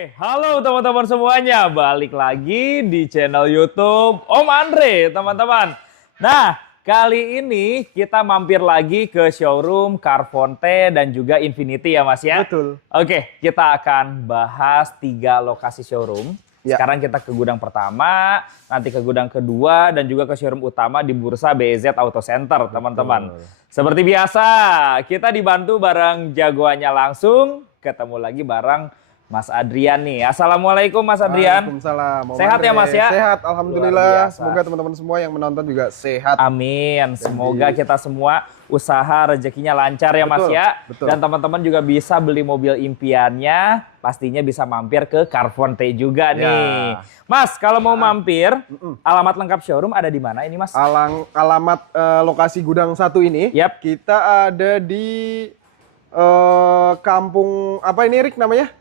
Halo teman-teman semuanya, balik lagi di channel YouTube Om Andre, teman-teman. Nah, kali ini kita mampir lagi ke showroom Carfonte dan juga Infinity ya Mas ya? Betul. Oke, kita akan bahas 3 lokasi showroom. Ya. Sekarang kita ke gudang pertama, nanti ke gudang kedua, dan juga ke showroom utama di Bursa BEZ Auto Center, teman-teman. Seperti biasa, kita dibantu bareng jagoannya langsung, ketemu lagi bareng Mas Adrian nih. Assalamualaikum Mas Adrian. Waalaikumsalam. Sehat ya Mas ya? Sehat, Luar alhamdulillah. biasa. Semoga teman-teman semua yang menonton juga sehat. Amin. Semoga kita semua usaha rezekinya lancar ya Mas Betul, ya. betul. Dan teman-teman juga bisa beli mobil impiannya. Pastinya bisa mampir ke Carfonte juga nih. Mas, kalau mau mampir, alamat lengkap showroom ada di mana ini Mas? Alamat lokasi gudang 1 ini, Yap. kita ada di kampung apa ini Rik namanya?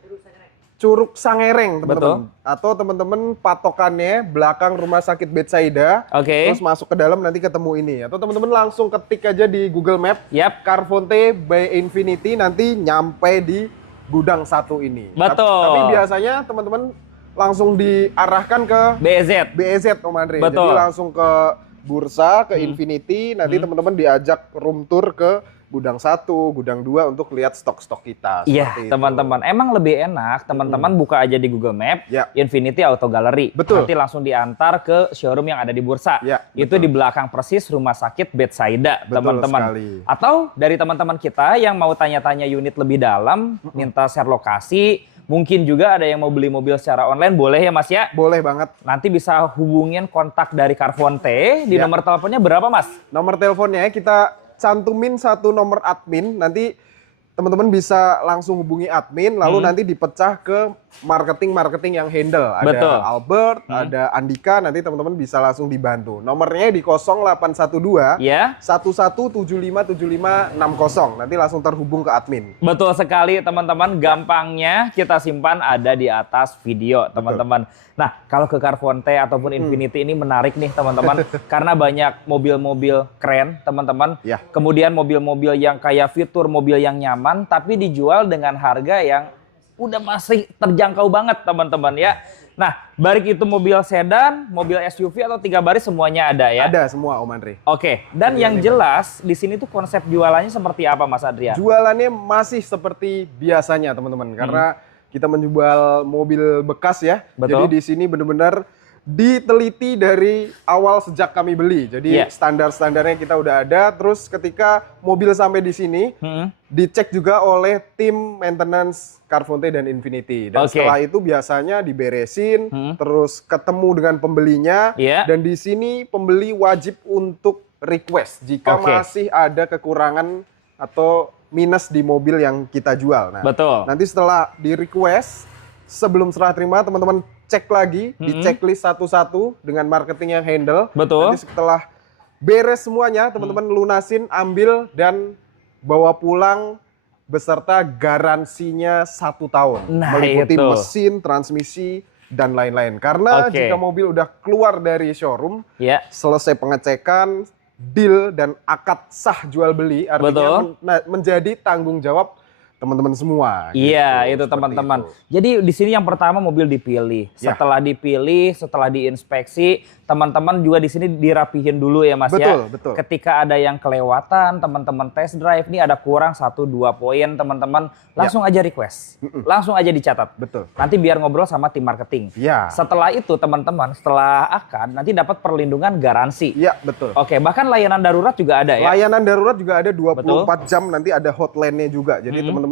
Curug Sangereng, teman-teman. Atau teman-teman patokannya belakang Rumah Sakit Betsaida. Oke. Terus masuk ke dalam nanti ketemu ini. Atau teman-teman langsung ketik aja di Google Map. Yap. Carfonte by Infinity, nanti nyampe di gudang 1 ini. Betul. Tapi biasanya teman-teman langsung diarahkan ke BEZ. BEZ Om Andre. Betul. Jadi langsung ke Bursa, ke Infinity, nanti teman-teman diajak room tour ke gudang 1, gudang 2 untuk lihat stok-stok kita. Iya, seperti itu. teman-teman. Emang lebih enak teman-teman buka aja di Google Map, Ya. Infinity Auto Gallery. Betul. Nanti langsung diantar ke showroom yang ada di Bursa. Ya, Itu betul. di belakang persis Rumah Sakit Betsaida, Betul teman-teman. sekali. Atau dari teman-teman kita yang mau tanya-tanya unit lebih dalam, minta share lokasi, mungkin juga ada yang mau beli mobil secara online, boleh ya Mas ya? Boleh banget. Nanti bisa hubungin kontak dari Carfonte di Ya. nomor teleponnya berapa Mas? Nomor teleponnya kita cantumin 1 nomor admin, nanti teman-teman bisa langsung hubungi admin, lalu nanti dipecah ke marketing yang handle. Ada Betul. Albert, ada Andika, nanti teman-teman bisa langsung dibantu. Nomornya di 0812 Ya. 11757560. Nanti langsung terhubung ke admin. Betul sekali teman-teman, gampangnya kita simpan ada di atas video teman-teman. Nah, kalau ke Carfonte ataupun Infinity ini menarik nih teman-teman, karena banyak mobil-mobil keren teman-teman. Ya. Kemudian mobil-mobil yang kayak fitur, mobil yang nyaman, tapi dijual dengan harga yang udah masih terjangkau banget teman-teman ya. Nah, baik itu mobil sedan, mobil SUV atau 3 baris semuanya ada ya. Ada semua Om Andre. Oke, dan yang jelas di sini tuh konsep jualannya seperti apa Mas Adrian? Jualannya masih seperti biasanya teman-teman, karena kita menjual mobil bekas ya. Betul. Jadi di sini benar-benar diteliti dari awal sejak kami beli. Jadi Iya. standar-standarnya kita udah ada. Terus ketika mobil sampai di sini, dicek juga oleh tim maintenance Carfonte dan Infinity. Dan Oke. setelah itu biasanya diberesin, terus ketemu dengan pembelinya. Iya. Dan di sini pembeli wajib untuk request jika Oke. masih ada kekurangan atau minus di mobil yang kita jual. Nah, Betul. nanti setelah di request, sebelum serah terima teman-teman cek lagi di checklist satu-satu dengan marketing yang handle. Betul. Nanti setelah beres semuanya, teman-teman lunasin, ambil dan bawa pulang beserta garansinya 1 tahun. Nah, meliputi itu. mesin, transmisi, dan lain-lain. Karena Oke. jika mobil udah keluar dari showroom, Ya. selesai pengecekan, deal dan akad sah jual beli, artinya menjadi tanggung jawab teman-teman semua. Iya, gitu, itu seperti teman-teman. itu. Jadi di sini yang pertama mobil dipilih. Ya. Setelah dipilih, setelah diinspeksi, teman-teman juga di sini dirapihin dulu ya Mas ya. Betul, betul. Ketika ada yang kelewatan, teman-teman test drive, nih ada kurang 1-2 poin, teman-teman langsung aja request. Langsung aja dicatat. Betul. Nanti biar ngobrol sama tim marketing. Ya. Setelah itu teman-teman, setelah akad nanti dapat perlindungan garansi. Iya, betul. Oke, bahkan layanan darurat juga ada ya. Layanan darurat juga ada 24 jam, nanti ada hotline-nya juga. Jadi teman-teman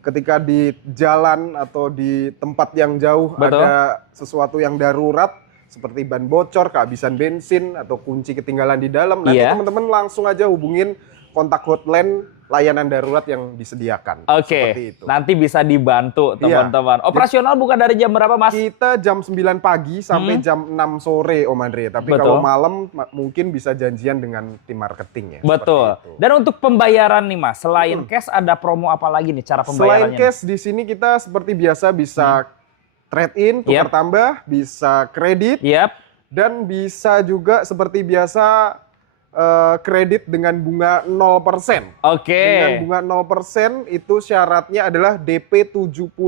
ketika di jalan atau di tempat yang jauh Betul. ada sesuatu yang darurat seperti ban bocor, kehabisan bensin atau kunci ketinggalan di dalam, nanti Iya. teman-teman langsung aja hubungin kontak hotline layanan darurat yang disediakan. Seperti Oke, itu. nanti bisa dibantu Iya. teman-teman. Operasional buka dari jam berapa Mas? Kita jam 9 pagi sampai jam 6 sore Om Andre. Tapi Betul. kalau malam mungkin bisa janjian dengan tim marketing ya. Betul. seperti itu. Dan untuk pembayaran nih Mas, selain cash ada promo apa lagi nih cara Selain pembayarannya? cash di sini kita seperti biasa bisa trade in, tukar Yap. tambah, bisa kredit Yap. dan bisa juga seperti biasa kredit dengan bunga 0%. Oke. Dengan bunga 0% itu syaratnya adalah DP 70%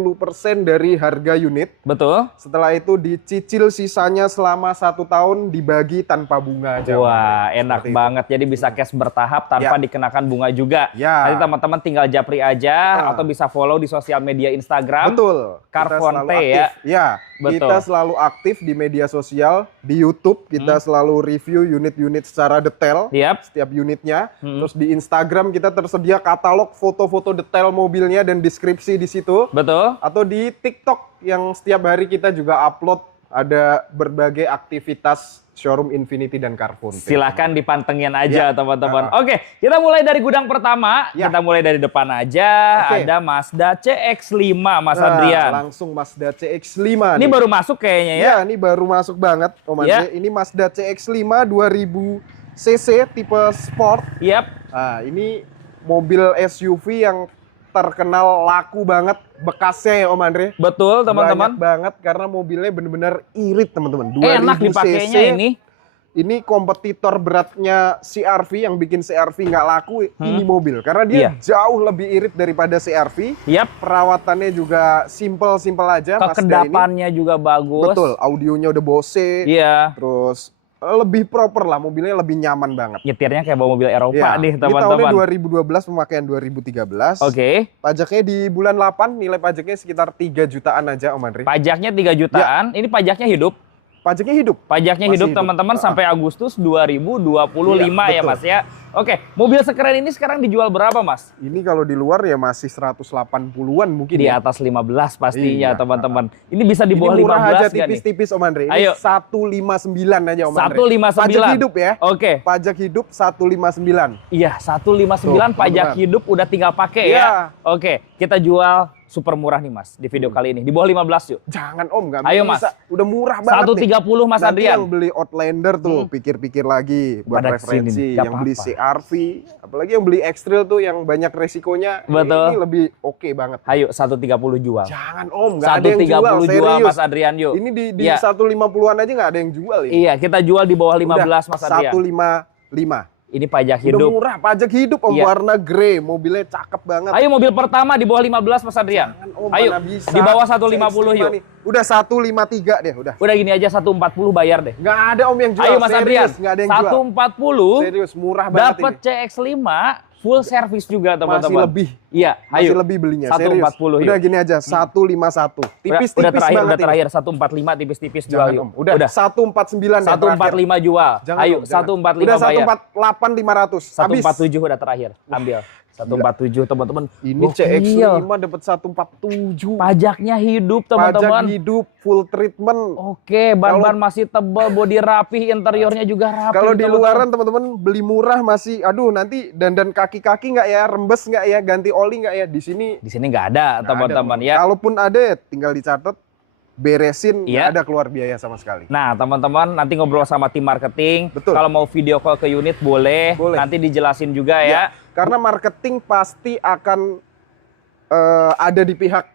dari harga unit. Betul. Setelah itu dicicil sisanya selama 1 tahun dibagi tanpa bunga aja. Wah, enak Seperti itu. banget. Jadi bisa cash bertahap tanpa Ya. dikenakan bunga juga. Ya. Nanti teman-teman tinggal japri aja atau bisa follow di sosial media Instagram. Betul. Kita Carphone selalu Pay aktif. Ya, Betul. kita selalu aktif di media sosial, di YouTube kita selalu review unit-unit secara detail. Yap. Setiap unitnya. Terus di Instagram kita tersedia katalog foto-foto detail mobilnya dan deskripsi di situ. Betul. Atau di TikTok yang setiap hari kita juga upload ada berbagai aktivitas showroom Infinity dan Carphone. Silahkan dipantengin aja Ya. teman-teman. Oke, kita mulai dari gudang pertama. Ya. Kita mulai dari depan aja. Oke. Ada Mazda CX-5 Mas Nah, Adrian. langsung Mazda CX-5 Ini nih. baru masuk kayaknya ya. Ya, ini baru masuk banget Om Ya. Andre. Ini Mazda CX-5 2000 cc tipe sport. Yap. Nah, ini mobil SUV yang terkenal laku banget bekasnya ya Om Andre. Betul teman-teman. Banyak banget karena mobilnya bener-bener irit teman-teman. Enak 2000 dipakainya cc. ini. Ini kompetitor beratnya CR-V yang bikin CR-V nggak laku ini mobil. Karena dia Iya. jauh lebih irit daripada CR-V. Yap. Perawatannya juga simple aja Mazda ini. Kekedapannya juga bagus. Betul, audionya udah Bose. Iya. Terus lebih proper lah, mobilnya lebih nyaman banget. Nyetirnya kayak bawa mobil Eropa nih Ini tahunnya teman-teman. 2012, pemakaian 2013. Oke. Pajaknya di bulan 8, nilai pajaknya sekitar 3 jutaan aja Om Andri. Pajaknya 3 jutaan. Ini pajaknya hidup. Pajaknya hidup. Pajaknya Masih hidup hidup. teman-teman sampai Agustus 2025 ya Iya, Mas ya. Oke, mobil sekeren ini sekarang dijual berapa Mas? Ini kalau di luar ya masih 180-an mungkin Di ya. atas 15 pastinya Iya. teman-teman. Ini bisa di Ini bawah murah 15 aja nggak nih? tipis-tipis Om Andri. Ini Ayo. 159 aja Om Andri. 159. Pajak hidup ya. Oke. Pajak hidup 159. Iya, 159 Tuh, pajak teman-teman. hidup udah tinggal pakai Iya. ya. Oke, kita jual super murah nih Mas di video kali ini. Di bawah 15 yuk. Jangan Om, nggak Ayo, bisa. Mas. Udah murah banget 130 nih. Mas Nanti Adrian. yang beli Outlander tuh pikir-pikir lagi buat Pada kesini referensi. nih, nggak Yang beli apa-apa. CR-V, apalagi yang beli X-Trail tuh yang banyak resikonya. Betul. Ini lebih oke banget. Ayo 130 jual. Jangan Om, nggak ada yang jual. 130 jual Serius. Mas Adrian yuk. Ini di Iya. 150-an aja nggak ada yang jual ini. Iya, kita jual di bawah 15 Mas Adrian. 155. Ini pajak Udah hidup. murah, pajak hidup Om, Iya. warna grey, mobilnya cakep banget. Ayo mobil pertama di bawah 15 Mas Adrian. Jangan, Om, Ayo mana bisa. di bawah 150 CX-5 yuk. nih. Udah 153 deh, udah. Udah gini aja 140 bayar deh. Nggak ada Om yang jual. Ayo Mas Adrian. Serius, nggak ada yang jual. 140 Serius, murah banget dapat ini. CX-5 full service juga teman-teman. Masih lebih. Iya, Masih ayo. lebih belinya, 140 serius. yuk. Udah gini aja, 151. Tipis-tipis udah terakhir, banget udah ini. terakhir 145 tipis-tipis jual Jangan yuk. Om, udah 149 ya 145 jual. Jangan, Ayo Om, jangan. 145 Udah bayar. 148 500. Habis. 147 udah terakhir. Ambil. 147 teman-teman. Ini Gokil. CX-5 dapat 147. Pajaknya hidup Pajak teman-teman. hidup, full treatment. Oke, ban-ban masih tebal, body rapi, interiornya juga rapi. Kalau di teman-teman. luaran teman-teman beli murah masih, aduh nanti dandan kaki-kaki nggak ya, rembes nggak ya, ganti oli nggak ya, di sini Di sini nggak ada nggak teman-teman ada. ya. Kalaupun ada ya tinggal dicatat, beresin, Iya. nggak ada keluar biaya sama sekali. Nah, teman-teman nanti ngobrol sama tim marketing. Betul. Kalau mau video call ke unit boleh. Boleh. Nanti dijelasin juga ya. Karena marketing pasti akan ada di pihak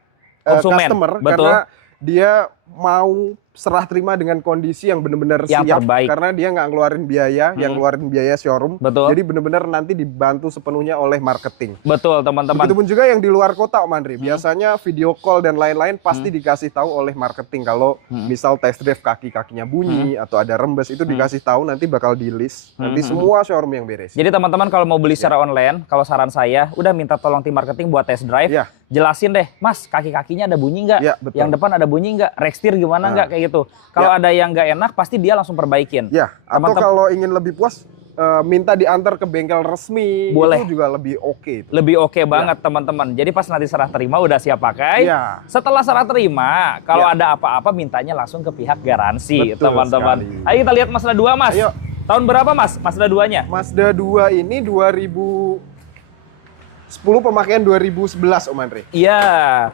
Konsumen, customer, betul. karena dia mau serah terima dengan kondisi yang benar-benar Yang siap, terbaik. karena dia nggak ngeluarin biaya, yang ngeluarin biaya showroom. Betul. Jadi benar-benar nanti dibantu sepenuhnya oleh marketing. Betul, teman-teman. Begitupun juga yang di luar kota Om Andri, biasanya video call dan lain-lain pasti dikasih tahu oleh marketing kalau misal test drive kaki-kakinya bunyi atau ada rembes itu dikasih tahu, nanti bakal di list. Nanti semua showroom yang beres. Jadi teman-teman kalau mau beli secara online, kalau saran saya, udah minta tolong tim marketing buat test drive. Iya. Jelasin deh, Mas, kaki-kakinya ada bunyi nggak? Iya, betul. Yang depan ada bunyi nggak? Rekstir gimana nggak? Kayak gitu. Kalau Iya. ada yang nggak enak, pasti dia langsung perbaikin. Ya, atau Teman-teman- kalau ingin lebih puas minta diantar ke bengkel resmi, Boleh. itu juga lebih oke. Lebih oke banget teman-teman. Jadi pas nanti serah terima udah siap pakai. Iya. Setelah serah terima, kalau Iya. ada apa-apa mintanya langsung ke pihak garansi, Betul teman-teman. sekali. Ayo kita lihat Mazda 2, Mas. Ayo. Tahun berapa, Mas? Mazda 2-nya? Mazda 2 ini 2010, pemakaian 2011 Om Andre. Iya.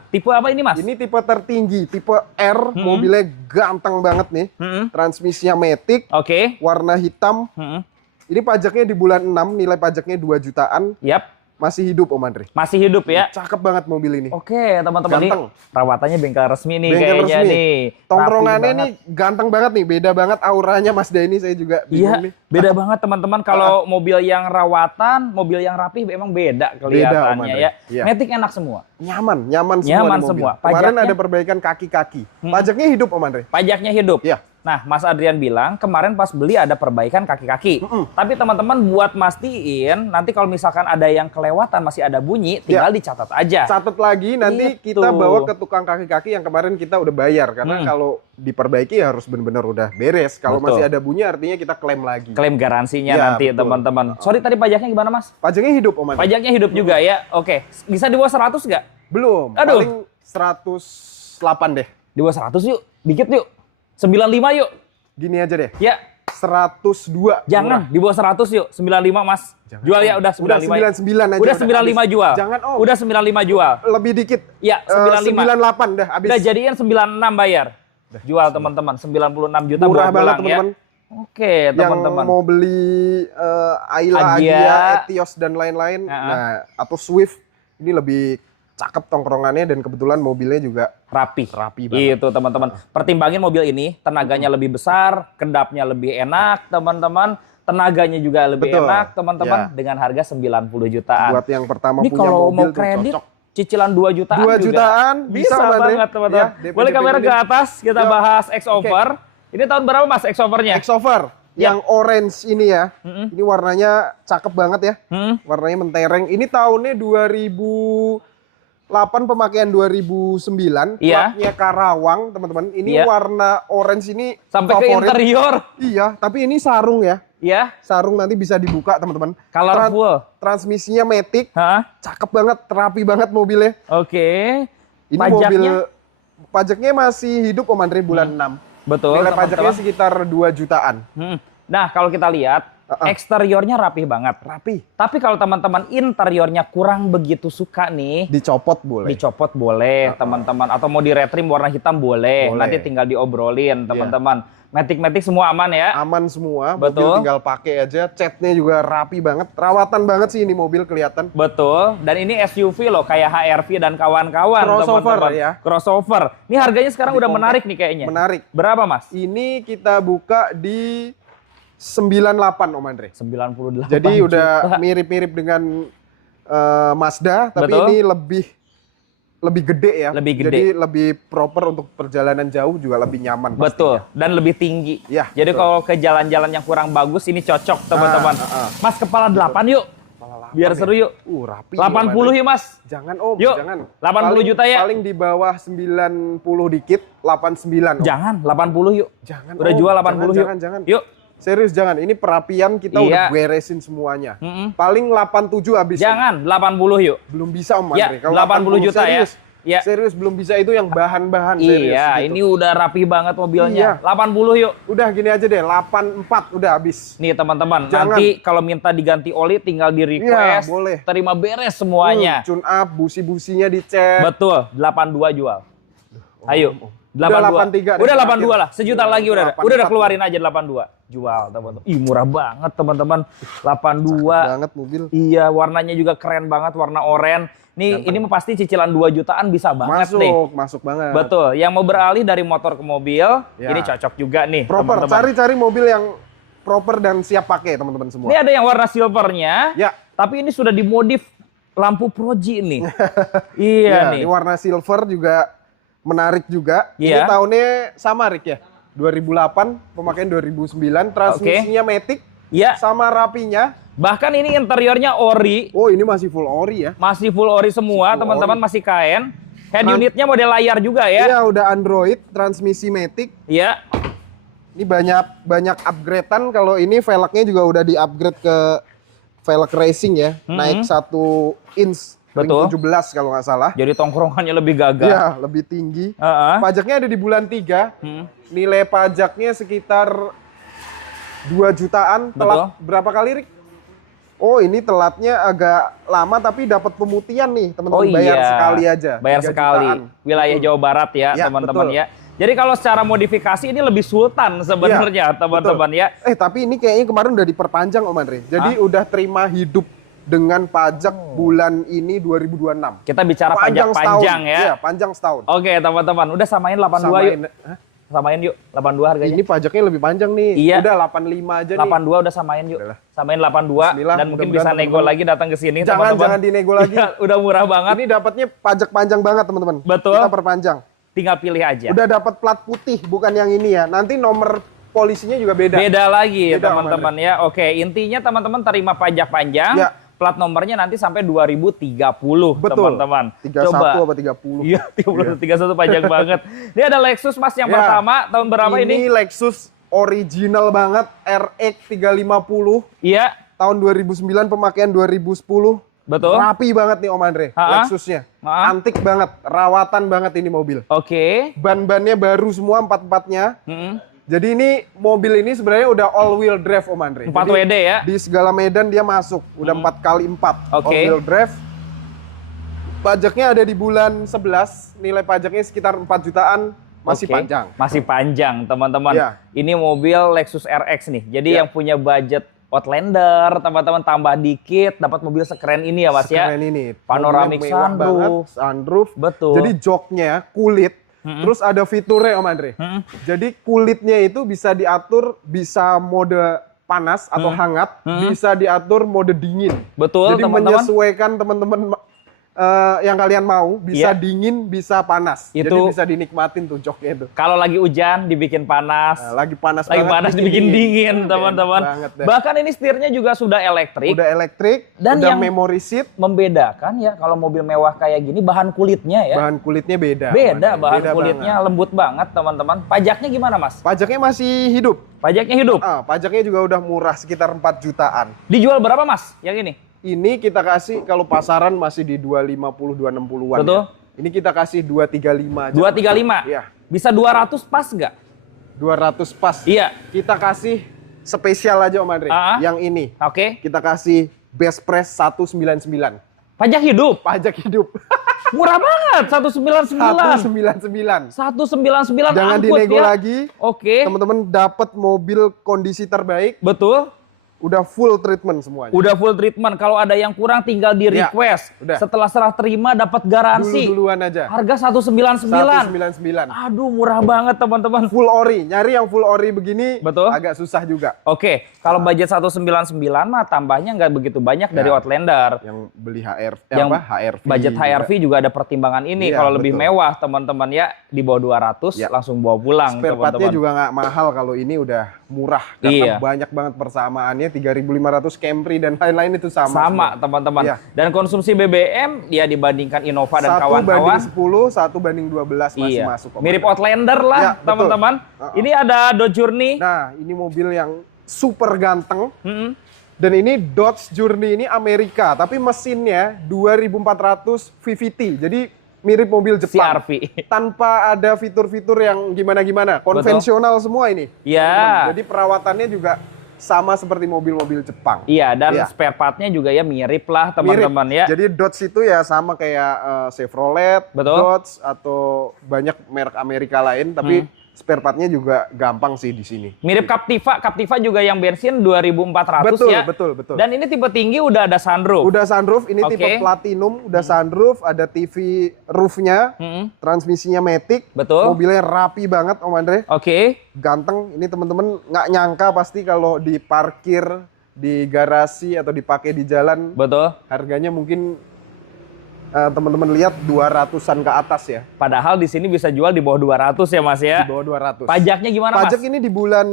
Tipe apa ini, Mas? Ini tipe tertinggi, tipe R, mobilnya ganteng banget nih. Mm-mm. Transmisinya matic, Oke. warna hitam. Mm-mm. Ini pajaknya di bulan 6, nilai pajaknya 2 jutaan. Yap. masih hidup Om Andre. Masih hidup ya? Cakep banget mobil ini. Oke, teman-teman, ini Ganteng. perawatannya bengkel resmi nih Bengkel kayaknya resmi. nih. Tongkrongannya Rapi nih ganteng banget nih, beda banget auranya Mazda ini, saya juga banget. Iya, bingung nih. beda banget teman-teman. Kalau mobil yang rawatan, mobil yang rapi memang beda kelihatannya Om Andre. ya. Iya. Matic enak semua. Nyaman semua Nyaman di mobil. semua. Kemarin Pajaknya- ada perbaikan kaki-kaki. Pajaknya hidup Om Andre. Pajaknya hidup. Iya. Nah, Mas Adrian bilang kemarin pas beli ada perbaikan kaki-kaki. Tapi teman-teman buat mastiin nanti kalau misalkan ada yang kelewatan masih ada bunyi, tinggal dicatat aja. Catat lagi nanti Gitu. kita bawa ke tukang kaki-kaki yang kemarin kita udah bayar, karena kalau diperbaiki harus benar-benar udah beres. Kalau Betul. masih ada bunyi artinya kita klaim lagi. Klaim garansinya Ya, nanti betul. teman-teman. Sorry tadi pajaknya gimana Mas? Pajaknya hidup Om Andre. Pajaknya hidup juga ya. Oke, bisa di bawah 100 nggak? Belum. Aduh. Paling 108 deh. Di bawah 100 yuk, dikit yuk. 95 yuk. Gini aja deh. Ya, 102. jangan di bawah 100 yuk. 95 Mas. Jangan, Jual ya Om. udah Udah 95. 99 aja. Udah 95 habis. jual. Jangan Om. Udah 95 jual. Lebih dikit. Ya, 95. 98 dah habis. Udah jadiin 96 bayar. Jual teman-teman, 96 juta Murah bawa banget pulang teman-teman. ya. Oke, Yang teman-teman. mau beli Ayla, Agia. Agia, Etios dan lain-lain, Heeh. nah atau Swift ini lebih cakep tongkrongannya dan kebetulan mobilnya juga Rapi. rapi banget. Itu teman-teman. Pertimbangin mobil ini, tenaganya lebih besar, kedapnya lebih enak, teman-teman. Tenaganya juga lebih Betul. enak, teman-teman. Ya. Dengan harga 90 jutaan. Buat yang pertama Ini punya kalau mobil mau tuh kredit, cocok. cicilan 2 jutaan 2 juga. jutaan, Bisa bisa, Mas, banget, Dre. teman-teman. Ya, DP Boleh kamera ke ini. atas, kita Yuk. bahas X-Over. Ini tahun berapa Mas X-Overnya? X-Over Ya. yang orange ini ya. Mm-mm. Ini warnanya cakep banget ya. Hmm? Warnanya mentereng. Ini tahunnya 2008, pemakaian 2009. Iya. Platnya Karawang, teman-teman. Ini Iya. warna orange ini Sampai ke favorit. interior. Iya, tapi ini sarung ya. Ya, Sarung nanti bisa dibuka, teman-teman. colorful. Transmisinya Matic, Hah? cakep banget, rapi banget mobilnya. Oke. Ini Pajaknya? mobil pajaknya masih hidup Om Andre bulan 6. Betul. Nilai teman-teman. pajaknya sekitar 2 jutaan. Nah, kalau kita lihat, eksteriornya rapih banget. Rapi. Tapi kalau teman-teman interiornya kurang begitu suka nih, Dicopot boleh. dicopot boleh, teman-teman. Atau mau di-retrim warna hitam boleh. Boleh. Nanti tinggal diobrolin, teman-teman. Matic-matic semua aman ya. Aman semua, Betul. mobil tinggal pakai aja. Catnya juga rapi banget, rawatan banget sih ini mobil kelihatan. Betul. Dan ini SUV loh, kayak HRV dan kawan-kawan, Crossover, teman-teman. ya. Crossover. Ini harganya sekarang Di udah compact. menarik nih kayaknya. Menarik. Berapa, Mas? Ini kita buka di 98 Om Andre. 98 Jadi juta. udah mirip-mirip dengan Mazda, tapi Betul. ini lebih gede ya. Lebih gede. Jadi lebih proper untuk perjalanan jauh, juga lebih nyaman. Betul, dan lebih tinggi. Ya, Jadi betul. kalau ke jalan-jalan yang kurang bagus ini cocok, teman-teman. Mas kepala 8 yuk. Biar seru yuk. Rapi. 80 yuk, Mas. Jangan Om, Yuk, jangan. 80 juta ya. Paling di bawah 90 dikit, 89 Om. Jangan, 80 yuk. Jangan Udah Om. jual 80 yuk. Jangan. Yuk. Serius jangan, ini perapian kita udah Iya. beresin semuanya. Mm-mm. Paling 87 habis. Om. Jangan, 80 yuk. Belum bisa Om Ya, Andre. Kalau 80 juta ya. serius. Ya. Serius belum bisa, itu yang bahan-bahan serius. Iya, gitu. ini udah rapi banget mobilnya. Iya. 80 yuk. Udah gini aja deh, 84 udah habis. Nih teman-teman, Jangan. nanti kalau minta diganti oli tinggal di request. Iya, boleh. Terima beres semuanya. Tune up, busi-businya dicek. Betul, 82 jual. Ayo. Udah 82. 83 deh Udah 82 terakhir. lah, sejuta lagi udah. 84. Udah keluarin aja 82. Jual teman-teman. Ih, murah banget teman-teman. 82. Banget mobil. Iya, warnanya juga keren banget, warna oranye. Nih, ini mah pasti cicilan 2 jutaan bisa banget Masuk, nih. masuk banget. Betul. Yang mau beralih dari motor ke mobil, Ya. ini cocok juga nih, Proper, teman-teman. cari-cari mobil yang proper dan siap pakai teman-teman semua. Ini ada yang warna silvernya, Ya. tapi ini sudah dimodif lampu proji nih. Ya, Iya nih. ini warna silver juga menarik juga. Ini Iya. tahunnya sama Rick ya. 2008, pemakaian 2009, transmisinya Matic Iya. sama rapinya. Bahkan ini interiornya ori, Oh, ini masih full ori ya. masih full ori semua, full teman-teman, ori. masih KN. Head Nah. unitnya model layar juga ya. Iya, udah Android, transmisi Matic. Iya. Ini banyak upgradean. Kalau ini velgnya juga udah di-upgrade ke velg racing ya. Naik 1 inch. Ring Betul. 17 kalau nggak salah. Jadi tongkrongannya lebih gagah. Iya, lebih tinggi. Heeh. Pajaknya ada di bulan 3. Hmm. Nilai pajaknya sekitar 2 jutaan. Telat berapa kali, Rik? Oh, ini telatnya agak lama tapi dapat pemutihan nih, teman-teman. Oh Bayar iya. sekali aja. Bayar 3 sekali. jutaan. Wilayah Betul. Jawa Barat ya, Ya, teman-teman betul. ya. Jadi kalau secara modifikasi ini lebih sultan sebenarnya, Iya, teman-teman betul. ya. Tapi ini kayaknya kemarin udah diperpanjang Om Andre. Jadi udah terima hidup dengan pajak bulan ini 2026. Kita bicara pajak setahun. panjang ya. Iya, panjang setahun. Oke, teman-teman, udah samain 82 yuk. Hah? Samain yuk, 82 harganya. Ini pajaknya lebih panjang nih. Iya. Udah 85 aja nih. 82 udah samain yuk. Udahlah. Samain 82 Bismillah, dan mungkin mudah-mudahan bisa nego teman-teman. lagi datang ke sini Jangan dinego lagi. Iya, udah murah banget. Ini dapatnya pajak panjang banget, teman-teman. Betul. Kita perpanjang. Tinggal pilih aja. Udah dapat plat putih, bukan yang ini ya. Nanti nomor polisinya juga beda. Beda lagi Beda, teman-teman ya. Oke, intinya teman-teman terima pajak panjang. Ya. Plat nomornya nanti sampai 2030 Betul. teman-teman. 31 apa 30. Iya, 31 pajak banget. Ini ada Lexus Mas yang Ya. pertama tahun berapa ini? Ini Lexus original banget RX 350 Iya, tahun 2009, pemakaian 2010. betul. Rapi banget nih Om Andre, Ha-ha. Lexusnya. Ha-ha. Antik banget, rawatan banget ini mobil. Oke. Ban-bannya baru semua, empat-empatnya. Mm-mm. Jadi ini mobil ini sebenarnya udah all wheel drive Om Andre. 4 Jadi WD ya. di segala medan dia masuk, udah 4x4 Oke. all wheel drive. Pajaknya ada di bulan 11, nilai pajaknya sekitar 4 jutaan, masih Oke. panjang. Masih panjang, teman-teman. Iya. Ini mobil Lexus RX nih. Jadi Iya. yang punya budget Outlander, teman-teman tambah dikit dapat mobil sekeren ini ya Mas ya. Keren ini. Panoramic Mobilnya mewah sunroof. banget, sunroof. Betul. Jadi joknya kulit, terus ada fiturnya Om Andre. Mm-mm. Jadi kulitnya itu bisa diatur, bisa mode panas atau hangat, bisa diatur mode dingin. Betul, Jadi teman-teman. menyesuaikan teman-teman yang kalian mau, bisa Iya. dingin, bisa panas. Jadi Itu- bisa dinikmatin tuh joknya itu. Kalau lagi hujan dibikin panas. Nah, lagi panas Lagi banget, panas dibikin dingin, teman-teman. Enak banget deh. Bahkan ini setirnya juga sudah elektrik. Udah elektrik, Dan udah yang- memory seat, Membedakan ya kalau mobil mewah kayak gini bahan kulitnya ya. bahan kulitnya beda. Beda Om Andre. bahan Beda kulitnya banget. lembut banget teman-teman. Pajaknya gimana Mas? Pajaknya masih hidup. Pajaknya hidup. Pajaknya juga udah murah, sekitar 4 jutaan. Dijual berapa Mas yang ini? Ini kita kasih kalau pasaran masih di 250 260-an. Betul. Ya. Ini kita kasih 235 aja. 235. Iya. Bisa 200 pas nggak? 200 pas. Iya. Kita kasih spesial aja Om Andre. Ah. Yang ini Oke. kita kasih best price 199. Pajak hidup. Pajak hidup. Murah banget 199. 199. 199 Jangan angkut dinego ya. lagi. Oke. Teman-teman dapat mobil kondisi terbaik, Betul. udah full treatment semuanya. Udah full treatment. Kalau ada yang kurang tinggal di Ya, request. udah. Setelah serah terima dapat garansi. Dulu-duluan aja. Harga 199. 199. Aduh, murah banget teman-teman. Full ori. Nyari yang full ori begini Betul. agak susah juga. Oke, kalau budget 199 mah tambahnya nggak begitu banyak dari Ya. Outlander. Yang beli HRV, Yang HRV. budget juga. HRV juga ada pertimbangan ini. Iya, Kalau lebih betul. mewah teman-teman ya di bawah 200 Ya. langsung bawa pulang Spare part-nya teman-teman. juga nggak mahal kalau ini udah murah. Karena Iya. banyak banget persamaannya, 3.500 Camry dan lain-lain itu sama. Sama semua. teman-teman. Iya. Dan konsumsi BBM ya dibandingkan Innova dan Satu kawan-kawan. banding 10, 1 banding 12 masih Iya. masuk. Om Mirip Andre. Outlander lah Ya, betul. teman-teman. Ini ada Dodge Journey. Nah, ini mobil yang super ganteng. Mm-mm. Dan ini Dodge Journey ini Amerika, tapi mesinnya 2400 VVT. Jadi mirip mobil Jepang. CR-V. Tanpa ada fitur-fitur yang gimana-gimana. Konvensional semua ini. Iya. teman-teman. Jadi perawatannya juga sama seperti mobil-mobil Jepang. Iya, dan Iya. spare part-nya juga ya mirip lah teman-teman Mirip. ya. Jadi Dodge itu ya sama kayak Chevrolet, Betul. Dodge atau banyak merek Amerika lain, tapi spare part-nya juga gampang sih di sini. Mirip Captiva. Captiva juga yang bensin 2400 Betul, ya. betul. Dan ini tipe tinggi udah ada sunroof. Udah sunroof, ini Oke. tipe platinum, udah sunroof, ada TV roof-nya, Mm-mm. transmisinya matic, Betul. mobilnya rapi banget Om Andre, Oke. ganteng. Ini teman-teman nggak nyangka pasti kalau diparkir di garasi atau dipakai di jalan, Betul. harganya mungkin teman-teman lihat 200-an ke atas ya, Padahal di sini bisa jual di bawah 200 ya Mas ya. di bawah 200. Pajaknya gimana Pajak Mas? ini di bulan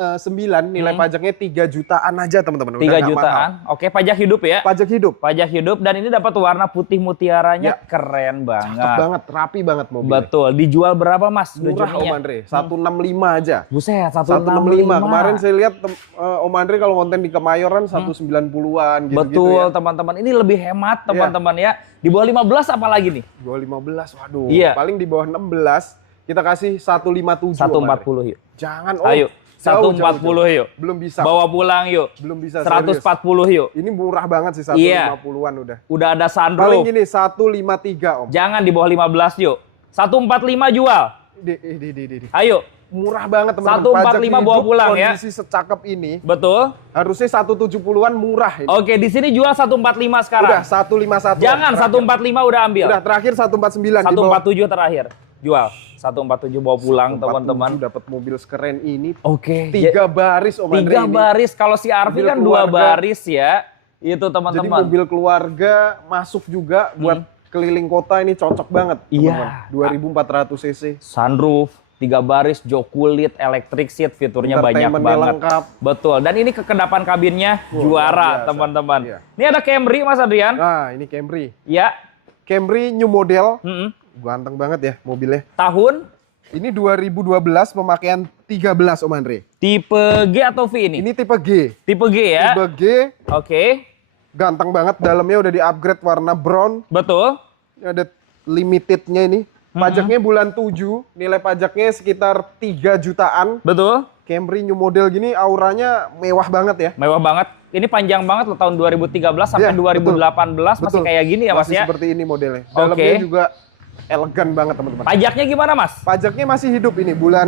9 nilai pajaknya 3 jutaan aja teman-teman. Udah 3 nggak mahal. jutaan. Oke, pajak hidup ya. Pajak hidup. Pajak hidup dan ini dapat warna putih mutiaranya Ya. keren Cakep banget. banget, rapi banget mobilnya. Betul. Dijual berapa Mas? Murah Om Dojoninya? Andre, 165 aja. Buset, 165. Kemarin saya lihat Om Andre kalau konten di Kemayoran 190-an gitu-gitu Betul, ya. teman-teman. Ini lebih hemat, teman-teman ya. Di bawah 15 apalagi nih? Di bawah 15, waduh. Iya. Paling di bawah 16 kita kasih 157. Om Andre. 140 yuk. Jangan Ayo, jauh, 140 jauh. yuk. Belum bisa. Bawa pulang yuk. Belum bisa 140 serius. yuk. Ini murah banget sih Iya. 150-an udah. Udah ada Paling sunroof. gini 153 Om. Jangan di bawah 15 yuk. 145 jual. Di. Ayo. murah banget teman-teman. 145 bawa pulang ya. Kondisi secakep ini. Betul. Harusnya 170-an murah ini. Oke, di sini jual 145 sekarang. Udah 151. Jangan, 145 udah ambil. Udah terakhir 149 di bawah. 147 terakhir. Jual. 147 bawa pulang 147 teman-teman. dapat mobil sekeren ini. Oke. 3 baris Om Andre 3 ini. baris. Kalau si Arfi Mobil kan 2 keluarga. baris ya. Itu Jadi teman-teman. mobil keluarga masuk juga buat keliling kota ini cocok banget. Iya. Teman-teman. 2400 cc. Sunroof, 3 baris, jok kulit, electric seat, fiturnya banyak Entertainment-nya banget. lengkap. Betul. Dan ini kekedapan kabinnya Wah, luar juara, biasa. teman-teman. Iya. Ini ada Camry, Mas Adrian. Nah, ini Camry. Ya. Camry new model. Mm-mm. Ganteng banget ya mobilnya. Tahun Ini 2012 pemakaian 13 Om Andre. tipe G atau V ini? Ini tipe G. Tipe G ya. Tipe G, Oke. ganteng banget. Dalamnya udah di-upgrade warna brown. Betul. Ini ada limitednya ini. Pajaknya bulan 7, nilai pajaknya sekitar 3 jutaan. Betul. Camry new model gini auranya mewah banget ya. Mewah banget. Ini panjang banget loh, tahun 2013 sampai Iya, 2018 masih Betul. kayak gini ya Mas Masih ya. seperti ini modelnya. Oke. Dalamnya juga elegan banget teman-teman. Pajaknya gimana Mas? Pajaknya masih hidup ini bulan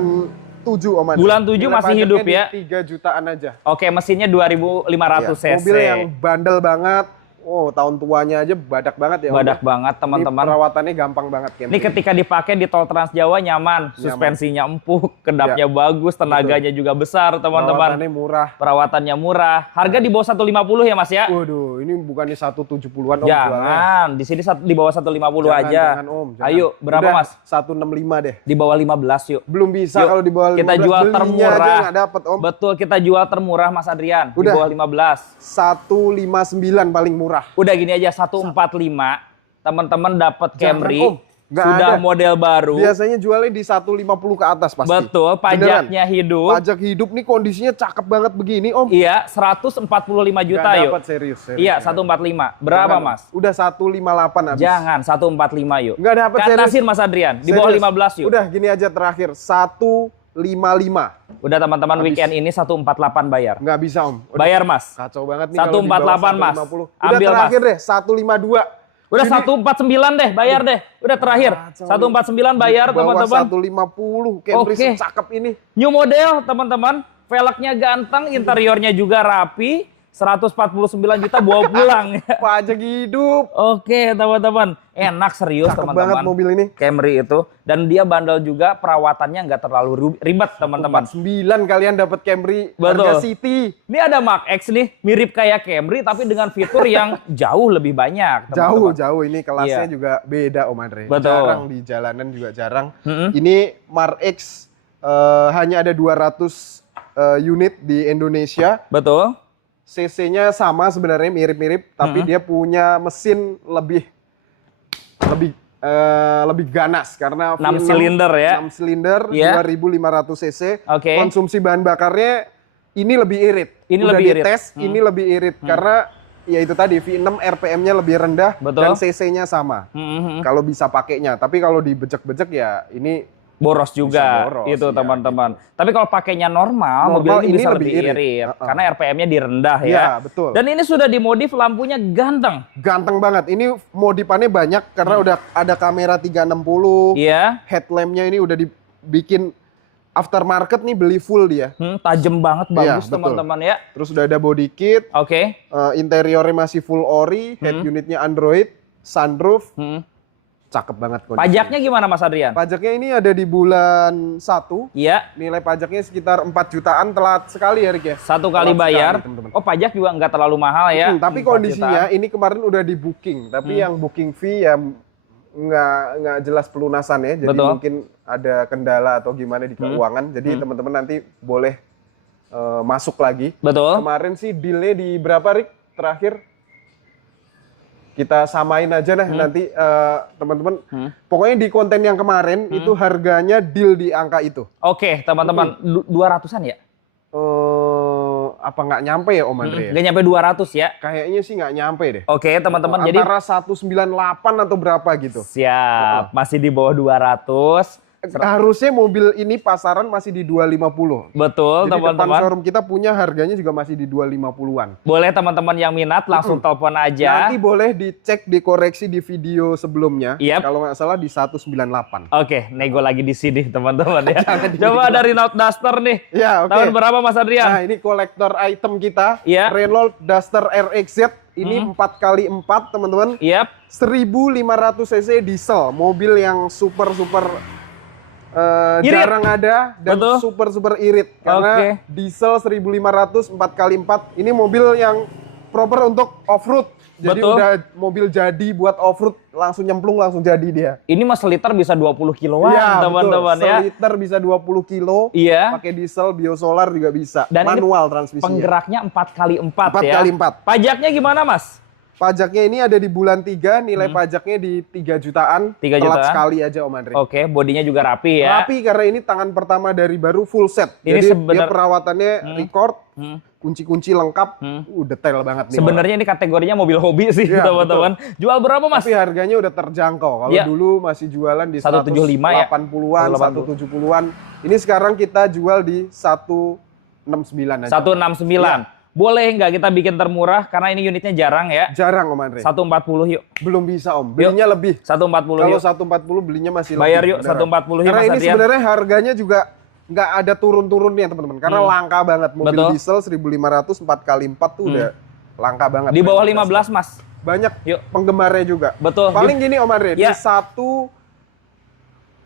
7 Om Andre. Bulan 7 Nilai masih pajaknya hidup di ya. 3 jutaan aja. Oke, mesinnya 2500 Iya, cc. mobil yang bandel banget. Oh, tahun tuanya aja badak banget ya. Om. Badak banget Ini teman-teman. perawatannya gampang banget Camry. Ini ketika dipakai di tol Trans Jawa nyaman, suspensinya empuk, kedapnya bagus, tenaganya juga besar teman-teman. Perawatannya murah. Perawatannya murah. Harga di bawah 150 ya Mas ya? Waduh, ini bukannya 170-an Om. jualnya. Jangan, di sini di bawah 150 aja. Jangan, Om. Jangan. Ayo, berapa Udah, Mas? 165 deh. Di bawah 15 yuk. Belum bisa Yuk, kalau di bawah 15. kita jual belinya termurah. aja nggak dapet Om. Betul, kita jual termurah Mas Adrian. Di Udah. bawah 15. 159 paling murah. Udah gini aja 145. Teman-teman dapat Camry. Om. Nggak Sudah ada. model baru. Biasanya jualnya di 150 ke atas pasti. Betul, pajaknya hidup. Pajak hidup nih kondisinya cakep banget begini Om. Iya, 145 juta Nggak yuk. dapat serius. Iya, 145. Berapa Jangan, Mas? Udah 158 habis. Jangan, 145 yuk. Nggak dapat serius. Katasin Mas Adrian, di bawah Serius. 15 yuk. Udah gini aja terakhir 155. Udah teman-teman, Habis. weekend ini 148 bayar. Nggak bisa Om. Udah Bayar Mas. kacau banget nih 148, Mas. 150. Udah Ambil, terakhir deh 152. Udah Ini 149 deh, bayar deh. Udah terakhir. Kacau 149 bayar di bawah teman-teman. 150 Camry Oke. secakep ini. New model teman-teman. Velgnya ganteng, interiornya juga rapi. 149 juta bawa pulang. Pajak hidup. Oke teman-teman. Enak serius Cakep banget teman-teman. mobil ini. Camry itu. Dan dia bandel juga, perawatannya nggak terlalu ribet teman-teman. 49 kalian dapat Camry Betul. harga City. Ini ada Mark X nih, mirip kayak Camry tapi dengan fitur yang jauh lebih banyak. teman-teman. Jauh ini kelasnya Iya. juga beda Om Andre. Betul. Jarang di jalanan juga jarang. Mm-mm. Ini Mark X hanya ada 200 unit di Indonesia. Betul. CC-nya sama sebenarnya mirip-mirip, tapi dia punya mesin lebih ganas karena 6 V6, silinder ya. 6 silinder, Iya. 2500 cc. Oke. Konsumsi bahan bakarnya ini lebih irit. Ini Udah lebih irit. dites, ini lebih irit karena ya itu tadi V6 RPM-nya lebih rendah Betul. dan cc-nya sama. Mhm. Kalau bisa pakainya, tapi kalau dibejek-bejek ya ini Boros juga Bisa boros, itu iya, teman-teman. Tapi kalau pakainya normal, mobil ini bisa lebih irit. Karena RPM-nya direndah ya. Iya, betul. Dan ini sudah dimodif, lampunya ganteng. ganteng banget. Ini modifannya banyak karena udah ada kamera 360. Iya. Headlampnya ini udah dibikin aftermarket nih, beli full dia. Tajem banget, Iya, bagus betul. teman-teman ya. Terus udah ada body kit, Oke. interiornya masih full ori, head unitnya Android, sunroof, cakep banget kondisinya. Pajaknya gimana Mas Adrian? Pajaknya ini ada di bulan 1, Iya. nilai pajaknya sekitar 4 jutaan, telat sekali ya Rick ya. 1 kali Telat bayar. sekali, teman-teman. Oh, pajak juga nggak terlalu mahal ya. Tapi 4 kondisinya jutaan. ini kemarin udah di booking, tapi yang booking fee ya nggak jelas pelunasan ya, jadi Betul. mungkin ada kendala atau gimana di keuangan, jadi teman-teman nanti boleh masuk lagi. Betul. Kemarin sih dealnya di berapa Rick terakhir? Kita samain aja nah nanti teman-teman. Pokoknya di konten yang kemarin itu harganya deal di angka itu. Oke, teman-teman, 200-an ya? Apa nggak nyampe ya Om Andre? ya? Nggak nyampe 200 ya? Kayaknya sih nggak nyampe deh. Oke, teman-teman, jadi Antara 198 atau berapa gitu. siap, masih di bawah 200. harusnya mobil ini pasaran masih di 250. Betul, Jadi depan teman-teman. showroom kita punya harganya juga masih di 250-an. Boleh teman-teman yang minat langsung telepon aja. Nanti boleh dicek, dikoreksi di video sebelumnya. Yap. Kalau nggak salah di 198. Oke, nego lagi di sini teman-teman ya. Coba dari Renault Duster nih. Ya, oke. Tahun berapa Mas Adrian? Nah, ini kolektor item kita. Iya. Renault Duster RXZ. Ini 4x4, teman-teman. Yap. 1500 cc diesel. Mobil yang super Irit. jarang ada dan Betul. super irit. Karena Oke. diesel 1500 4x4. Ini mobil yang proper untuk off-road. Jadi Betul. udah mobil jadi buat off-road, langsung nyemplung, langsung jadi dia. Ini mas liter bisa 20 kiloan Iya, teman-teman betul. ya. Seliter bisa 20 kilo. Iya. Pakai diesel, biosolar juga bisa. Dan ini manual transmisinya. Penggeraknya 4x4 ya. 4x4. Pajaknya gimana mas? Pajaknya ini ada di bulan 3, nilai pajaknya di 3 jutaan. 3 Telat jutaan. sekali aja Om Andre. Oke, bodinya juga rapi ya. Rapi karena ini tangan pertama dari baru full set. Ini Jadi dia sebenar- perawatannya record, Hmm. kunci-kunci lengkap. Detail banget nih. Sebenarnya ini kategorinya mobil hobi sih Iya, teman-teman. Jual berapa mas? Tapi harganya udah terjangkau. Kalau Iya. dulu masih jualan di 175 ya? 180-an, 170-an. Ini sekarang kita jual di 169 aja. 169. Boleh nggak kita bikin termurah karena ini unitnya jarang ya? Jarang Om Andre. 140 yuk. Belum bisa Om. Belinya lebih. 140 Kalau yuk. 140 belinya masih Bayar lebih. yuk beneran. 140 yuk Karena Mas ini Adrian. sebenarnya harganya juga nggak ada turun-turunnya teman-teman. Karena langka banget. Mobil Betul. diesel 1500 4x4 tuh udah langka banget. Di bawah 15 mas. Banyak Yuk. penggemarnya juga. Betul. Paling gini Om Andre, Ya. di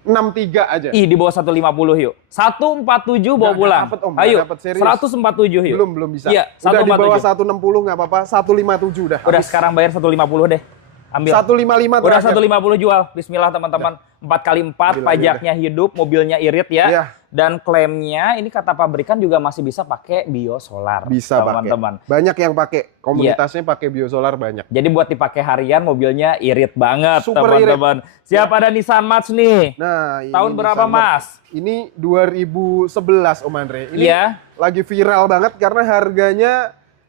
163 aja. Ih, di bawah 150 yuk. 147 bawa Nggak pulang. dapet, Om. Nggak Ayo. dapet, serius. 147 yuk. Belum bisa. Iya, Udah di bawah 147. 160 nggak apa-apa, 157 udah. Udah Habis. sekarang bayar 150 deh. Ambil. 155 Udah terakhir. 150 jual. Bismillah teman-teman. 4x4 Ambil aja pajaknya hidup, mobilnya irit ya. Iya. Dan klaimnya ini kata pabrikan juga masih bisa pakai biosolar. Bisa teman-teman. pakai. Banyak yang pakai. Komunitasnya pakai biosolar banyak. Jadi buat dipakai harian mobilnya irit banget Super teman-teman. Siap ada Nissan March nih. Nah, ini Tahun berapa Nissan March. Mas? Ini 2011 Om Andre. Ini Iya. lagi viral banget karena harganya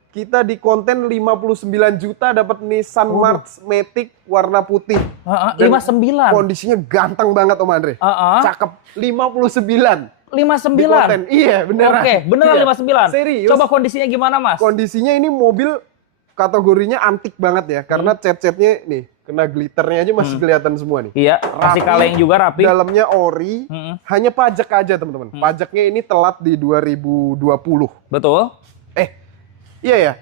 kita di konten 59 juta dapat Nissan March Matic warna putih. Dan 59. Kondisinya ganteng banget Om Andre. Cakep. 59. Di 59. konten. Iya, beneran. Oke, beneran Iya. 59. Serius. Coba kondisinya gimana, Mas? Kondisinya ini mobil kategorinya antik banget ya karena cat-catnya nih kena glitternya aja masih kelihatan semua nih. Iya, masih Rapi, kaleng juga rapi. Dalamnya ori, hanya pajak aja teman-teman. Pajaknya ini telat di 2020. Betul. Iya ya.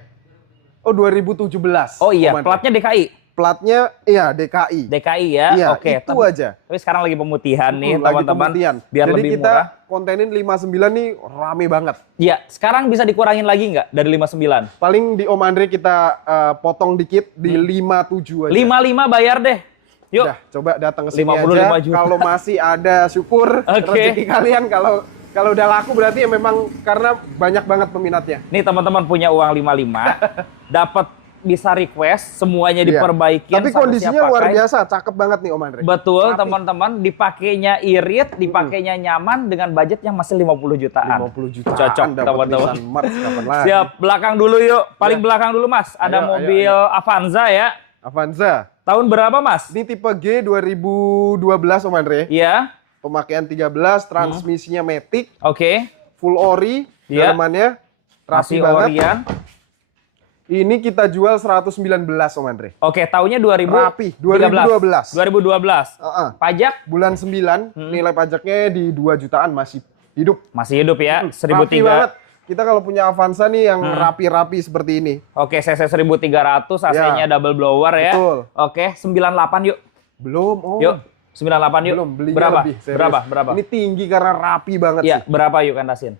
Oh 2017. Oh iya, Om Andre. platnya DKI. Platnya iya DKI. DKI ya. Iya, Oke, itu tapi, aja. tapi sekarang lagi pemutihan nih, Lagi teman-teman. pemutihan. Biar Jadi lebih kita murah. kontenin 59 nih rame banget. Iya, sekarang bisa dikurangin lagi nggak dari 59? Paling di Om Andre kita potong dikit di 57 aja. 55 bayar deh. Yuk. Udah, coba datang ke sini 55 aja. juta. Kalau masih ada syukur Oke. rezeki kalian. Kalau udah laku berarti ya memang karena banyak banget peminatnya. Nih teman-teman punya uang 55, dapat bisa request, semuanya Iya. diperbaikin. Tapi sama kondisinya siap luar pakai. biasa, cakep banget nih Om Andre. Betul Rapi. teman-teman, dipakainya irit, dipakainya nyaman dengan budget yang masih 50 jutaan. 50 jutaan. Cocok dapat teman-teman. Nissan March kapan lagi? Siap, belakang dulu yuk. Paling Ya. belakang dulu Mas, ada Ayo, mobil Avanza ya. Avanza. Tahun berapa Mas? Ini tipe G 2012 Om Andre. Iya, Pemakaian 13, transmisinya Matic, oke. full ori, Iya. dalamannya rapi Masih banget. Orion. Ini kita jual 119 Om Andre. Oke, tahunnya 2000. Rapi, 2012. 2012. Pajak Bulan 9, nilai pajaknya di 2 jutaan masih hidup. masih hidup ya, Rapi 1003. banget. Kita kalau punya Avanza nih yang rapi-rapi seperti ini. Oke, CC 1300, AC-nya double blower ya. Betul. Oke, 98 yuk. Belum, oh. Yuk, 98 yuk. Belum, belinya Berapa? lebih. serius. Berapa? Ini tinggi karena rapi banget Iya, sih. berapa yuk kandasin?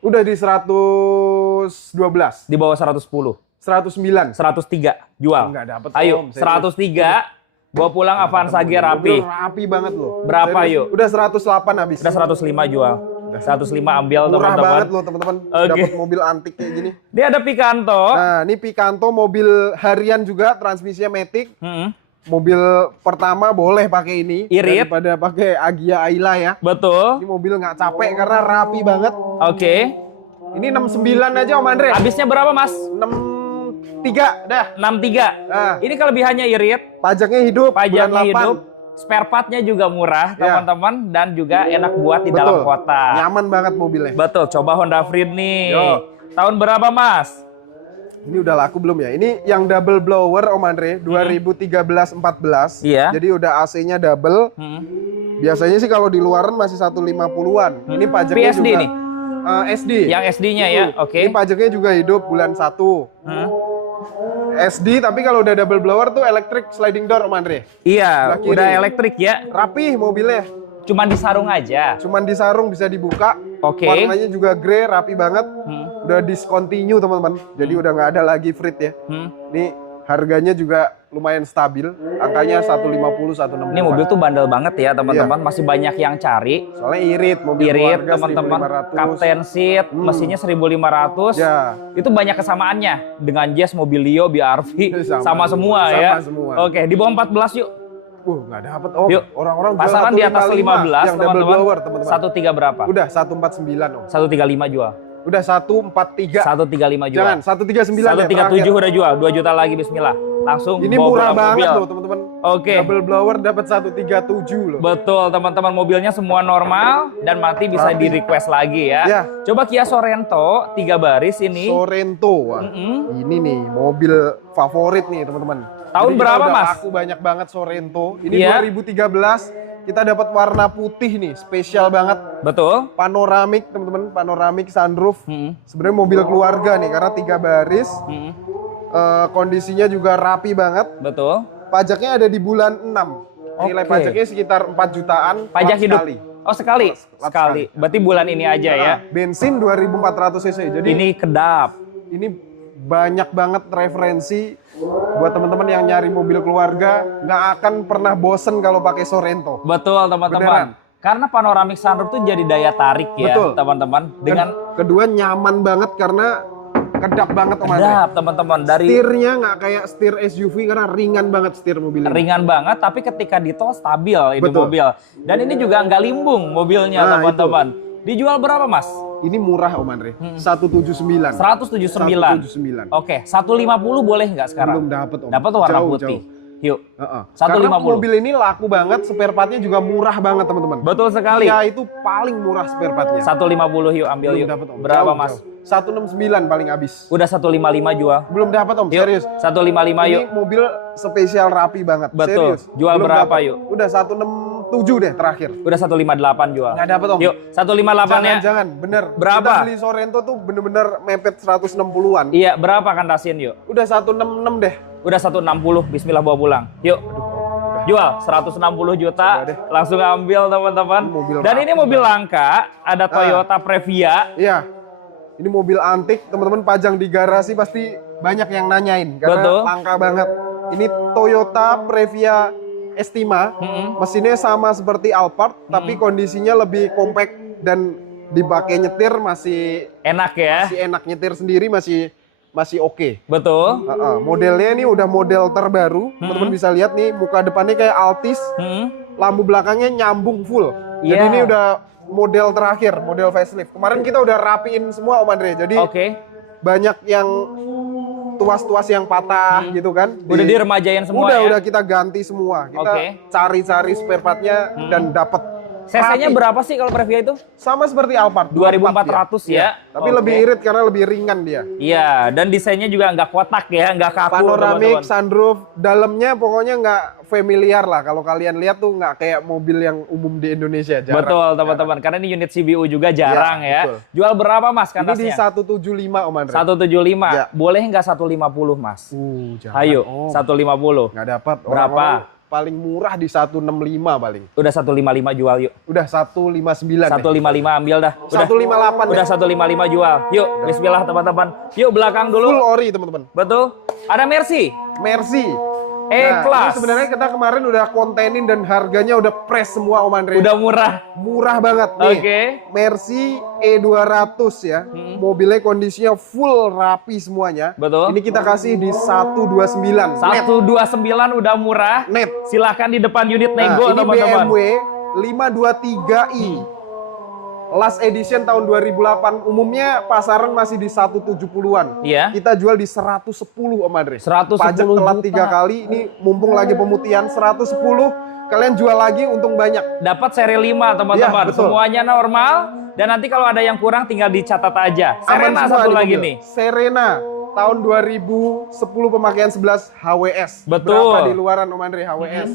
Udah di 112. Di bawah 110. 109. 103 jual. Enggak dapet, Ayo, Om, serius. 103. Bawa pulang Avanza G rapi. Mobil rapi banget loh. Berapa, Serius. yuk? Udah 108 habis. Udah 105 jual. 105 ambil Murah teman-teman. banget loh teman-teman. Oke. Dapat mobil antik kayak gini. Dia ada Picanto. Nah, ini Picanto mobil harian juga, transmisinya Matic. Mm-mm. Mobil pertama boleh pakai ini Irit. daripada pakai Agya Ayla ya. Betul. Ini mobil nggak capek karena rapi banget. Oke. Ini 69 aja Om Andre. Habisnya berapa, Mas? 63 dah. 63. Nah, Ini kelebihannya irit, pajaknya hidup. pajaknya bulan 8. hidup, spare partnya juga murah, Ya. teman-teman, dan juga enak buat di dalam kota. Nyaman banget mobilnya. Betul, coba Honda Freed nih. Yo. Tahun berapa, Mas? Ini udah laku belum ya? Ini yang double blower Om Andre, 2013-14. Iya. Jadi udah AC-nya double. Biasanya sih kalau di luaran masih 150-an. Ini pajaknya PSD juga nih? SD. Yang SD-nya ya, oke. Ini pajaknya juga hidup bulan 1. SD, tapi kalau udah double blower tuh electric sliding door Om Andre. Iya, Sebelah kiri. udah elektrik ya. Rapih mobilnya. Cuman disarung aja. Cuman disarung bisa dibuka. Oke. Warnanya juga grey, rapi banget. Udah discontinue teman-teman. Jadi udah nggak ada lagi Freed ya. Ini harganya juga lumayan stabil. Angkanya 150, 160. Ini mobil tuh bandel banget ya, teman-teman. Masih banyak yang cari. Soalnya irit, mobil Irit, keluarga teman-teman. 1.500. Captain seat, mesinnya 1.500. Ya. Itu banyak kesamaannya dengan Jazz, Mobilio, BRV, sama semua Sama ya. semua. Oke, di bawah 14 yuk. Nggak dapat Om. Yuk. Orang-orang jual Pasaran di atas 15, yang double blower teman-teman. 13 berapa? Udah 149 Om. 135 jual. Udah 143. 135 jual. Jangan, 139 ya 137 terakhir. udah jual, 2 juta lagi, bismillah. Langsung Ini bawa murah pulang banget mobil. loh teman-teman. Oke. Double blower dapat 137 loh. Betul, teman-teman, mobilnya semua normal dan nanti bisa Rapi. di request lagi ya. Ya. Coba Kia Sorento 3 baris ini. Sorento. Wah. Ini nih mobil favorit nih teman-teman. Tahun Jadi kita berapa, udah Mas? laku banyak banget Sorento. Ini Iya. 2013 kita dapat warna putih nih, spesial banget. Betul. Panoramik teman-teman, panoramik sunroof. Sebenarnya mobil keluarga nih karena 3 baris. Kondisinya juga rapi banget. Betul. Pajaknya ada di bulan 6. Nilai Oke. pajaknya sekitar 4 jutaan. Pajak flat hidup. sekali. Oh, sekali. Flat Sekali. Berarti bulan ini aja ya. Bensin 2400 cc. Jadi Ini kedap. ini banyak banget referensi buat teman-teman yang nyari mobil keluarga, nggak akan pernah bosen kalau pakai Sorento. Betul, teman-teman. Beneran. Karena panoramic sunroof tuh jadi daya tarik ya, Betul. teman-teman. Dengan Kedua nyaman banget karena kedap banget Om Andre. kedap, teman-teman. Dari Setirnya nggak kayak setir SUV karena ringan banget setir mobil ini. ringan banget, tapi ketika di tol stabil ini Betul. mobil. Dan ini juga nggak limbung mobilnya, Nah, teman-teman. Dijual berapa, Mas? Ini murah Om Andre, 179. 179. 179. Oke, 150 boleh nggak sekarang? Belum dapet Om. Dapat tuh warna Jauh, putih. jauh. Yuk. Heeh. 150. Karena mobil ini laku banget, spare partnya juga murah banget teman-teman. Betul sekali. Kia itu paling murah spare partnya. 150 yuk, ambil Belum yuk. dapet Om. Berapa, Jauh, Mas? jauh. 169 paling habis. Udah 155 jual. Belum dapat Om, Yuk, serius. 155 yuk. Ini mobil spesial rapi banget. Betul. Serius. Jual Belum berapa, dapet. yuk? Udah 167 deh terakhir. Udah 158 jual. Nggak dapet Om. Yuk, 158 ya. Jangan, bener. Berapa? Kita beli Sorento tuh bener-bener mepet 160-an. Iya, berapa kan Tasin yuk? Udah 166 deh. Udah 160, bismillah bawa pulang. Yuk. Jual 160 juta, Udah deh. langsung ambil teman-teman. Ini mobil Dan rapi ini mobil langka, ada Toyota Previa. Iya. Ini mobil antik, teman-teman pajang di garasi pasti banyak yang nanyain karena Betul. langka banget. Ini Toyota Previa Estima. Mesinnya sama seperti Alphard, tapi kondisinya lebih compact dan dipakai nyetir masih Enak ya. enak, nyetir sendiri masih oke. Betul. Modelnya ini udah model terbaru. Teman-teman bisa lihat nih, muka depannya kayak Altis, lampu belakangnya nyambung full. Jadi Iya. ini udah model terakhir, model facelift. Kemarin kita udah rapiin semua Om Andre. Jadi Oke. banyak yang tuas-tuas yang patah gitu kan. Udah diremajain semua ya. Udah kita ganti semua. Kita Oke. cari-cari spare partnya dan dapat. CC-nya rapi. berapa sih kalau Previa itu? Sama seperti Alphard, 2400 dia. ya. Tapi Oke. lebih irit karena lebih ringan dia. Iya, dan desainnya juga nggak kotak ya, nggak kaku. Panoramik, teman-teman. sunroof, dalamnya pokoknya nggak familiar lah. Kalau kalian lihat tuh nggak kayak mobil yang umum di Indonesia. Jarang. Betul teman-teman, karena ini unit CBU juga jarang ya. betul. Jual berapa Mas Ini di kantasnya? 175 Om Andre. 175. Ya. Boleh nggak 150 Mas? Jangan, Ayo, Om. 150. Nggak dapat. Berapa? Orang-orang paling murah di 165 paling. Udah 155 jual yuk. Udah 159 deh. 155 ambil dah. Udah 158 Udah 155 jual. Yuk, bismillah teman-teman. Yuk belakang Full dulu. ori teman-teman. Betul. Ada Mercy. Mercy. E-Class. Ini sebenarnya kita kemarin udah kontenin dan harganya udah press semua Om Andre. Udah murah. Murah banget nih. Oke. Mercy E200 ya. Mobilnya kondisinya full rapi semuanya. Betul. Ini kita kasih di 129. Net. 129 udah murah. Net. Silakan di depan unit Nah, nego ini teman-teman. BMW 523i. last edition tahun 2008 umumnya pasaran masih di 170-an. Iya. Kita jual di 110 Om Andre. 110 Pajak telat juta. 3 kali, ini mumpung lagi pemutihan 110, kalian jual lagi untung banyak. Dapat seri 5 teman-teman. Iya, betul. Semuanya normal dan nanti kalau ada yang kurang tinggal dicatat aja. Serena Aman semua satu di lagi mobil. nih. Serena tahun 2010 pemakaian 11 HWS. Betul. Berapa di luaran Om Andre HWS?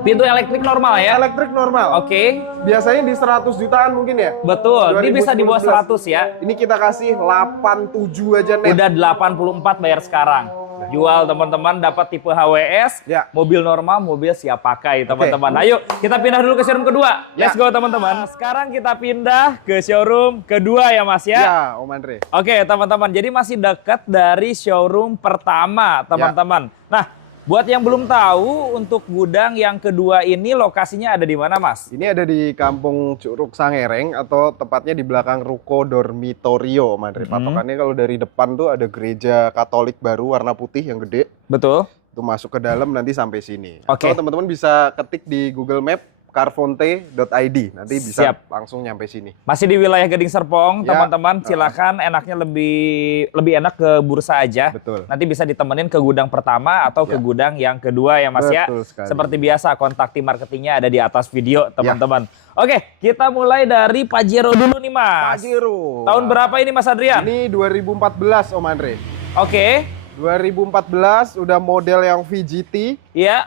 Pintu elektrik normal ya. Elektrik normal. Oke. Biasanya di 100 jutaan mungkin ya. Betul. Ini bisa di bawah 2010. 100 ya. Ini kita kasih 87 aja net. Udah 84 bayar sekarang. Jual teman-teman dapat tipe HWS, Ya. mobil normal, mobil siap pakai teman-teman. Ayo kita pindah dulu ke showroom kedua. Let's Ya. go teman-teman. Sekarang kita pindah ke showroom kedua ya Mas ya. Ya, Om Andre. Oke teman-teman, jadi masih dekat dari showroom pertama teman-teman. Nah, buat yang belum tahu untuk gudang yang kedua ini lokasinya ada di mana Mas? Ini ada di Kampung Curug Sangereng atau tepatnya di belakang Ruko Dormitorio, Om Andre. Patokannya kalau dari depan tuh ada gereja Katolik baru warna putih yang gede. Betul. Itu masuk ke dalam nanti sampai sini. Oke. Atau teman-teman bisa ketik di Google Map carfonte.id, nanti bisa Siap. langsung nyampe sini. Masih di wilayah Gading Serpong, Ya. teman-teman. Silakan, enaknya lebih enak ke bursa aja. Betul. Nanti bisa ditemenin ke gudang pertama atau ke Ya. gudang yang kedua ya Mas ya. Betul sekali. Seperti biasa, kontak tim marketingnya ada di atas video teman-teman. Oke, kita mulai dari Pajero dulu nih Mas. Pajero. Tahun berapa ini Mas Adrian? Ini 2014 Om Andre. Oke, 2014 udah model yang VGT, iya,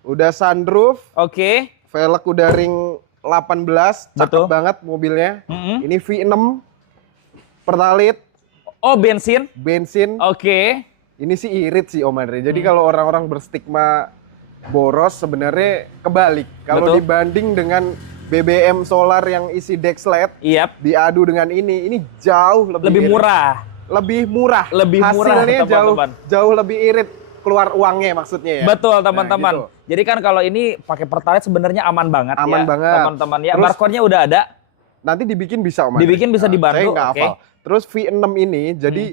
udah sunroof, oke. velg udah ring 18, cakep Betul. banget mobilnya. Mm-mm. Ini V6 pertalite, Oh, bensin. bensin. Oke. Ini sih irit sih Om Andre. Jadi kalau orang-orang berstigma boros sebenarnya kebalik. Kalau Betul. dibanding dengan BBM solar yang isi Dexlet, Iya, diadu dengan ini jauh lebih irit. murah. Lebih murah. Lebih murah, Hasilnya teman-teman. jauh lebih irit. Keluar uangnya maksudnya ya. Betul Nah, teman-teman. gitu. Jadi kan kalau ini pakai pertalite sebenarnya aman banget Aman ya. banget. Teman-teman ya. Terus- Barcode-nya udah ada. Nanti dibikin bisa Om Andre. Dibikin bisa dibantu, Saya nggak oke. hafal. Terus V6 ini jadi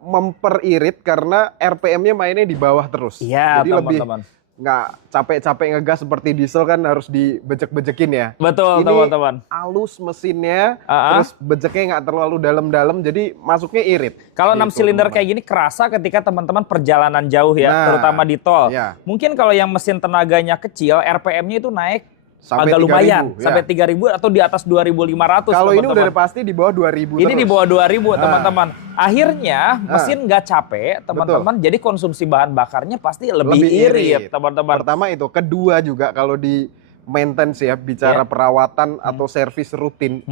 memperirit karena RPM-nya mainnya di bawah terus. Iya, Jadi lebih teman-teman. nggak capek-capek ngegas seperti diesel kan harus dibejek-bejekin ya. Betul, Ini teman-teman. halus mesinnya, Ah. terus bejeknya nggak terlalu dalam-dalam, jadi masuknya irit. Kalau 6 Gitu, silinder teman-teman. kayak gini kerasa ketika teman-teman perjalanan jauh ya, Nah, terutama di tol. iya. Mungkin kalau yang mesin tenaganya kecil, RPM-nya itu naik Sampai agak 3.000, lumayan, ya. sampai 3.000 atau di atas 2.500. Kalau ini teman-teman. udah pasti di bawah 2000 Ini di terus. bawah 2000 Ah. teman-teman. Akhirnya mesin nggak capek teman-teman. Jadi konsumsi bahan bakarnya pasti lebih irit teman-teman. Pertama itu, kedua juga kalau di maintenance ya, bicara perawatan atau servis rutin,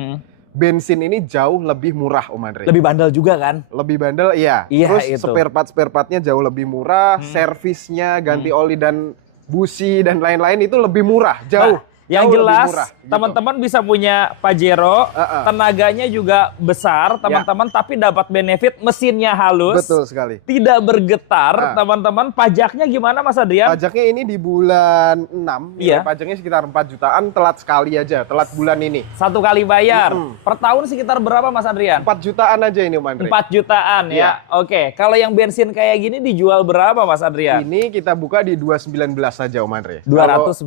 bensin ini jauh lebih murah Om Andre. Lebih bandel juga kan? Lebih bandel, iya. Iya, Terus itu. spare partnya jauh lebih murah, servisnya, ganti oli dan busi dan lain-lain itu lebih murah, jauh. Yang Jauh lebih jelas murah, gitu. teman-teman bisa punya Pajero, tenaganya juga besar teman-teman, tapi dapat benefit mesinnya halus, Betul sekali. tidak bergetar teman-teman. Pajaknya gimana Mas Adrian? Pajaknya ini di bulan 6, Iya. pajaknya sekitar 4 jutaan, telat sekali aja, telat bulan ini. Satu kali bayar. Per tahun sekitar berapa Mas Adrian? 4 jutaan aja ini Om Andre. 4 jutaan ya. Iya. Oke, kalau yang bensin kayak gini dijual berapa Mas Adrian? Ini kita buka di 219 saja Om Andre. 219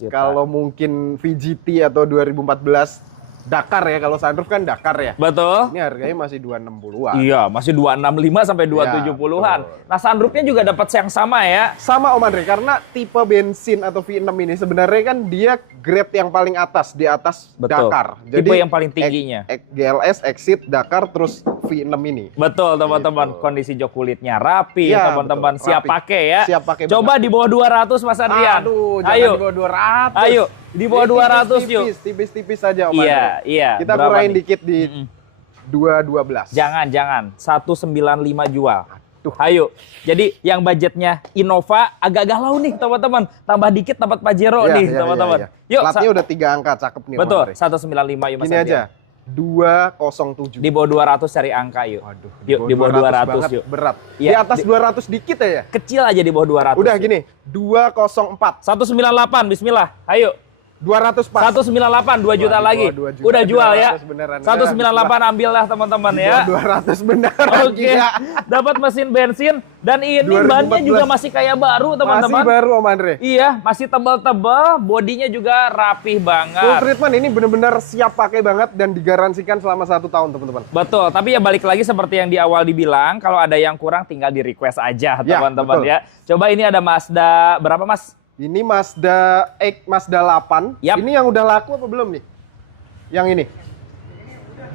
juta. Kalau mungkin VGT atau 2014 Dakar ya, kalau sunroof kan Dakar ya. Betul? Ini harganya masih 260-an. Iya, masih 265 sampai 270-an. betul. Nah, sunroofnya juga dapat yang sama ya. Sama Om Andre, karena tipe bensin atau V6 ini sebenarnya kan dia grade yang paling atas, di atas Betul. Dakar. Tipe yang paling tingginya. GLS, Exit, Dakar, terus V6 ini. Betul teman-teman, Gitu. kondisi jok kulitnya rapi Iya, teman-teman, betul. siap Rapi. pakai ya. Siap pakai Coba di bawah 200 Mas Adrian. Aduh, jangan Ayo. di bawah 200. Ayo, di bawah 200 yuk. Tipis-tipis saja Om Iya, Andre. iya. Kita Berapa kurain nih? dikit di 212. Jangan. 195 jual. Ayo. Jadi yang budgetnya Innova agak galau nih teman-teman. Tambah dikit dapat Pajero Iya, nih iya, teman-teman. iya, iya. Yuk. Platnya udah 3 angka, cakep nih Om Betul, Andre. 195 yuk Mas Gini Adrian. aja, 207. Di bawah 200 cari angka yuk. Waduh, Yuk, di bawah 200 banget, yuk. berat. Iya, Di atas 200 dikit ya. Kecil aja di bawah 200. Udah yuk. gini, 204. 198, bismillah. Ayo. 200 pas. 198, 2 juta Wah, lagi. di bawah 2 juta, Udah jual ya. 200 beneran. 198 ambil lah teman-teman ya. 200 beneran. Oke. Gila. Dapat mesin bensin dan ini 2014. bannya juga masih kayak baru teman-teman. Masih baru Om Andre. Iya, masih tebal-tebal, bodinya juga rapih Full banget. treatment ini benar-benar siap pakai banget dan digaransikan selama 1 tahun teman-teman. Betul, tapi ya balik lagi seperti yang di awal dibilang, kalau ada yang kurang tinggal di request aja teman-teman betul. ya. Coba ini ada Mazda berapa Mas? Ini Mazda 8. Yap. Ini yang udah laku apa belum nih? Yang ini.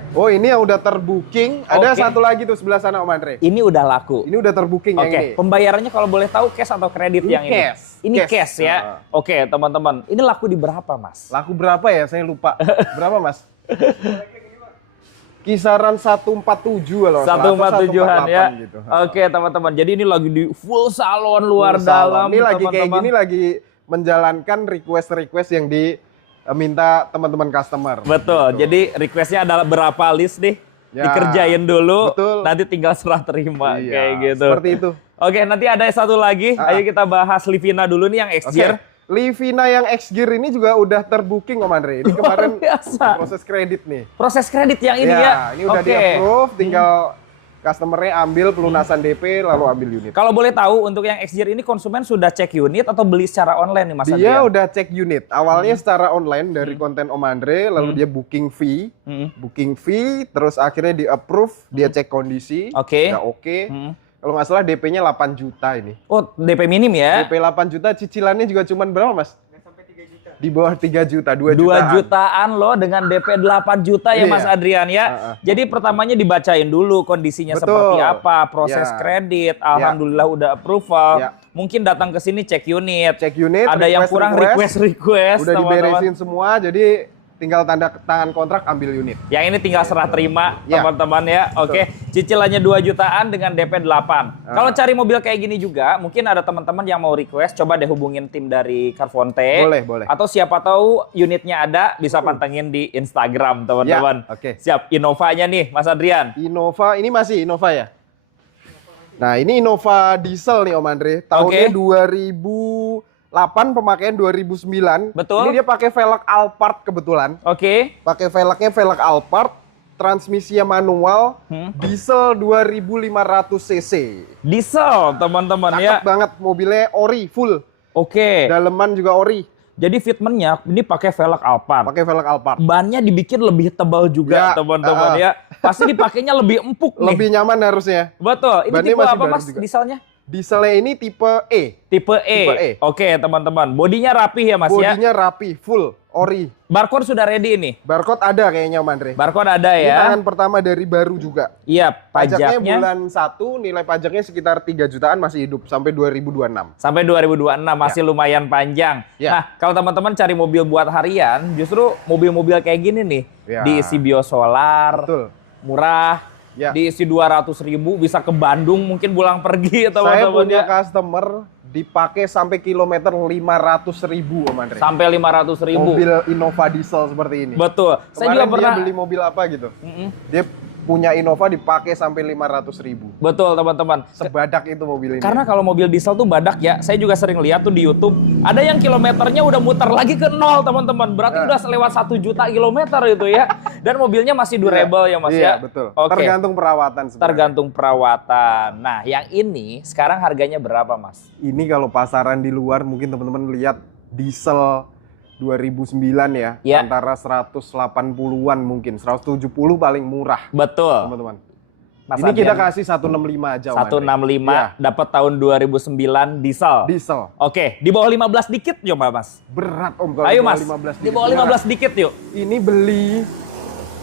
Oh, ini yang udah terbooking. Ada Oke. satu lagi tuh sebelah sana Om Andre. Ini udah laku. Ini udah terbooking yang Oke, ini. pembayarannya kalau boleh tahu cash atau kredit Ini yang cash. ini? Ini Cash. cash ya. Oke, teman-teman. Ini laku di berapa, Mas? Laku berapa ya? Saya lupa. Berapa, Mas? Kisaran 147 kalau nggak salah, atau 147-an ya. 148 gitu. Oke, teman-teman. Jadi ini lagi di full salon luar Full salon. dalam. Ini lagi kayak teman-teman. gini lagi menjalankan request yang diminta teman-teman customer. Betul. Gitu. Jadi requestnya adalah berapa list nih? Ya, Dikerjain dulu, betul. nanti tinggal serah terima Iya, kayak gitu. seperti itu. Oke, nanti ada satu lagi. Ayo kita bahas Livina dulu nih yang Oke. X-Gear. Livina yang X-Gear ini juga udah terbooking Om Andre. Ini kemarin biasa. proses kredit nih. Proses kredit yang ini ya. Ini udah Oke. di-approve, tinggal customer-nya ambil pelunasan DP lalu ambil unit. Kalau boleh tahu untuk yang X-Gear ini konsumen sudah cek unit atau beli secara online nih Mas Dia Adrian? udah cek unit. Awalnya secara online dari konten Om Andre, lalu dia booking fee. Booking fee, terus akhirnya di-approve, dia cek kondisi. Oke. Udah oke. Kalau nggak salah DP-nya 8 juta ini. Oh, DP minim ya? DP 8 juta, cicilannya juga cuman berapa Mas? Di bawah 3 juta, 2 2 jutaan. jutaan loh dengan DP 8 juta ya Iya. Mas Adrian ya. Jadi pertamanya dibacain dulu kondisinya Betul. seperti apa, proses Ya. kredit, alhamdulillah udah approval. Ya. Mungkin datang ke sini cek unit. Cek unit, Ada yang kurang request udah teman-teman. diberesin semua, jadi tinggal tanda tangan kontrak ambil unit. Yang ini tinggal serah terima Ya. teman-teman ya. Oke, cicilannya 2 jutaan dengan DP 8. Kalau cari mobil kayak gini juga, mungkin ada teman-teman yang mau request, coba deh hubungin tim dari Carfonte. Boleh. Atau siapa tahu unitnya ada, bisa pantengin di Instagram teman-teman. Ya, oke. Siap, Innovanya nih Mas Adrian. Innova, ini masih Innova ya? Nah, ini Innova diesel nih Om Andre. Tahunnya Oke. 2008, pemakaian 2009. Betul. Ini dia pakai velg Alphard kebetulan. Oke. Pakai velgnya velg Alphard, transmisinya manual, diesel 2500 cc. Diesel teman-teman ya. Cakep banget, mobilnya ori full. Oke. Daleman juga ori. Jadi fitmentnya ini pakai velg Alphard. Pakai velg Alphard. Bannya dibikin lebih tebal juga Ya, teman-teman ya. Pasti dipakainya lebih empuk nih. Lebih nyaman harusnya. Betul. Ini Bannya tipe masih apa baru Mas juga. dieselnya? Dieselnya ini tipe E. Tipe E. Tipe E. Oke teman-teman. Bodinya rapih ya Mas ya. Bodinya rapi, full, ori. Barcode sudah ready ini. Barcode ada kayaknya Om Andre. Barcode ada Ini ya. tangan pertama dari baru juga. Iya, Pajaknya pajaknya bulan 1, nilai pajaknya sekitar 3 jutaan masih hidup sampai 2026. sampai 2026 masih lumayan panjang. Ya. Nah, kalau teman-teman cari mobil buat harian, justru mobil-mobil kayak gini nih, Ya. diisi biosolar, Betul. murah, Ya. diisi 200.000 bisa ke Bandung mungkin pulang pergi Saya teman-teman punya ya. customer dipakai sampai kilometer 500.000 Om Andre. Sampai 500.000. Mobil Innova diesel seperti ini. Betul. Saya juga Kemarin pernah. dia beli mobil apa gitu. Dia punya Innova dipakai sampai 500.000. Betul teman-teman. Sebadak itu mobil ini. Karena kalau mobil diesel tuh badak ya, saya juga sering lihat tuh di YouTube, ada yang kilometernya udah muter lagi ke nol teman-teman, berarti udah lewat 1 juta kilometer itu ya, dan mobilnya masih durable ya Mas Iya, ya. betul. Oke. Tergantung perawatan sebenarnya. Tergantung perawatan. Nah, yang ini sekarang harganya berapa Mas? Ini kalau pasaran di luar mungkin teman-teman lihat diesel 2009 ya, Ya. antara 180-an mungkin, 170 paling murah Betul. teman-teman. Mas Ini kita Adrian, kasih 165 aja. Om Andre. 165 Iya, dapat tahun 2009 diesel. diesel. Oke, di bawah 15 dikit coba Mas. Berat Om kalau Ayo di bawah Mas, 15 di bawah 15 dikit yuk. Ini beli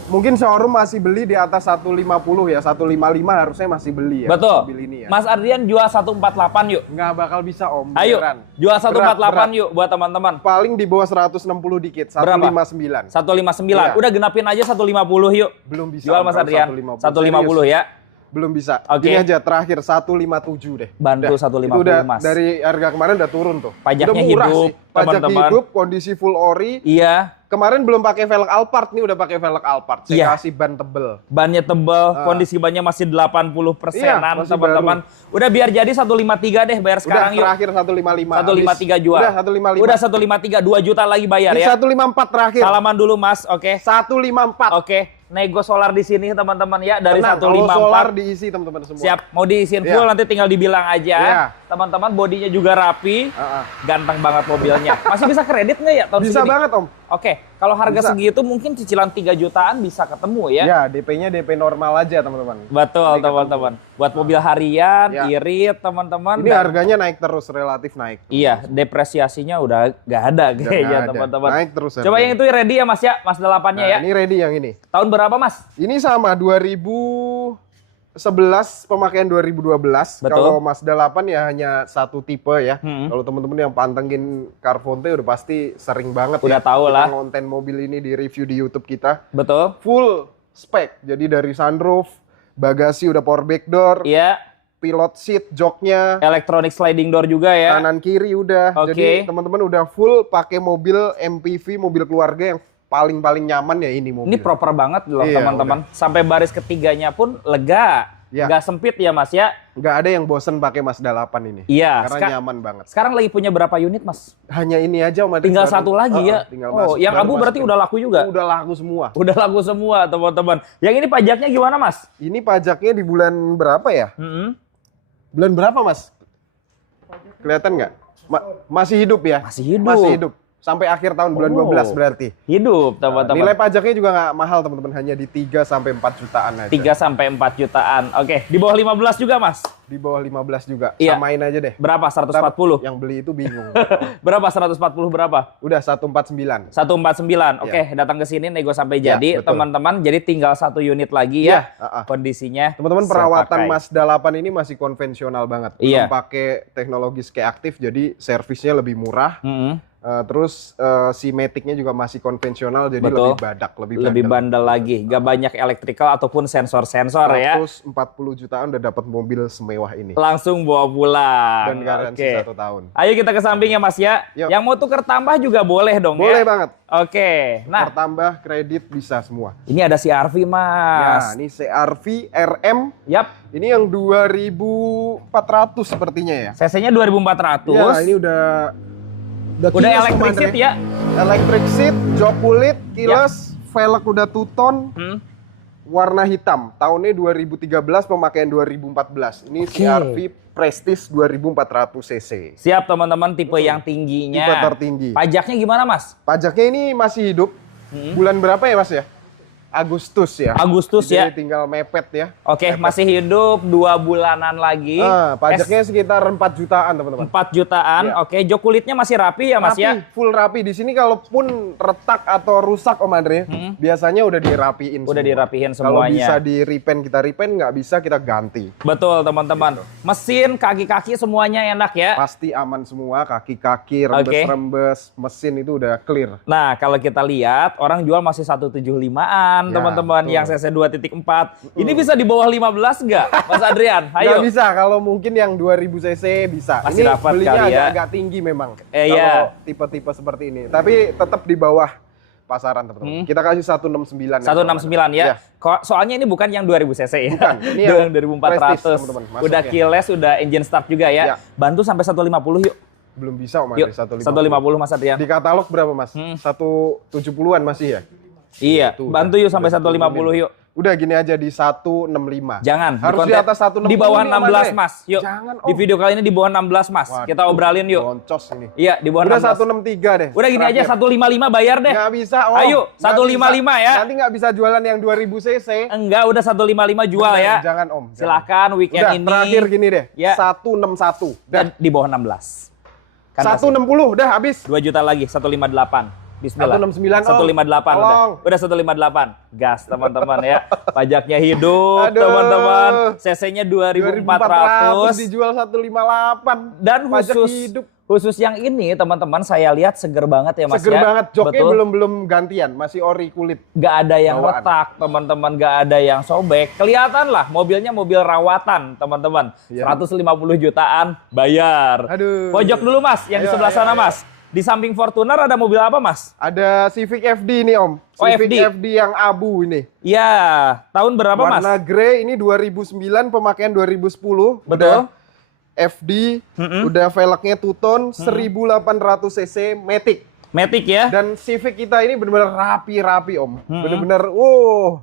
mungkin showroom masih beli di atas 150 ya, 155 harusnya masih beli ya. Betul. Mobil ini ya. Mas Adrian jual 148 yuk. Nggak bakal bisa Om. Ayo, beneran. jual 148 Berat. yuk buat teman-teman. Paling di bawah 160 dikit, Berapa? 159. 159. Iya. Udah genapin aja 150 yuk. Belum bisa. Jual Om, Mas kalau Adrian. 150. 150 ya. Belum bisa. Oke. Ini aja terakhir 157 deh. Bantu Udah. 150, Itu udah Mas. dari harga kemarin udah turun tuh. Pajaknya udah murah hidup, sih. Pajak teman-teman. hidup, kondisi full ori, Iya. kemarin belum pakai velg Alphard, nih udah pakai velg Alphard. Saya Iya. kasih ban tebel. Bannya tebal, kondisi bannya masih 80%-an, masih teman-teman. Udah biar jadi 153 deh, bayar sekarang Udah yuk. terakhir 155. 153 jual. Udah 155. Udah 153, 2 juta lagi bayar Di ya. 154 terakhir. Salaman dulu Mas, oke. 154. Oke, nego solar di sini teman-teman ya dari Tenang, kalau solar 154. diisi teman-teman semua. Siap, mau diisiin full Iya. nanti tinggal dibilang aja. Iya. Teman-teman bodinya juga rapi. Ganteng banget mobilnya. Masih bisa kredit nggak ya tahun Bisa segini? banget Om. Oke, kalau harga Bisa. segitu mungkin cicilan 3 jutaan bisa ketemu ya. Ya, DP-nya DP normal aja teman-teman. Betul Jadi teman-teman. Buat mobil harian, Ya. irit teman-teman. Ini Dan- harganya naik terus, relatif naik. Iya, depresiasinya udah nggak ada Udah kayaknya nggak ada. teman-teman. Naik terus Coba harganya. yang itu ready ya Mas ya, Mas 8-nya Nah, ya. ini ready yang ini. Tahun berapa Mas? Ini sama 2011 pemakaian 2012. Betul. Kalau Mazda 8 ya hanya satu tipe ya. Hmm. Kalau teman-teman yang pantengin Carfonte udah pasti sering banget Udah ya. tahu kita lah. ngonten mobil ini di review di YouTube kita. Betul? Full spek. Jadi dari sunroof, bagasi udah power back door, Iya, pilot seat, joknya, electronic sliding door juga ya. kanan kiri udah. Oke. Jadi teman-teman udah full pakai mobil MPV, mobil keluarga yang paling nyaman ya ini mobil. Ini proper banget loh Iya, teman-teman. Sampai baris ketiganya pun lega. Ya. Nggak sempit ya Mas ya. Nggak ada yang bosen pakai Mazda 8 ini. Iya. Karena nyaman banget. Sekarang lagi punya berapa unit Mas? Hanya ini aja Om Adri. Tinggal Baru- satu lagi ya. Tinggal Oh, masuk, yang baru abu berarti masukin. udah laku juga? Udah laku semua. Udah laku semua teman-teman. Yang ini pajaknya gimana Mas? Ini pajaknya di bulan berapa ya? Bulan berapa Mas? Kelihatan nggak? Masih hidup ya? Masih hidup. Masih hidup. Sampai akhir tahun bulan Oh. 12 berarti. Hidup teman-teman. Nilai pajaknya juga nggak mahal teman-teman. Hanya di 3 sampai 4 jutaan aja. 3 sampai 4 jutaan. Oke, di bawah 15 juga Mas. Di bawah 15 juga. Iya. Samain aja deh. Berapa? 140. Yang beli itu bingung. Berapa 140 berapa? Udah 149. 149. Oke, datang ke sini nego sampai Iya, jadi betul. teman-teman. Jadi tinggal satu unit lagi ya. Iya, Kondisinya. Teman-teman saya perawatan pakai. Mazda 8 ini masih konvensional banget. Iya. Belum pakai teknologi Ski Active jadi servisnya lebih murah. Mm-mm. Terus si matic-nya juga masih konvensional jadi Betul. lebih badak, Lebih bandel lagi. Gak banyak elektrikal ataupun sensor-sensor ya. 140 jutaan udah dapat mobil semewah ini. Langsung bawa pulang. Dan garansi Oke. 1 tahun. Ayo kita ke samping ya Mas ya. Yuk. Yang mau tuker tambah juga boleh dong Boleh ya. banget. Oke. Nah, Bertambah kredit bisa semua. ini ada CR-V Nah, Mas. ini CR-V RM. Yap. Ini yang 2400 sepertinya ya. CC-nya 2400. Ya, ini udah Udah kiles, electric Om seat Andre. ya. Electric seat, jok kulit, kiles, velg udah two-tone, Hmm. warna hitam. Tahunnya 2013, pemakaian 2014. Ini Oke. CR-V Prestige 2400 cc. Siap teman-teman, tipe yang tingginya. Tipe tertinggi. Pajaknya gimana Mas? Pajaknya ini masih hidup. Bulan berapa ya Mas ya? Agustus ya. Agustus Jadi ya. tinggal mepet ya. Oke, masih hidup 2 bulanan lagi. Pajaknya sekitar 4 jutaan teman-teman. 4 jutaan. Iya. Oke, jok kulitnya masih rapi ya Mas Rapi, ya? full rapi. Di sini kalaupun retak atau rusak Om Andre, biasanya udah dirapiin Udah semua. dirapihin Kalau semuanya. bisa di repaint kita repaint, nggak bisa kita ganti. Betul teman-teman. Mesin, kaki-kaki semuanya enak ya. Pasti aman semua, kaki-kaki, Oke. rembes-rembes, mesin itu udah clear. Nah, kalau kita lihat orang jual masih 175-an, Ya, teman-teman, betul. yang CC 2.4. Ini bisa di bawah 15 nggak, Mas Adrian? Nggak Ayo. bisa, kalau mungkin yang 2000 cc bisa. Masih Ini dapat belinya kali ya. agak tinggi memang. Iya. Kalau tipe-tipe seperti ini. Tapi tetap di bawah pasaran teman-teman. Kita kasih 169. 169 ya. Iya. Soalnya ini bukan yang 2000 cc ya. Bukan, ini yang yang 2400. Prestige, teman-teman. Masuk Udah ya. keyless, udah engine start juga ya. Iya. Bantu sampai 150 yuk. Belum bisa Om Yuk, Andre, 150 Mas Adrian. Di katalog berapa Mas? 170-an masih ya? Iya, Itu bantu yuk sampai udah 150 yuk. Udah gini aja di 165. Jangan. Harus di konten- atas 160 Di bawah nih, Om 16 Andre. Mas. Yuk. Jangan, Di Om. video kali ini di bawah 16 Mas. Waduh, Kita obralin yuk. Boncos ini. Iya, di bawah Udah 16. 163 deh. Udah gini aja 155 bayar deh. Nggak bisa Om. Ayo, Nggak 155 bisa. ya. Nanti nggak bisa jualan yang 2000 cc. Enggak, udah 155 jual ya. Jangan Om. jangan. Silakan weekend Udah ini. terakhir gini deh. Ya. 161. Dan di bawah 16. Kan 160 udah habis. 2 juta lagi, 158. Bismillah. 169, Om. 158 Tolong. udah 158. Gas teman-teman ya. Pajaknya hidup Aduh. teman-teman. CC-nya 2400 dijual 158. dan Pajak khusus hidup. khusus yang ini teman-teman saya lihat seger banget ya Mas Seger ya. banget. Joknya Betul. belum gantian, masih ori kulit. Nggak ada yang Bawaan. retak teman-teman, nggak ada yang sobek. Kelihatan lah mobilnya mobil rawatan teman-teman. Iya. 150 jutaan bayar. Aduh. Pojok dulu Mas, yang di Ayo, sebelah ayo, sana ayo. Mas. Di samping Fortuner ada mobil apa, Mas? Ada Civic FD nih Om. Oh, Civic FD. FD yang abu ini. Ya, tahun berapa, Mas? Warna grey ini 2009, pemakaian 2010. Betul. Udah FD, udah velgnya two-tone, 1800 cc Matic. Matic ya? Dan Civic kita ini benar-benar rapi-rapi Om. Benar-benar,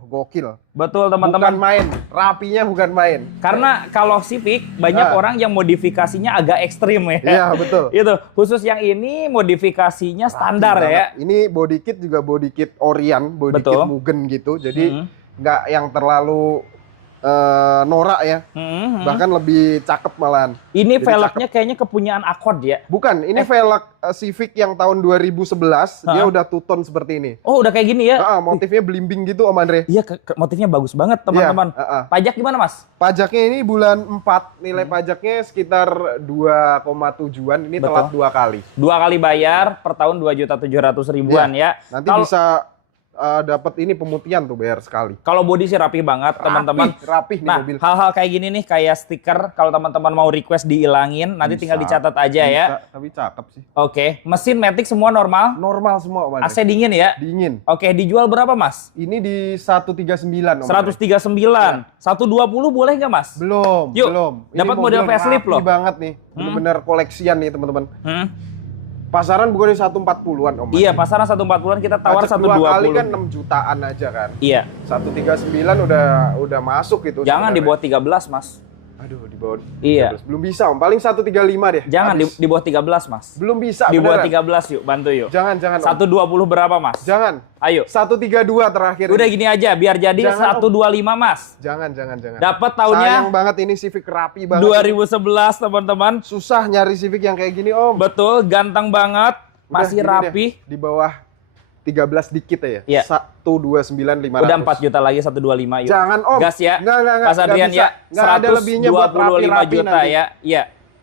gokil. Betul, Bukan teman-teman. main, rapinya bukan main. Karena kalau Civic banyak Nah. orang yang modifikasinya agak ekstrim ya. Iya, betul. Itu khusus yang ini modifikasinya standar Rapi ya. banget. Ini body kit juga body kit Orion, body kit Betul. Mugen gitu. Jadi nggak yang terlalu norak ya. Bahkan lebih cakep malahan. Ini Jadi velgnya kayaknya kepunyaan Accord ya. Bukan, ini velg Civic yang tahun 2011, dia udah two-tone seperti ini. Oh, udah kayak gini ya? Motifnya belimbing gitu Om Andre. Iya, motifnya bagus banget teman-teman. Iya, Pajak gimana, Mas? Pajaknya ini bulan 4, nilai pajaknya sekitar 2,7-an, ini Betul. telat 2 kali. 2 kali bayar per tahun 2.700.000-an ya. Nanti bisa dapat ini pemutihan tuh bayar sekali. Kalau bodi sih rapih banget, teman-teman. Rapih nih Nah, mobil. hal-hal kayak gini nih kayak stiker kalau teman-teman mau request dihilangin, nanti tinggal dicatat aja ya. Bisa, tapi cakep sih. Oke, mesin Matic semua normal. Normal semua Om Andre. AC dingin ya. Dingin. Oke, dijual berapa, Mas? Ini di 139 Om Andre. 139. 120 boleh nggak, Mas? Belum, Yuk, belum. Ini dapat mobil model facelift rapi loh. banget nih. Bener-bener koleksian nih teman-teman. Hmm? Pasaran bukan di 140-an Om. Iya, pasaran 140-an kita tawar Pajak 2 kali 120. kan 6 jutaan aja kan. Iya. 139 udah masuk gitu. Jangan di sebenarnya. bawah 13, Mas. Aduh, di bawah. Iya. 13. Belum bisa Om, paling 135 deh. Jangan Habis. di bawah 13, Mas. Belum bisa Di bawah beneran. 13 yuk, bantu yuk. Jangan Om. 120 berapa, Mas? Jangan. Ayo. 132 terakhir. Udah ini. gini aja, biar jadi Jangan, 125, Mas. Jangan. Dapat tahunnya Sayang banget ini Civic rapi banget. 2011, teman-teman. Susah nyari Civic yang kayak gini Om. Betul, ganteng banget. Udah, Masih gini rapi. deh, di bawah 13 dikit ya. Iya. 129.500. Udah 4 juta lagi, 125 yuk. Jangan Om. Gas ya. Enggak, Mas Adrian bisa. ya. Nggak ada lebihnya buat 125 rapi-rapi juta nanti. ya. Iya.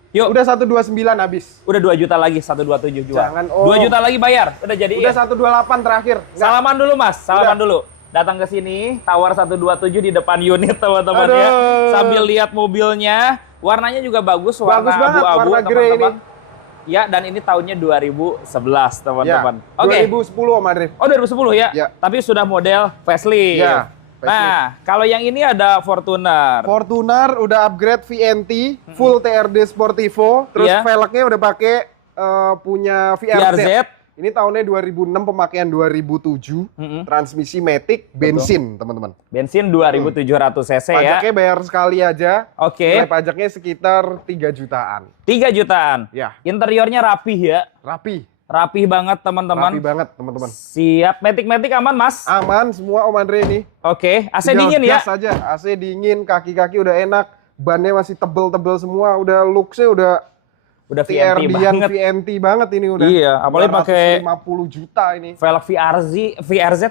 Yuk. Udah 129 habis. Udah 2 juta lagi, 127 jual. Jangan, Om. 2 juta lagi bayar. Udah jadi. Udah 128 terakhir. Nggak. Salaman dulu, Mas. Salaman Udah. dulu. Datang ke sini, tawar 127 di depan unit, teman-teman ya. Aduh. Sambil lihat mobilnya. Warnanya juga bagus, warna Bagus banget, abu-abu, warna grey teman-teman. Ya, dan ini tahunnya 2011, teman-teman. Ya, Oke. 2010 Om Andre. Oh, 2010 ya? Ya. Tapi sudah model facelift. Ya, facelift. Nah, kalau yang ini ada Fortuner. Fortuner udah upgrade VNT, full TRD Sportivo, terus Iya. velgnya udah pakai punya VRZ. VRZ. Ini tahunnya 2006, pemakaian 2007, transmisi Matic, bensin teman-teman. Bensin 2700 cc ya. Pajaknya bayar sekali aja. Oke. Nilai pajaknya sekitar 3 jutaan. 3 jutaan. Ya, Interiornya rapih ya. rapi. Rapih banget, Rapi teman-teman. banget teman-teman. Siap. Matic aman, Mas? Aman semua Om Andre ini. Oke. AC Tinggal dingin ya? gas aja. AC dingin, kaki-kaki udah enak. Bannya masih tebel-tebel semua. Udah looks-nya udah Udah VNT banget. VNT banget ini udah. Iya, apalagi pakai 50 juta ini. Velg VRZ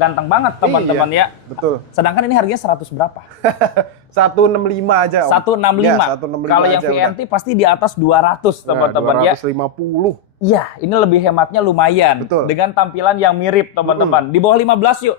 ganteng banget, teman-teman Iya, ya. betul. Sedangkan ini harganya 100 berapa? 165 aja Om. 165. Ya, 165 Kalau yang aja VNT pasti di atas 200, teman-teman ya. 250. Iya, ini lebih hematnya lumayan. Betul. Dengan tampilan yang mirip, teman-teman. Di bawah 15 yuk.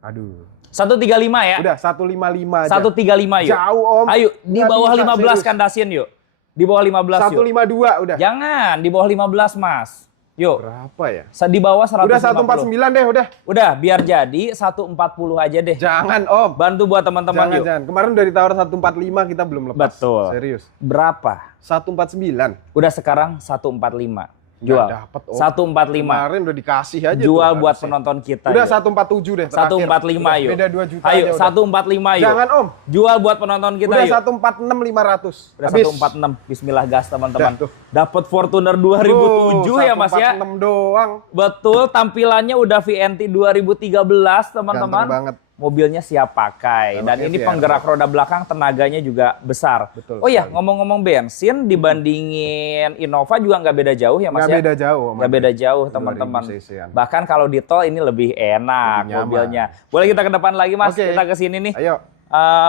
Aduh. 135 ya. Udah 155 aja. 135 yuk. Jauh Om. Ayo, di Nggak bawah bisa, 15 serius. kandasin yuk. Di bawah 15 yuk. 152 udah. Jangan, di bawah 15, Mas. Yuk. Berapa ya? Di bawah 150. Udah 149 deh udah. Udah, biar jadi 140 aja deh. Jangan Om. Bantu buat teman-teman yuk. Jangan. Kemarin dari tawar 145 kita belum lepas. Betul. Serius. Berapa? 149. Udah sekarang 145. Jual. Nggak dapet, Om. 145. Kemarin udah dikasih aja Jual tuh, buat harusnya. penonton kita. Udah yuk. 147 deh terakhir. 145 Udah, yuk. Beda 2 juta Ayo, aja udah. 145 yuk. Jangan Om. Jual buat penonton kita Udah yuk. 146 500. Udah Habis. 146. Bismillah gas, teman-teman. Dah, tuh. Dapat Fortuner 2007 ya, Mas ya. 146 doang. Betul, tampilannya udah VNT 2013, teman-teman. Ganteng banget. Mobilnya siap pakai. Dan Velgnya ini VRZ. penggerak roda belakang tenaganya juga besar. Betul Oh ya, sekali. ngomong-ngomong bensin dibandingin Innova juga nggak beda jauh ya, Mas Nggak ya? beda jauh. Om. Nggak beda jauh, teman-teman. 2000 cc-an. Bahkan kalau di tol ini lebih enak Lebih nyaman. mobilnya. Boleh kita ke depan lagi, Mas? Oke. Kita ke sini nih. Ayo.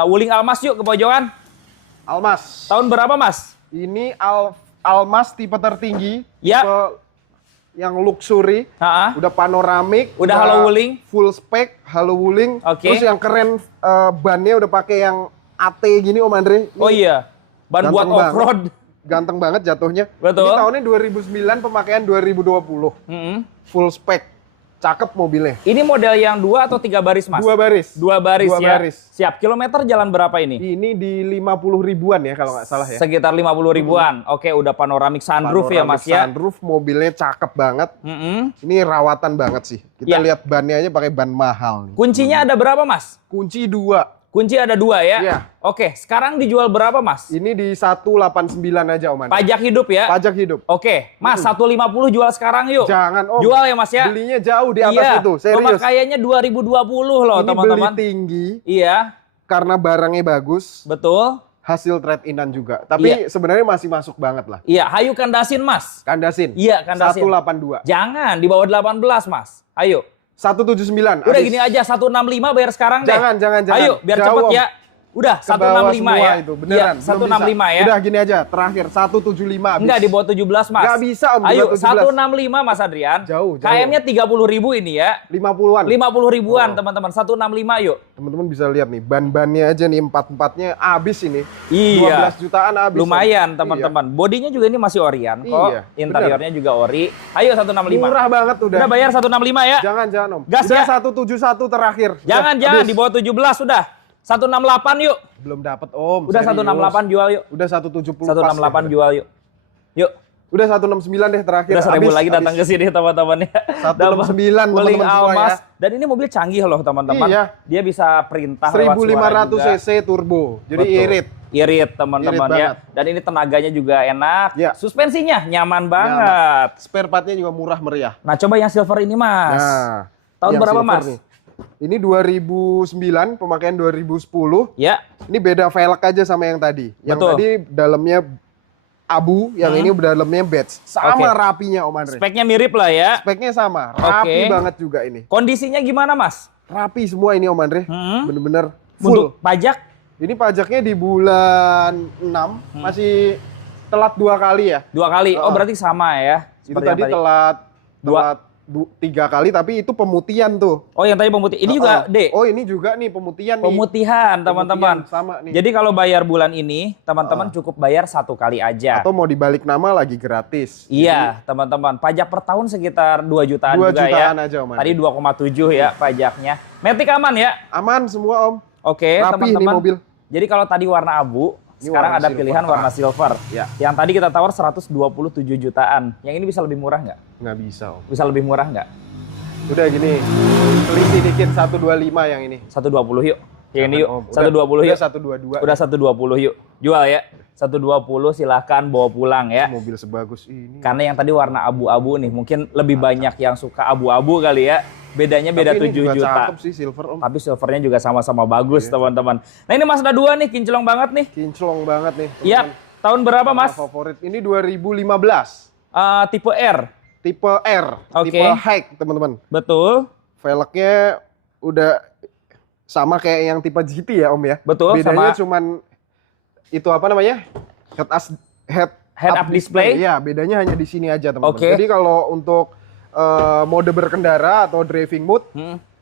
Wuling Almas yuk ke pojokan. Almas. Tahun berapa, Mas? Ini Almas tipe tertinggi. Ya. Tipe yang luxury. Ha-ha. Udah panoramik. Udah halo wuling. Full spec, halo wuling. Oke. Terus yang keren bannya udah pakai yang AT gini Om Andre. Ini Oh iya, ban buat ganteng banget. off-road. ganteng banget jatuhnya. Betul. Ini tahunnya 2009, pemakaian 2020. Full spek. Cakep mobilnya. Ini model yang 2 atau 3 baris, Mas? 2 baris. 2 baris Dua ya. baris. Siap. Kilometer jalan berapa ini? Ini di 50 ribuan ya kalau nggak salah ya. Sekitar 50 ribuan. Oke, udah panoramic sunroof ya, Mas ya. Sunroof, mobilnya cakep banget. Ini rawatan banget sih. Kita lihat bannya aja pakai ban mahal nih. Kuncinya ada berapa, Mas? Kunci 2. Kunci ada 2 ya? Iya. Oke, sekarang dijual berapa, Mas? Ini di 189 aja, Om Andre. Pajak hidup ya? Pajak hidup. Oke, Mas, 150 jual sekarang yuk. Jangan, Om. Jual ya, Mas ya? Belinya jauh di atas Iya, itu, serius. pemakaiannya 2020 loh, Ini teman-teman. beli tinggi Iya, karena barangnya bagus, betul. hasil trade-inan juga. Tapi Iya. sebenarnya masih masuk banget lah. Iya, hayu kandasin, Mas. Kandasin. Iya, kandasin. 182. Jangan, di bawah 18, Mas. Ayo. 179. Udah habis. gini aja, 165 bayar sekarang deh. Jangan. Ayo, biar Jauh, cepet Om. ya. Udah, Ke bawah 165 semua ya. itu, beneran. Iya, 165 ya. Udah gini aja, terakhir 175 habis. Enggak, di bawah 17, Mas. Nggak bisa, Om, di Ayo, bawah 17. 165, Mas Adrian. Jauh. KM-nya 30.000 ini ya. 50-an. 50 ribuan, Oh. teman-teman. 165 yuk. Teman-teman bisa lihat nih, ban-bannya aja nih, 4-4-nya habis ini. Iya. 12 jutaan habis. Lumayan, Om. teman-teman. Bodinya juga ini masih Orion kok. Iya, Interiornya juga ori. Ayo, 165. Murah banget udah. Udah bayar 165 ya. Jangan Om. Gas Udah ya. 171 terakhir. Jangan, Udah, jangan. habis. Di bawah 17 sudah. 168 yuk. Belum dapat Om. Udah serius. 168 jual yuk. Udah 170 168 pas, jual yuk. Yuk. Udah 169 deh terakhir. Udah 1000 Habis, lagi datang ke habis. sini teman-teman ya. 169 Wuling teman-teman semua Almas. ya. Dan ini mobil canggih loh teman-teman. Iya. Dia bisa perintah lewat suara 1500 juga. cc turbo. Jadi Betul. irit. Irit teman-teman Irit ya. banget. Dan ini tenaganya juga enak. Ya. Suspensinya nyaman banget. Spare partnya juga murah meriah. Nah, coba yang silver ini, Mas. Nah, Tahun yang berapa, silver Mas? nih. Ini 2009, pemakaian 2010. Ya. Ini beda velg aja sama yang tadi. Yang Betul. tadi dalamnya abu, yang ini dalamnya beige. Sama Oke. rapinya Om Andre. Speknya mirip lah ya. Speknya sama, rapi Oke. banget juga ini. Kondisinya gimana, Mas? Rapi semua ini Om Andre. Bener-bener Untuk full. pajak? Ini pajaknya di bulan 6, masih telat 2 kali ya. 2 kali. Oh, Heeh. berarti sama ya. Itu Seperti yang tadi telat 3 kali, tapi itu pemutihan tuh. Oh, yang tadi pemutih. Ini juga D. Oh, ini juga nih pemutihan nih. Pemutihan, teman-teman. Sama nih. Jadi kalau bayar bulan ini, teman-teman cukup bayar 1 kali aja. Atau mau dibalik nama lagi gratis. Iya, teman-teman. Pajak per tahun sekitar 2 jutaan 2 juga jutaan ya. aja, Om Andi. Tadi 2,7 ya pajaknya. Matic aman ya? Aman semua Om. Oke, Rapi teman-teman. nih mobil. Jadi kalau tadi warna abu, Ini sekarang warna ada silver. pilihan warna silver. Ya. Yang tadi kita tawar 127 jutaan. Yang ini bisa lebih murah nggak? Nggak bisa Om. Bisa lebih murah nggak? Udah gini, selisih dikit 125 yang ini. 120 yuk. Yang ini yuk. Om. 120 yuk. Udah 122. Udah 120 yuk. Jual ya. 120 silahkan bawa pulang ya. Mobil sebagus ini. Karena yang tadi warna abu-abu nih. Mungkin lebih banyak yang suka abu-abu kali ya. Bedanya beda Tapi 7 ini juga juta. cakep sih silver Om. Tapi silvernya juga sama-sama bagus teman-teman. Nah ini Mazda 2 nih kinclong banget nih. Kinclong banget nih. Iya. Tahun berapa Warna Mas? Favorit ini 2015. Tipe R. Tipe R, Oke. tipe high teman-teman. Betul. Velgnya udah sama kayak yang tipe GT ya Om ya. Betul, Bedanya sama cuman itu apa namanya? Head up display. Iya, bedanya hanya di sini aja teman-teman. Oke. Jadi kalau untuk mode berkendara atau driving mode,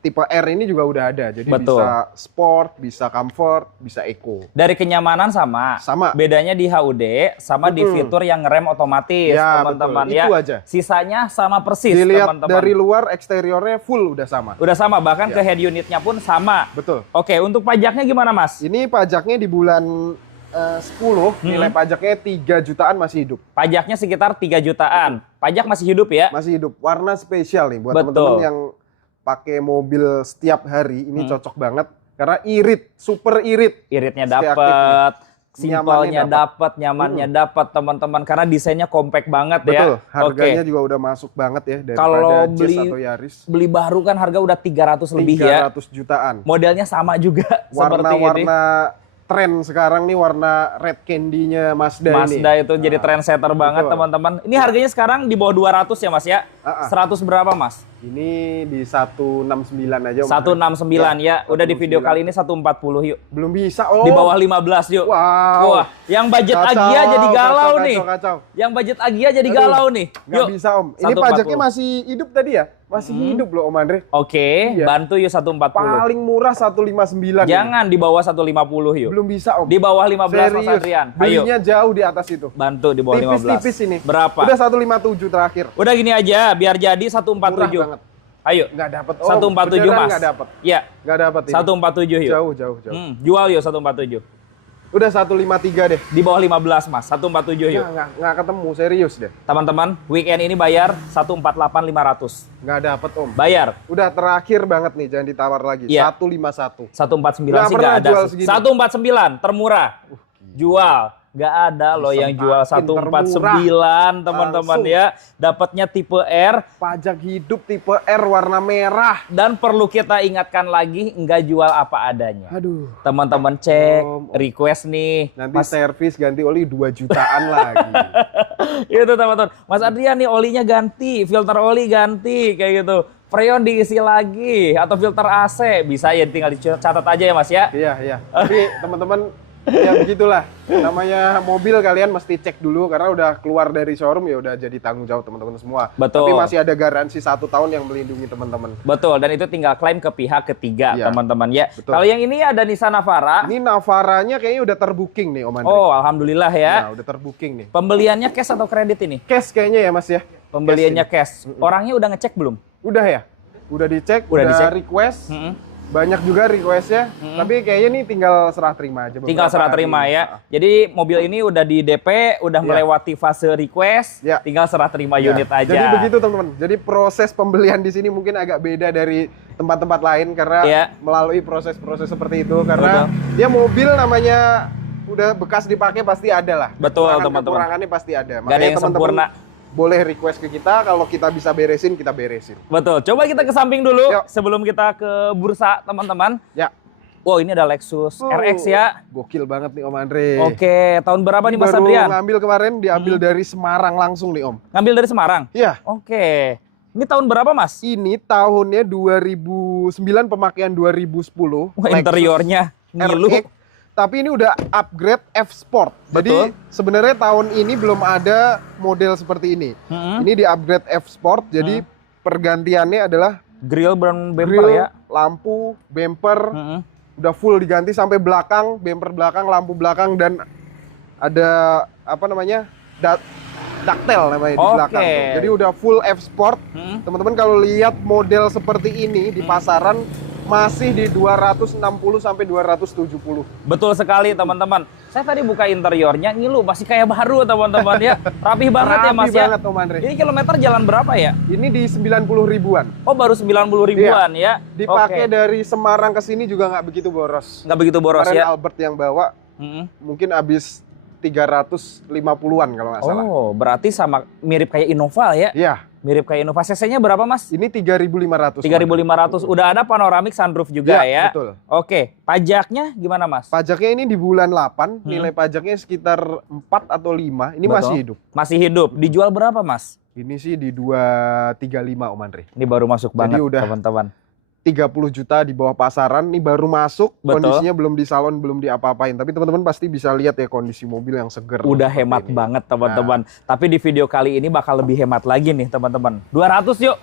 tipe R ini juga udah ada. Jadi Betul. bisa sport, bisa comfort, bisa eco. Dari kenyamanan sama. Sama. Bedanya di HUD sama di fitur yang ngerem otomatis Ya, teman-teman betul. ya. Itu aja. Sisanya sama persis Dilihat teman-teman. dari luar, eksteriornya full udah sama. Udah sama, bahkan Ya. ke head unitnya pun sama. Betul. Oke, untuk pajaknya gimana Mas? Ini pajaknya di bulan 10, nilai pajaknya 3 jutaan masih hidup. Pajaknya sekitar 3 jutaan. Pajak masih hidup ya? Masih hidup. Warna spesial nih buat Betul. teman-teman yang pakai mobil setiap hari. Ini cocok banget karena irit, super irit. Iritnya Stay aktif dapat, nih. simpelnya Nyamannya dapat, nyamannya dapat teman-teman karena desainnya compact banget Betul. ya. Harganya Oke. juga udah masuk banget ya Kalau daripada Jazz beli- atau Yaris. Beli baru kan harga udah 300 lebih ya. 300 jutaan. Modelnya sama juga seperti ini. Warna-warna tren sekarang nih warna red candy-nya Mazda ini. Mazda itu jadi trendsetter banget teman-teman. Ini harganya sekarang di bawah 200 ya Mas ya? 100 berapa Mas? Ini di 169 aja Om. 169 ya. Udah di video 169. kali ini 140 yuk. Belum bisa Om. Di bawah 15 yuk. Wow. Wah, yang budget Kacau, Agia jadi galau nih. Kacau. Yang budget Agia jadi Aduh, galau nih. Nggak bisa Om. Ini 140. pajaknya masih hidup tadi ya? Masih hidup loh Om Andre. Oke, Iya. bantu yuk 140. Paling murah 159. Jangan di bawah 150 yuk. Belum bisa Om. Di bawah 15 Mas Serius. Adrian. Ayo. Belinya jauh di atas itu. Bantu di bawah 15. Tipis-tipis ini. Berapa? Udah 157 terakhir. Udah gini aja, biar jadi 147. Murah banget. Ayo. Nggak dapat Om. 147 Beneran Mas. Nggak dapat. Iya. Nggak dapat ini. 147 yuk. Jauh. Jual yuk 147. Udah 153 deh. Di bawah 15 Mas, 147 yuk. Nggak ketemu, serius deh. Teman-teman, weekend ini bayar 148.500. Nggak dapat Om. Bayar. Udah terakhir banget nih, jangan ditawar lagi. Iya. 151. 149 Nggak sih pernah nggak ada jual sih. segini. 149 termurah. Jual. Nggak ada loh yang jual Disempatin 149 teman-teman Langsung. ya. Dapatnya tipe R Pajak hidup tipe R warna merah. dan perlu kita ingatkan lagi nggak jual apa adanya. Aduh. Teman-teman cek Om. request nih. Nanti servis ganti oli 2 jutaan lagi. Itu teman-teman. Mas Adrian nih olinya ganti, filter oli ganti kayak gitu. Freon diisi lagi atau filter AC bisa ya, tinggal dicatat aja ya Mas ya. Iya. Tapi teman-teman ya begitulah. Namanya mobil kalian mesti cek dulu karena udah keluar dari showroom ya udah jadi tanggung jawab teman-teman semua. Betul. Tapi masih ada garansi 1 tahun yang melindungi teman-teman. Betul, dan itu tinggal klaim ke pihak ketiga Iya. teman-teman ya. Betul. Kalau yang ini ada Nissan Navara. Ini Navaranya kayaknya udah terbooking nih Om Andre. Oh, alhamdulillah ya. Nah, udah terbooking nih. Pembeliannya cash atau kredit ini? Cash kayaknya ya Mas ya. Pembeliannya cash. Orangnya udah ngecek belum? Udah ya? Udah dicek, Udah udah dicek. request. Mm-mm. Banyak juga requestnya, tapi kayaknya nih tinggal serah terima aja. Tinggal beberapa serah hari terima ini. ya. Jadi mobil ini udah di DP, udah Iya. melewati fase request, Iya. tinggal serah terima Ya, unit aja. Jadi begitu teman-teman. Jadi proses pembelian di sini mungkin agak beda dari tempat-tempat lain karena Iya. melalui proses-proses seperti itu. Karena dia mobil namanya udah bekas dipakai pasti ada lah. Betul, Kekurangan- teman-teman. Kekurangannya pasti ada. Nggak ada yang sempurna. boleh request ke kita. Kalau kita bisa beresin, kita beresin. Betul. Coba kita ke samping dulu Yuk. sebelum kita ke bursa teman-teman. Ya. Wow, ini ada Lexus RX ya. Gokil banget nih Om Andre. Oke, tahun berapa nih Mas Baru Adrian? ngambil kemarin, diambil dari Semarang langsung nih Om. Ngambil dari Semarang? Iya. Oke. Ini tahun berapa Mas? Ini tahunnya 2009, pemakaian 2010. Wah, Lexus interiornya ngilu. RX, tapi ini udah upgrade F Sport. Betul. Jadi sebenarnya tahun ini belum ada model seperti ini. Mm-mm. Ini di upgrade F Sport. Jadi pergantiannya adalah Grill brown bumper grill, ya. lampu, bumper, Mm-mm. udah full diganti sampai belakang, bumper belakang, lampu belakang, dan ada apa namanya? Ductile namanya di Oke. belakang. tuh. Jadi udah full F Sport. Mm-mm. Teman-teman kalau lihat model seperti ini di pasaran masih di 260 sampai 270. Betul sekali teman-teman. Saya tadi buka interiornya ngilu, masih kayak baru teman-teman ya. Rapih banget ya Mas Rapi ya. banget Om Andre. Ini kilometer jalan berapa ya? Ini di 90 ribuan. Oh, baru 90 ribuan ya. Dipakai Oke. dari Semarang ke sini juga nggak begitu boros. Nggak begitu boros Kemarin ya. Albert yang bawa Mm-mm. mungkin habis 350-an kalau nggak salah. Oh, berarti sama mirip kayak Innova ya. Iya, Mirip kayak Innova. CC-nya berapa Mas? ini 3.500. 3.500. Udah ada panoramic sunroof juga Iya, ya. betul. Oke, pajaknya gimana Mas? Pajaknya ini di bulan 8, nilai pajaknya sekitar 4 atau 5. Ini Betul. masih hidup. Masih hidup. Dijual berapa Mas? Ini sih di 235 Om Andre. Ini baru masuk banget udah teman-teman. 30 juta di bawah pasaran, ini baru masuk, Betul. kondisinya belum di salon, belum diapa-apain. Tapi teman-teman pasti bisa lihat ya kondisi mobil yang seger. Udah seperti hemat ini. banget teman-teman. Tapi di video kali ini bakal lebih hemat lagi nih teman-teman. 200 yuk.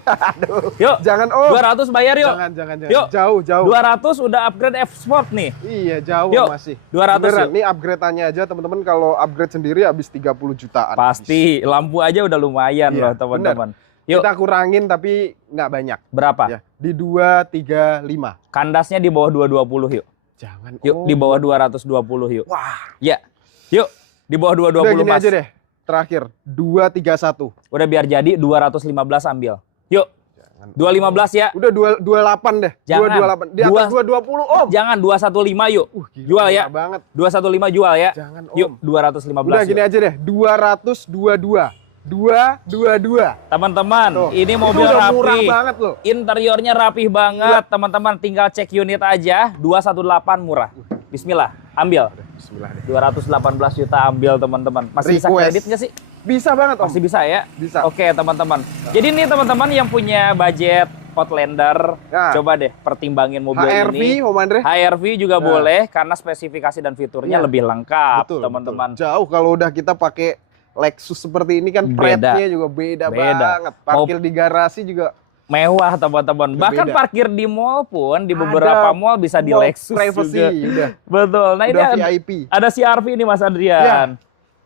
Yuk. Jangan Om. 200 bayar yuk. Jangan. Yuk. Jauh. 200 udah upgrade F Sport nih. Iya, jauh Yuk. masih. 200 Beneran, yuk. ini upgrade-annya aja teman-teman, kalau upgrade sendiri habis 30 jutaan. Pasti lampu aja udah lumayan Iya, loh teman-teman. Yuk, Kita kurangin tapi nggak banyak. berapa? Ya, di 235. Kandasnya di bawah 220 yuk. Jangan Yuk, Om. di bawah 220 yuk. Wah, Ya. Yuk, di bawah udah 220 gini Mas. aja deh. Terakhir, 231. Udah biar jadi 215 ambil. Yuk. Jangan. 215 ya. Udah 28 deh. Jangan. 228. Di atas 220 Om. Jangan 215 yuk. Gila, Jual ya. murah banget. 215 jual ya. Jangan Om. Yuk, 215. Udah gini yuk. aja deh. 222. 222. Teman-teman, Tuh, ini itu mobil udah murah rapi. banget loh. Interiornya rapih banget, teman-teman. Tinggal cek unit aja. 218 murah. Bismillah, ambil. Bismillah deh. 218 juta ambil teman-teman. Masih bisa Request. kredit nggak sih? Bisa banget Om. Masih bisa ya? Bisa. Oke teman-teman. Jadi nih teman-teman yang punya budget Outlander, Nah. coba deh pertimbangin mobil HRV, ini. Om Andre. HRV juga Nah. boleh karena spesifikasi dan fiturnya Iya. lebih lengkap Betul, teman-teman. betul. Jauh kalau udah kita pakai Lexus seperti ini kan Beda. pride-nya juga beda Beda. banget. Parkir di garasi juga Mewah teman-teman. Bahkan beda. parkir di mall pun di beberapa ada mall bisa di mall Lexus privacy, juga. udah. Betul. Nah ini Udah ada, VIP. ada CR-V ini Mas Adrian.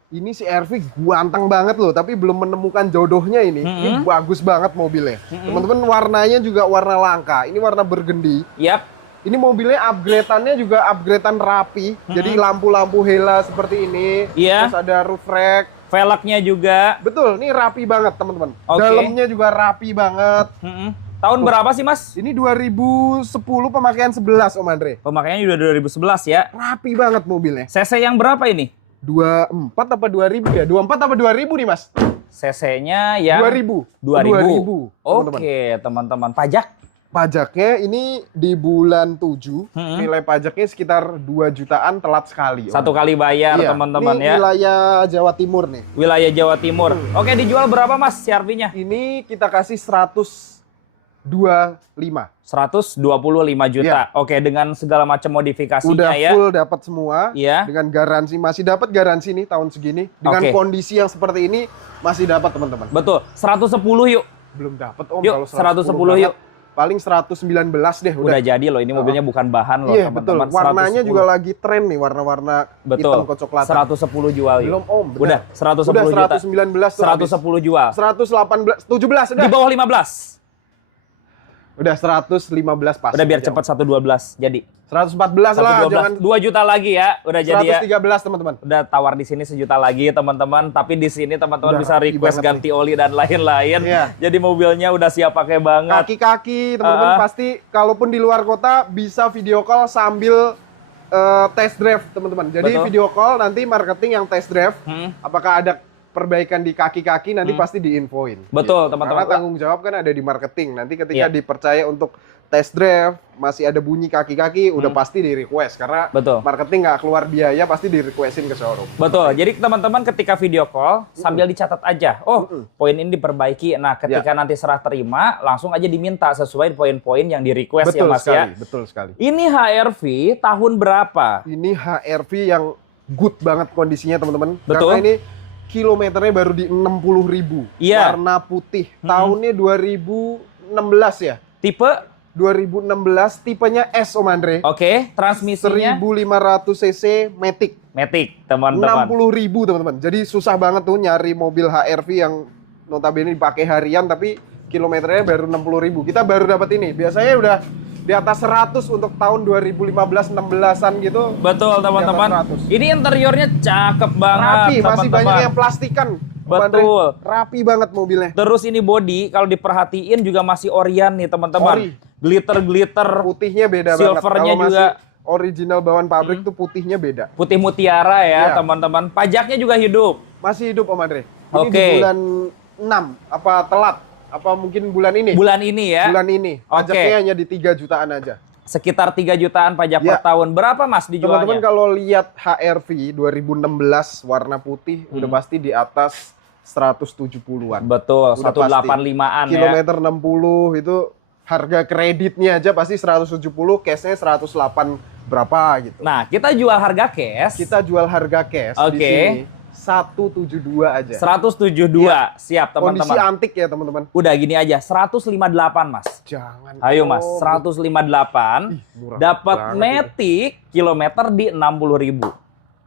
Ini si RV ganteng banget loh, tapi belum menemukan jodohnya ini. Ini bagus banget mobilnya. Teman-teman warnanya juga warna langka. Ini warna burgundy. Yap. Ini mobilnya upgrade-annya juga upgrade-an rapi. Jadi lampu-lampu hela seperti ini. Iya. Terus ada roof rack. Velgnya juga. Betul, ini rapi banget teman-teman. Oke. Dalamnya juga rapi banget. Tahun berapa sih Mas? Ini 2010 pemakaian 11 Om Andre. Pemakaiannya udah 2011 ya. Rapi banget mobilnya. CC yang berapa ini? 24 apa 2000 ya? 24 apa 2000 nih Mas? CC-nya yang 2000. 2000. 2000, teman-teman. Oke, teman-teman. Pajak? Pajaknya ini di bulan 7, nilai pajaknya sekitar 2 jutaan telat sekali. Om. Satu kali bayar Iya, ini teman-teman ya. wilayah Jawa Timur nih. Wilayah Jawa Timur. Oke, dijual berapa Mas CR-V-nya? Ini kita kasih 125. 125 juta. Oke, dengan segala macam modifikasinya Udah ya. full dapat semua. Iya. Dengan garansi, masih dapat garansi nih tahun segini. Dengan Oke. kondisi yang seperti ini masih dapat teman-teman. Betul. 110 yuk. Belum dapat Om Yuk, kalau 110 banget. yuk. Paling 119 deh Udah jadi loh. Ini mobilnya bukan bahan loh Iya betul. teman-teman. Warnanya 110. juga lagi tren nih, warna-warna Betul. hitam kecoklatan. 110 jual yuk. Belum Om, benar. Udah 110 Udah juta. 119 tuh 110 jual. 118, 17 udah. Di bawah 15. Udah 115 pas. Udah biar cepat 112 jadi. 114 lah, 112. jangan 2 juta lagi ya. Udah jadi ya. 113 teman-teman. Udah tawar di sini 1 juta lagi teman-teman, tapi di sini teman-teman Udah bisa rapi request banget ganti oli dan lain-lain. Iya. Jadi mobilnya udah siap pakai banget. Kaki-kaki teman-teman pasti kalaupun di luar kota bisa video call sambil test drive teman-teman. Jadi Betul. video call nanti marketing yang test drive. Apakah ada perbaikan di kaki-kaki nanti pasti diinfoin. Betul, teman-teman. Karena tanggung jawab kan ada di marketing. Nanti ketika Iya. dipercaya untuk test drive masih ada bunyi kaki-kaki udah pasti di request karena Betul. marketing nggak keluar biaya pasti di requestin ke showroom. Betul. Jadi teman-teman ketika video call sambil dicatat aja. Oh, poin ini diperbaiki. Nah, ketika nanti serah terima, langsung aja diminta sesuai poin-poin yang di request ya Betul Mas sekali, ya. betul sekali. Ini HRV tahun berapa? Ini HRV yang good banget kondisinya teman-teman. Betul. Karena ini kilometernya baru di 60.000. Iya. Warna putih. Tahunnya 2016 ya. Tipe? 2016 tipenya S Om Andre. Oke, transmisinya 1500 cc Matic. Matic, teman-teman. 60.000 teman-teman. Jadi susah banget tuh nyari mobil HRV yang notabene dipakai harian tapi kilometernya baru 60.000. Kita baru dapat ini. Biasanya udah di atas 100 untuk tahun 2015-16an gitu. Betul, teman-teman. Di atas 100. Ini interiornya cakep banget, Rapi, masih teman-teman. banyak yang plastikan. Om Andre. Betul. Rapi banget mobilnya. Terus ini body kalau diperhatiin juga masih Orion nih, teman-teman. Ori. Glitter-glitter, Putihnya beda banget. silvernya Kalau masih juga original bawaan pabrik tuh putihnya beda. putih mutiara ya, Iya. teman-teman. Pajaknya juga hidup. Masih hidup Om Andre. Ini Oke. di bulan 6 apa telat? Apa mungkin bulan ini? Bulan ini ya. Bulan ini. Oke. Pajaknya hanya di 3 jutaan aja. Sekitar 3 jutaan pajak Ya. per tahun. Berapa Mas Teman-teman dijualnya? kalau lihat HRV 2016 warna putih udah pasti di atas 170-an. Betul, Udah 185-an ya. Kilometer 60 itu harga kreditnya aja pasti 170, cashnya 108 berapa gitu. Nah, kita jual harga cash. Kita jual harga cash di Oke. sini 172 aja. 172. Siap, Kondisi teman-teman. antik ya teman-teman. Udah gini aja, 158 Mas. Jangan. Ayo Mas, Om. 158. Murah Dapat banget Matic kilometer di 60.000.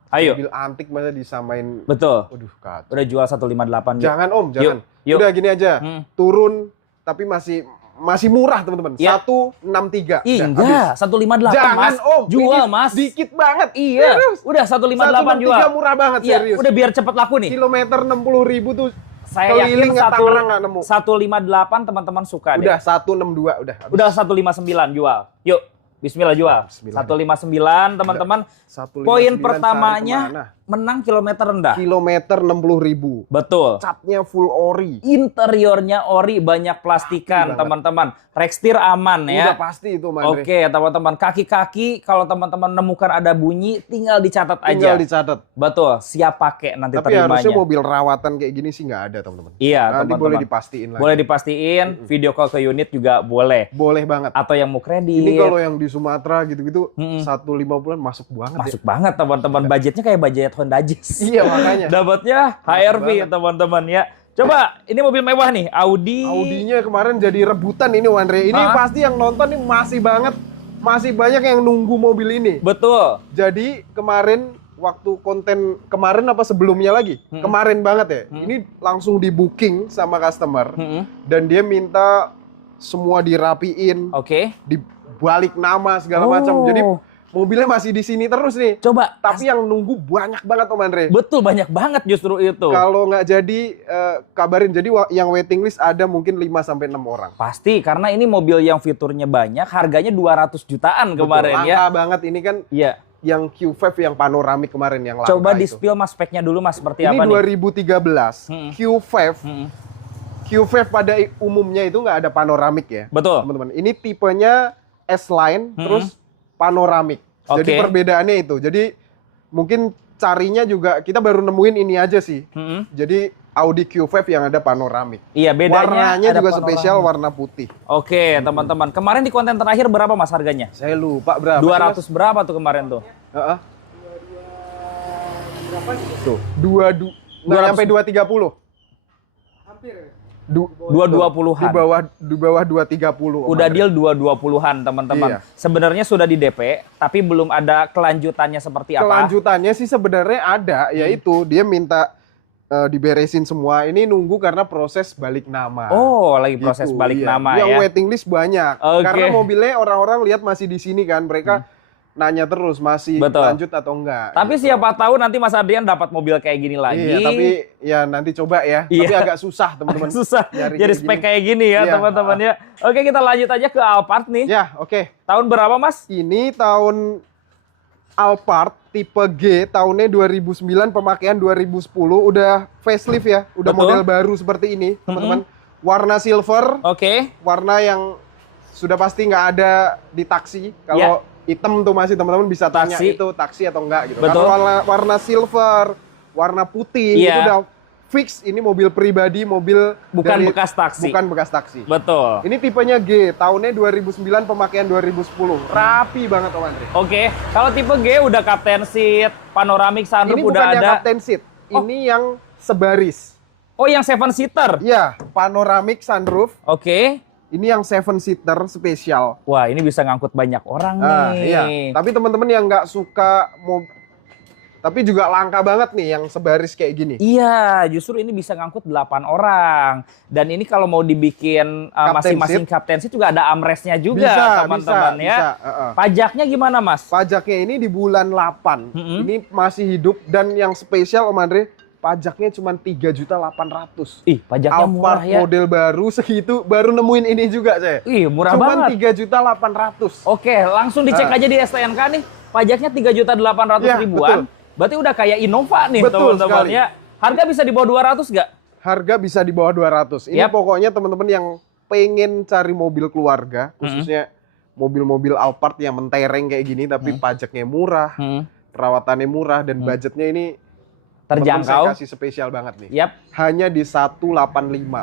Ayo. Mobil antik masa disamain. Betul. Waduh, kacau. Udah jual 158 yuk. Jangan Om, jangan. Yuk. Udah gini aja. Turun tapi masih murah teman-teman. Ya. 163. Ih, Udah, enggak, habis. 158 Jangan Mas. Om. Jual Ini Mas. Dikit banget. Iya. Serius. Udah 158 jual. 163 murah banget Iya, serius. udah biar cepet laku nih. Kilometer 60.000 tuh Saya yakin keliling Tangerang nggak nemu. 158 teman-teman suka deh. Udah 162 udah. Habis. Udah 159 jual. Yuk, bismillah jual. Bismillah. 159 teman-teman. 159 Poin cari pertamanya, kemana? menang kilometer rendah. Kilometer 60.000. Betul. Catnya full ori. Interiornya ori, banyak plastikan, teman-teman. Rekstir aman ya. Udah pasti itu, Mandre. Oke, teman-teman. Kaki-kaki kalau teman-teman nemukan ada bunyi, tinggal dicatat aja. Tinggal dicatat. Betul. Siap pakai nanti Tapi terimanya. harusnya mobil rawatan kayak gini sih nggak ada, teman-teman. Iya, Nanti teman-teman. boleh dipastiin lagi. Boleh dipastiin, video call ke unit juga boleh. Boleh banget. Atau yang mau kredit. Ini kalau yang di Sumatera gitu-gitu 150-an masuk banget masuk ya. banget teman-teman. Budgetnya kayak budget Honda Jazz. Iya, makanya. Dapatnya HRV teman-teman ya. Coba, ini mobil mewah nih, Audi. Audinya kemarin jadi rebutan ini, Wandre. Ini pasti yang nonton nih masih banyak yang nunggu mobil ini. Betul. Jadi kemarin waktu konten kemarin apa sebelumnya lagi? Kemarin banget ya. Ini langsung di booking sama customer dan dia minta semua dirapiin, Oke. dibalik nama segala macam. Jadi mobilnya masih di sini terus nih. Coba. Tapi yang nunggu banyak banget, Om Andre. Betul, banyak banget justru itu. Kalau nggak jadi kabarin. Jadi yang waiting list ada mungkin 5-6 orang. Pasti, karena ini mobil yang fiturnya banyak, harganya 200 jutaan kemarin. Betul, ya. langka banget ini kan. Iya. Yang Q5 yang panoramik kemarin yang langka. Coba itu. di-spill mas speknya dulu mas, seperti Ini apa nih? 2013 Q5 pada umumnya itu nggak ada panoramik ya, Betul. teman-teman. Ini tipenya S-Line terus panoramik. Jadi Oke. perbedaannya itu. Jadi mungkin carinya juga kita baru nemuin ini aja sih. Jadi Audi Q5 yang ada panoramik. Iya, bedanya Warnanya ada juga panoramik. spesial warna putih. Oke, teman-teman. Kemarin di konten terakhir berapa mas harganya? Saya lupa berapa. 200 berapa tuh kemarin tuh? Heeh. Tuh, 22 nggak sampai 230. Hampir. 220-an. Di bawah 230. Om Udah Andre. deal 220-an teman-teman. Iya. Sebenarnya sudah di DP, tapi belum ada kelanjutannya seperti apa. Kelanjutannya sih sebenarnya ada, yaitu dia minta diberesin semua. Ini nunggu karena proses balik nama. Oh, lagi proses Gitu, balik iya. nama Yang ya. waiting list banyak. Oke. Karena mobilnya orang-orang lihat masih di sini kan, mereka nanya terus masih Betul. lanjut atau enggak. Tapi siapa tahu nanti Mas Adrian dapat mobil kayak gini lagi. Iya, tapi ya nanti coba ya. Iya. Tapi agak susah teman-teman. Susah Nyari jadi kayak spek gini. kayak gini ya Iya, teman-teman ya. Oke, kita lanjut aja ke Alphard nih. Ya, oke. Tahun berapa Mas? Ini tahun Alphard tipe G, tahunnya 2009, pemakaian 2010, udah facelift ya, udah Betul. model baru seperti ini, teman-teman. Warna silver, Oke. warna yang sudah pasti nggak ada di taksi. Kalau hitam tuh masih teman-teman bisa tanya Taksi. itu taksi atau enggak gitu. Betul. Karena warna silver, warna putih Iya. itu udah fix. Ini mobil pribadi, mobil Bukan dari- bekas taksi. bukan bekas taksi. Betul. Ini tipenya G, tahunnya 2009, pemakaian 2010. Rapi banget Om Andre. Oke, kalau tipe G udah captain seat, panoramic sunroof Ini udah bukan yang ada. captain seat, ini yang sebaris. Oh, yang 7 seater. Ya, panoramic sunroof. Oke. Ini yang 7 seater spesial. Wah, ini bisa ngangkut banyak orang Nah, nih. iya. Tapi teman-teman yang nggak suka tapi juga langka banget nih yang sebaris kayak gini. Iya, justru ini bisa ngangkut 8 orang. Dan ini kalau mau dibikin Captain masing-masing seat. captain seat juga ada armrestnya juga, Bisa, teman-teman ya. bisa. Pajaknya gimana, Mas? Pajaknya ini di bulan 8. Ini masih hidup dan yang spesial Om Andre, pajaknya cuma 3.800.000. Ih, pajaknya murah Alphard ya. model baru segitu, baru nemuin ini juga saya. Ih, murah Cuman banget. 3.800.000. Oke, langsung dicek aja di STNK nih. Pajaknya 3.800.000 Ya, ribuan. betul. Berarti udah kayak Innova nih, Betul teman-teman sekali. ya. Harga bisa di bawah 200 nggak? Harga bisa di bawah 200. Ini Yap. pokoknya teman-teman yang pengen cari mobil keluarga, khususnya mobil-mobil Alphard yang mentereng kayak gini tapi pajaknya murah, perawatannya murah dan budgetnya ini teman-teman Terjangkau. saya kasih spesial banget nih. Yap. Hanya di 185,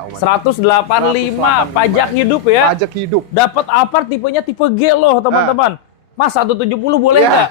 Om. 185 pajak hidup ya. Pajak hidup. Dapat Alphard tipenya tipe G loh, teman-teman. Mas 170 boleh Ya. nggak?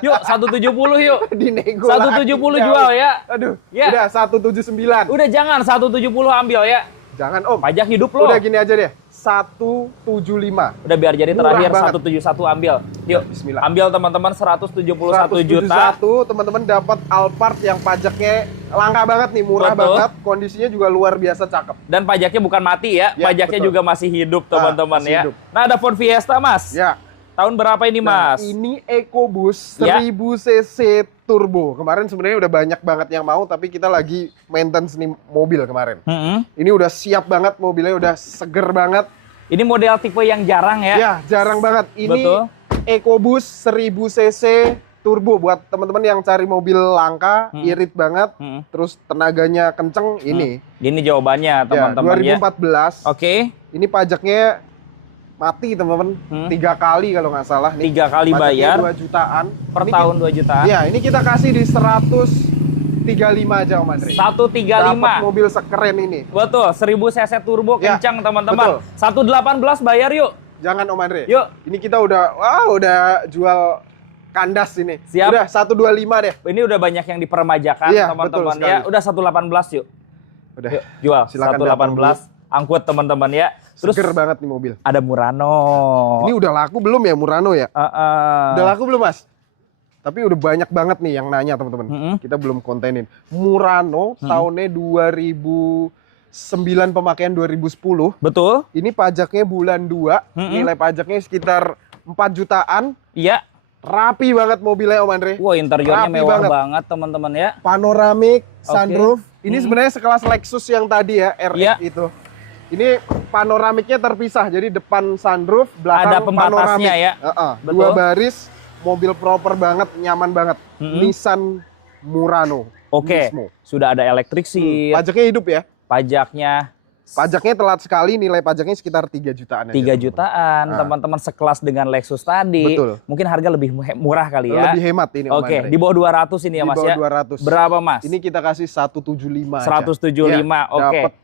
Yuk 170 yuk. Dinego 170 lagi. jual ya. Aduh, Ya. udah 179. Udah jangan 170 ambil ya. Jangan Om. Pajak hidup loh. Udah gini aja deh. 175. Udah biar jadi Murah terakhir banget. 171 ambil. Yuk, Bismillah. ambil teman-teman 171 juta. 171 teman-teman dapat Alphard yang pajaknya langka banget nih, murah Betul. banget, kondisinya juga luar biasa cakep. Dan pajaknya bukan mati ya, Ya, pajaknya betul. juga masih hidup teman-teman masih ya. hidup. Nah ada Ford Fiesta Mas. Ya. Tahun berapa ini Nah, Mas? ini EcoBoost Ya. 1000 cc turbo. Kemarin sebenarnya udah banyak banget yang mau, tapi kita lagi maintenance nih mobil kemarin. Ini udah siap banget, mobilnya udah seger banget. Ini model tipe yang jarang ya. Ya, jarang banget. Ini Betul. EcoBoost 1000 cc turbo buat teman-teman yang cari mobil langka, irit banget, terus tenaganya kenceng, ini. Ini jawabannya teman-teman ya. 2014. Oke. Ini pajaknya mati teman-teman, 3 kali kalau nggak salah nih. 3 kali bayar. 2 jutaan. Per tahun 2 jutaan. Iya, ini kita kasih di 135 aja Om Andre. 135. Dapat mobil sekeren ini. Betul, 1000 cc turbo Ya, kencang teman-teman. betul. 118 bayar yuk. Jangan Om Andre. Yuk. Ini kita udah jual kandas ini. Siap. Udah 125 deh. Ini udah banyak yang dipermajakan Iya, teman-teman betul ya. sekali. Udah 118 yuk. Udah. Yuk, jual Silakan 118. Angkut teman-teman ya. Terus Seger banget nih mobil. ada Murano. Ini udah laku belum ya Murano ya? Udah laku belum Mas? Tapi udah banyak banget nih yang nanya teman-teman. Kita belum kontenin. Murano tahunnya 2009 pemakaian 2010. Betul? Ini pajaknya bulan 2. Nilai pajaknya sekitar 4 jutaan. Iya. Rapi banget mobilnya Om Andre. Wah, interiornya Rapi mewah banget. banget teman-teman ya. Panoramik, sunroof. Ini sebenarnya sekelas Lexus yang tadi ya, RX Iya. itu. Ini panoramiknya terpisah. Jadi depan sunroof, belakang Ada pembatasnya panoramik. ya. Dua Betul. baris, mobil proper banget, nyaman banget. Nissan Murano. Oke. Nismo. Sudah ada elektrik seat. Pajaknya hidup ya. Pajaknya Pajaknya telat sekali, nilai pajaknya sekitar 3 jutaan aja. 3 jutaan, teman-teman sekelas dengan Lexus tadi. Betul. Mungkin harga lebih murah kali ya. Lebih hemat ini Om Oke, Andre. di bawah 200 ini ya Di Mas bawah ya. 200. Berapa Mas? Ini kita kasih 175 aja. 175, Ya, oke. Dapat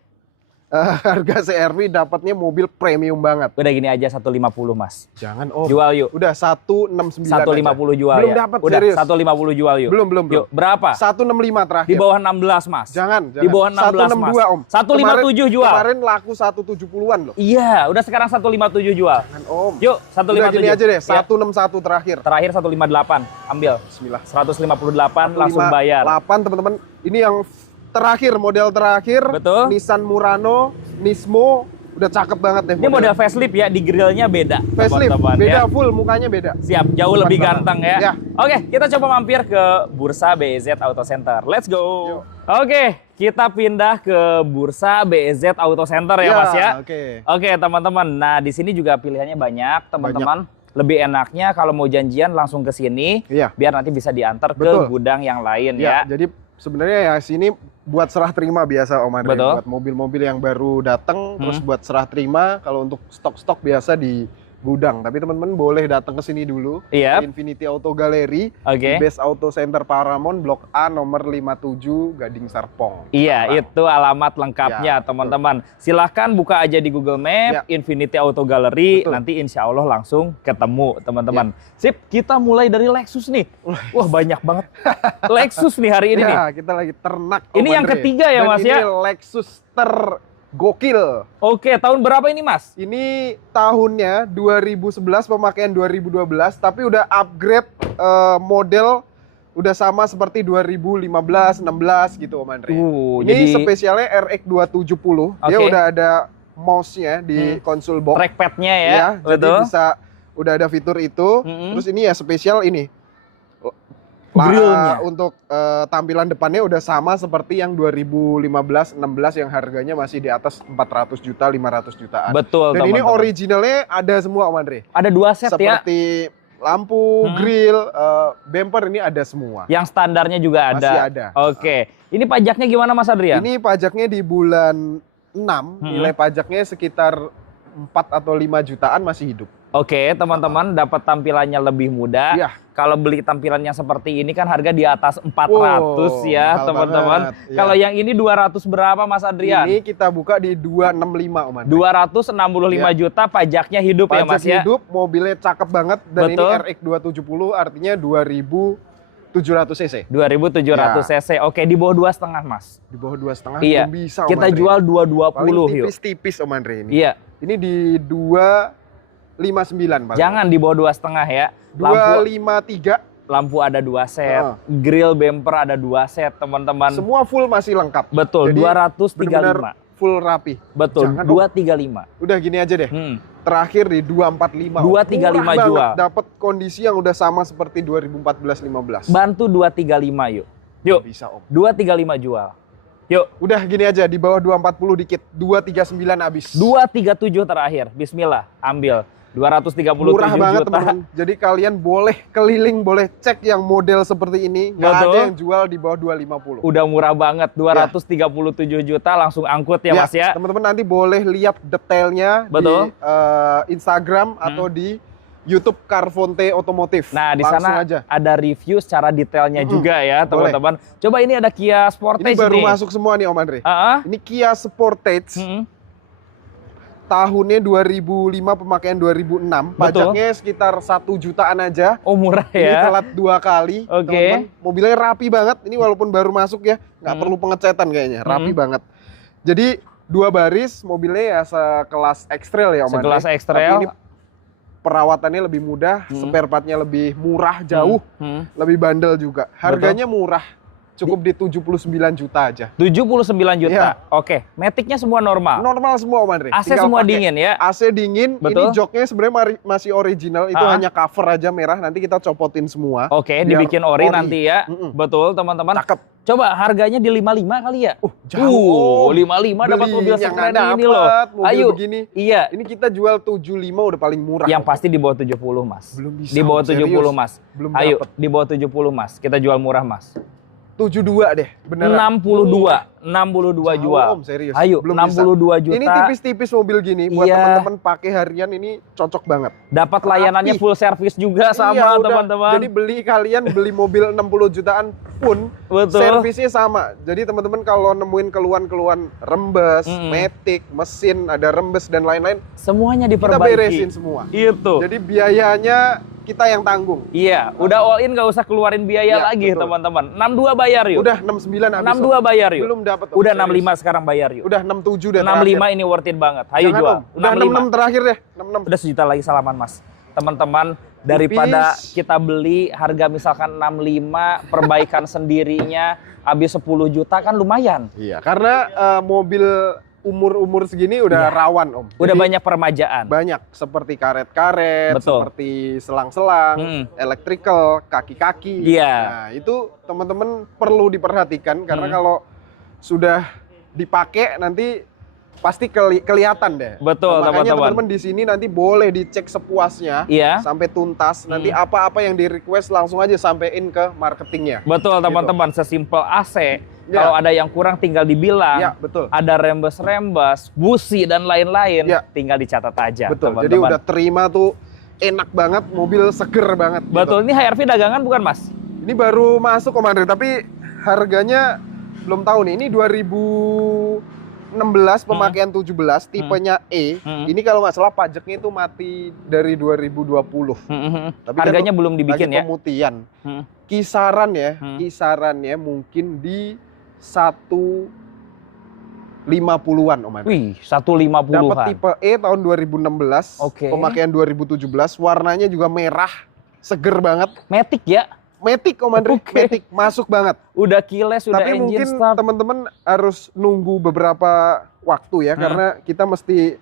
harga CR-V, dapatnya mobil premium banget. Udah gini aja 150 Mas. Jangan Om. Jual yuk. Udah 169 150 aja. jual Belum ya. dapat Udah serius. 150 jual yuk. Belum. Yuk, berapa? 165 terakhir. Di bawah 16 Mas. Jangan. Di bawah 16 Mas. 162 Om. 157 jual. Kemarin laku 170-an loh. Iya, udah sekarang 157 jual. Jangan Om. Yuk, Udah 157. gini aja deh, Ya. 161 terakhir. Terakhir 158. Ambil. Bismillah. 158 langsung bayar. 8 teman-teman. Ini yang terakhir, model terakhir. Betul. Nissan Murano, Nismo. Udah cakep banget deh. Ini model facelift ya, di grillnya beda. facelift, teman-teman, beda ya. full, mukanya beda. Siap, jauh lebih banget. ganteng ya. Ya. Oke, kita coba mampir ke Bursa BEZ Auto Center. Let's go. Oke, kita pindah ke Bursa BEZ Auto Center ya, Mas ya. Oke. Oke, teman-teman. Nah, di sini juga pilihannya banyak, teman-teman. Lebih enaknya kalau mau janjian langsung ke sini, Iya. biar nanti bisa diantar ke Betul. gudang yang lain Ya, ya. jadi sebenarnya ya sini buat serah terima biasa Om Andre. Betul. Buat mobil-mobil yang baru datang, terus buat serah terima. Kalau untuk stok-stok biasa di gudang. Tapi teman-teman boleh datang ke sini dulu. Iya. Ke Infinity Auto Gallery. Oke. Di Best Auto Center Paramount, Blok A nomor 57, Gading Serpong. Iya, Tangerang. itu alamat lengkapnya, Ya, teman-teman. Silahkan buka aja di Google Map, Ya. Infinity Auto Gallery, Betul. nanti insya Allah langsung ketemu, teman-teman. Sip, kita mulai dari Lexus nih. Wah, banyak banget Lexus nih hari ini nih. Ya, kita lagi ternak. Ini Om yang Andre. ketiga ya, Dan Mas, ini ya? Lexus tergokil. Oke, tahun berapa ini, Mas? Ini tahunnya 2011, pemakaian 2012, tapi udah upgrade model udah sama seperti 2015, 16 gitu Om Andre. Ini jadi spesialnya RX 270. Dia Oke. udah ada mouse-nya di console box. trackpad-nya ya, Ya, jadi betul. bisa udah ada fitur itu. Terus ini ya spesial ini. Grillnya. Untuk tampilan depannya udah sama seperti yang 2015, 16 yang harganya masih di atas 400 juta, 500 jutaan. Betul, Dan ini teman-teman. originalnya ada semua Om Andre. Ada 2 set ya. Seperti lampu, grill, bumper ini ada semua. Yang standarnya juga ada. Masih ada. Oke. Ini pajaknya gimana, Mas Adrian? Ini pajaknya di bulan 6, nilai pajaknya sekitar 4 atau 5 jutaan masih hidup. Oke, teman-teman, dapat tampilannya lebih mudah. Iya. Kalau beli tampilannya seperti ini kan harga di atas 400 Wow, ya, mahal teman-teman. banget, iya. Kalau yang ini 200 berapa, Mas Adrian? Ini kita buka di 265 Om Andre. 265 juta, pajaknya hidup ya, Pajak Mas ya. hidup, mobilnya cakep banget, dan Betul. ini RX 270 artinya 2700 cc. 2700 Ya. cc. Oke, di bawah 2,5, Mas. Di bawah 2,5 Iya. belum bisa Om Kita Andre. jual Paling 220 yuk. tipis-tipis Om Andre ini. Iya, Ini di 259 paling. jangan di bawah 2,5 ya. Lampu 253. lampu ada 2 set, Heeh. grill bumper ada 2 set, teman-teman. Semua full masih lengkap. Betul, Jadi 235. benar-benar full rapi. Betul, Jangan, Om. 235. Udah gini aja deh. Terakhir di 245. 235 Murah jual. banget. Dapat kondisi yang udah sama seperti 2014-15. Bantu 235 yuk. Yuk, Bisa Om. 235 jual. Yuk, Udah gini aja, di bawah 240 dikit. 239 habis. 237 terakhir. Bismillah, ambil. 237 Murah banget juta. teman-teman. Jadi kalian boleh keliling, boleh cek yang model seperti ini. Nggak Betul. ada yang jual di bawah 250. Udah murah banget, 237 juta langsung angkut ya Mas ya. Teman-teman nanti boleh lihat detailnya Betul. di Instagram atau di YouTube Carfonte Otomotif. Nah, di Langsung sana aja. ada review secara detailnya juga ya, Boleh. teman-teman. Coba ini ada Kia Sportage Ini baru nih. masuk semua nih Om Andre. Ah, Ini Kia Sportage. Tahunnya 2005, pemakaian 2006. Betul. Pajaknya sekitar 1 jutaan aja. Oh, murah Ini ya. telat 2 kali. Oke. Teman-teman. Mobilnya rapi banget. Ini walaupun baru masuk ya, nggak perlu pengecetan kayaknya. Rapi banget. Jadi 2 baris, mobilnya ya sekelas X-Trail ya Om Andre. Sekelas X-Trail. Tapi ini perawatannya lebih mudah, spare partnya lebih murah jauh, lebih bandel juga. Harganya murah, cukup di 79 juta aja. 79 juta. Iya. Oke, Matic-nya semua normal. Normal semua Om Andre. AC Tinggal semua pakai. dingin ya. AC dingin, Betul. ini joknya sebenarnya masih original, itu hanya cover aja merah, nanti kita copotin semua. Oke, Biar dibikin ori nanti ya. Betul, teman-teman. Cakep. Coba harganya di 55 kali ya. Jauh. 55 dapat mobil Beli yang sekeren nggak ini loh. dapet, mobil Ayo. begini. Iya. Ini kita jual 75 udah paling murah. Yang Om. pasti di bawah 70, Mas. Belum bisa, Di bawah Om, serius. 70, Mas. Belum Ayo, dapet. di bawah 70, Mas. Kita jual murah, Mas. 72 deh, beneran. 62 Jauh, jual. Om, serius. Ayo, Belum 62 bisa. juta. Ini tipis-tipis mobil gini, buat Iya. teman-teman pakai harian ini cocok banget. Dapat layanannya Rapi. full service juga Iya, sama udah. teman-teman. Jadi kalian beli mobil 60 jutaan pun Betul. servisnya sama. Jadi teman-teman kalau nemuin keluhan-keluhan rembes, matic, mesin, ada rembes dan lain-lain, Semuanya kita diperbaiki. beresin semua. Itu. Jadi biayanya kita yang tanggung. Iya, udah all in nggak usah keluarin biaya Iya, lagi betul. teman-teman. 62 bayar yuk. Udah 69 habis. 62 bayar yuk. Belum dapat. Om, Udah serius. 65 sekarang bayar yuk. Udah 67 deh. 65 ini worth it banget. Ayo Jangan, jual. Om. Udah 66 terakhir deh. 66. Udah sejuta lagi salaman Mas. Teman-teman, daripada kita beli harga misalkan 65, perbaikan sendirinya habis 10 juta kan lumayan. Iya, karena mobil umur-umur segini udah rawan Om. Udah Jadi, banyak permajaan. banyak seperti karet-karet, Betul. seperti selang-selang, electrical, kaki-kaki. Iya. Nah, itu teman-teman perlu diperhatikan karena kalau sudah dipakai nanti pasti kelihatan deh. Betul, Nah, makanya teman-teman. teman-teman di sini nanti boleh dicek sepuasnya Iya. sampai tuntas. Nanti apa-apa yang di request langsung aja sampein ke marketingnya. Betul teman-teman, sesimpel AC. Ya. Kalau ada yang kurang tinggal dibilang. Ya, betul. Ada rembes-rembes, busi dan lain-lain, Ya. tinggal dicatat aja. Betul. teman-teman. Jadi udah terima tuh enak banget, mobil seger banget. gitu. Betul. Ini HRV dagangan bukan Mas? Ini baru masuk Om Andre, tapi harganya belum tahu nih. Ini 2016 pemakaian 17, tipenya E. Ini kalau nggak salah pajaknya itu mati dari 2020. Tapi kan Harganya belum dibikin lagi ya? pemutihan. Hmm. Kisarannya mungkin di 150-an Om Andre. Wih, 150-an. Dapat tipe E tahun 2016, Oke. pemakaian 2017, warnanya juga merah, seger banget. Matic ya? Matic Om Andre, Oke. Matic masuk banget. Udah keyless, udah Tapi engine mungkin start. teman-teman harus nunggu beberapa waktu ya, karena kita mesti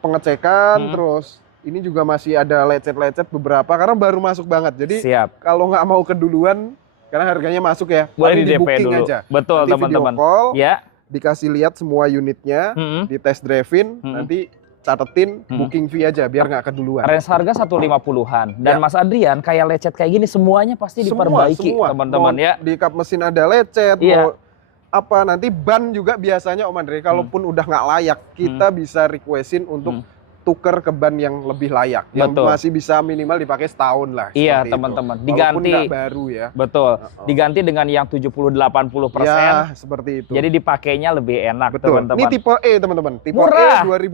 pengecekan, terus ini juga masih ada lecet-lecet beberapa, karena baru masuk banget. Jadi Siap. kalau nggak mau keduluan, karena harganya masuk ya, Boleh paling di DP booking dulu. aja. Betul Nanti teman-teman. video call, Ya. dikasih lihat semua unitnya, di test drive-in, nanti catetin booking fee aja biar nggak keduluan. Range harga 150-an. Dan Ya. Mas Adrian kayak lecet kayak gini semuanya pasti diperbaiki Semua. teman-teman Mau ya. Di kap mesin ada lecet, Iya. mau apa nanti ban juga biasanya Om Andre, kalaupun udah nggak layak, kita bisa requestin untuk tuker ke ban yang lebih layak, yang Betul. masih bisa minimal dipakai setahun lah. Iya, seperti itu. teman-teman. Walaupun Diganti. nggak baru ya. Betul. Diganti dengan yang 70-80%. Ya, seperti itu. Jadi dipakainya lebih enak betul. teman-teman. Ini tipe E teman-teman. Tipe Murah. E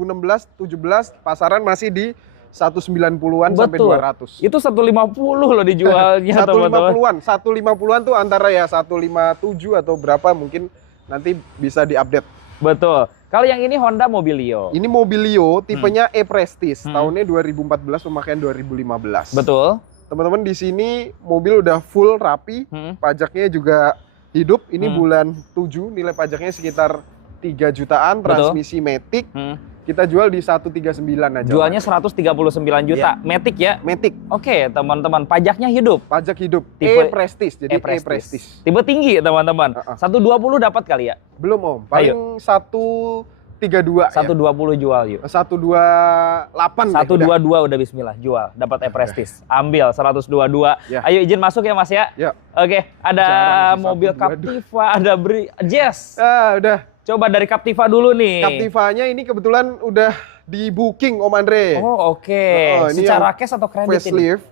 2016-17 pasaran masih di 190-an sampai Betul. 200. Itu 150 loh dijualnya teman-teman. 150-an. 150-an tuh antara ya 157 atau berapa mungkin nanti bisa diupdate. Betul. Kalau yang ini Honda Mobilio. Ini Mobilio tipenya E-Prestige, tahunnya 2014, pemakaian 2015. Betul. Teman-teman di sini mobil udah full rapi, pajaknya juga hidup. Ini bulan 7, nilai pajaknya sekitar 3 jutaan, transmisi Matic. Kita jual di 139 aja. Jualnya 139 juta. Matic ya? Matic, Oke, teman-teman. Pajaknya hidup. pajak hidup. Tipe E-Prestige, jadi E-Prestige. E-Prestige. Tipe tinggi teman-teman. 120 dapat kali ya? Belum Om, paling 1 132 ya. 120 jual yuk. 128 deh, 122 udah bismillah jual, dapat e-prestige. Ambil 122. Ya. Ayo izin masuk ya Mas ya. Ya. Oke, ada Jarang sih mobil 122. Captiva, ada Jazz. Udah. Coba dari Captiva dulu nih. Captivanya ini kebetulan udah di booking Om Andre. Oh, oke. Ini Secara yang cash atau kredit ini? facelift.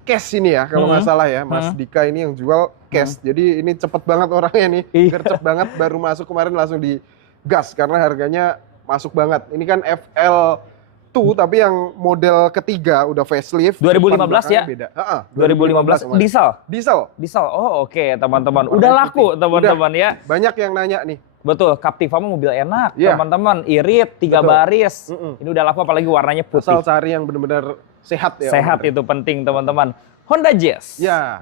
Cash ini ya kalau nggak salah ya, Mas Dika ini yang jual cash. Jadi ini cepet banget orangnya nih, Iya. gercep banget, baru masuk kemarin langsung digas karena harganya masuk banget. Ini kan FL2 tapi yang model ketiga udah facelift. 2015 ya? Beda. 2015 Om Andre. diesel. Diesel. Oh, oke teman-teman. Udah laku teman-teman ya. Banyak yang nanya nih. Betul, Captiva mah mobil enak Iya. teman-teman. Irit, 3 Betul. baris. Ini udah laku apalagi warnanya putih. Asal cari yang benar-benar sehat ya. Om Sehat Andre. itu penting teman-teman. Honda Jazz. Ya.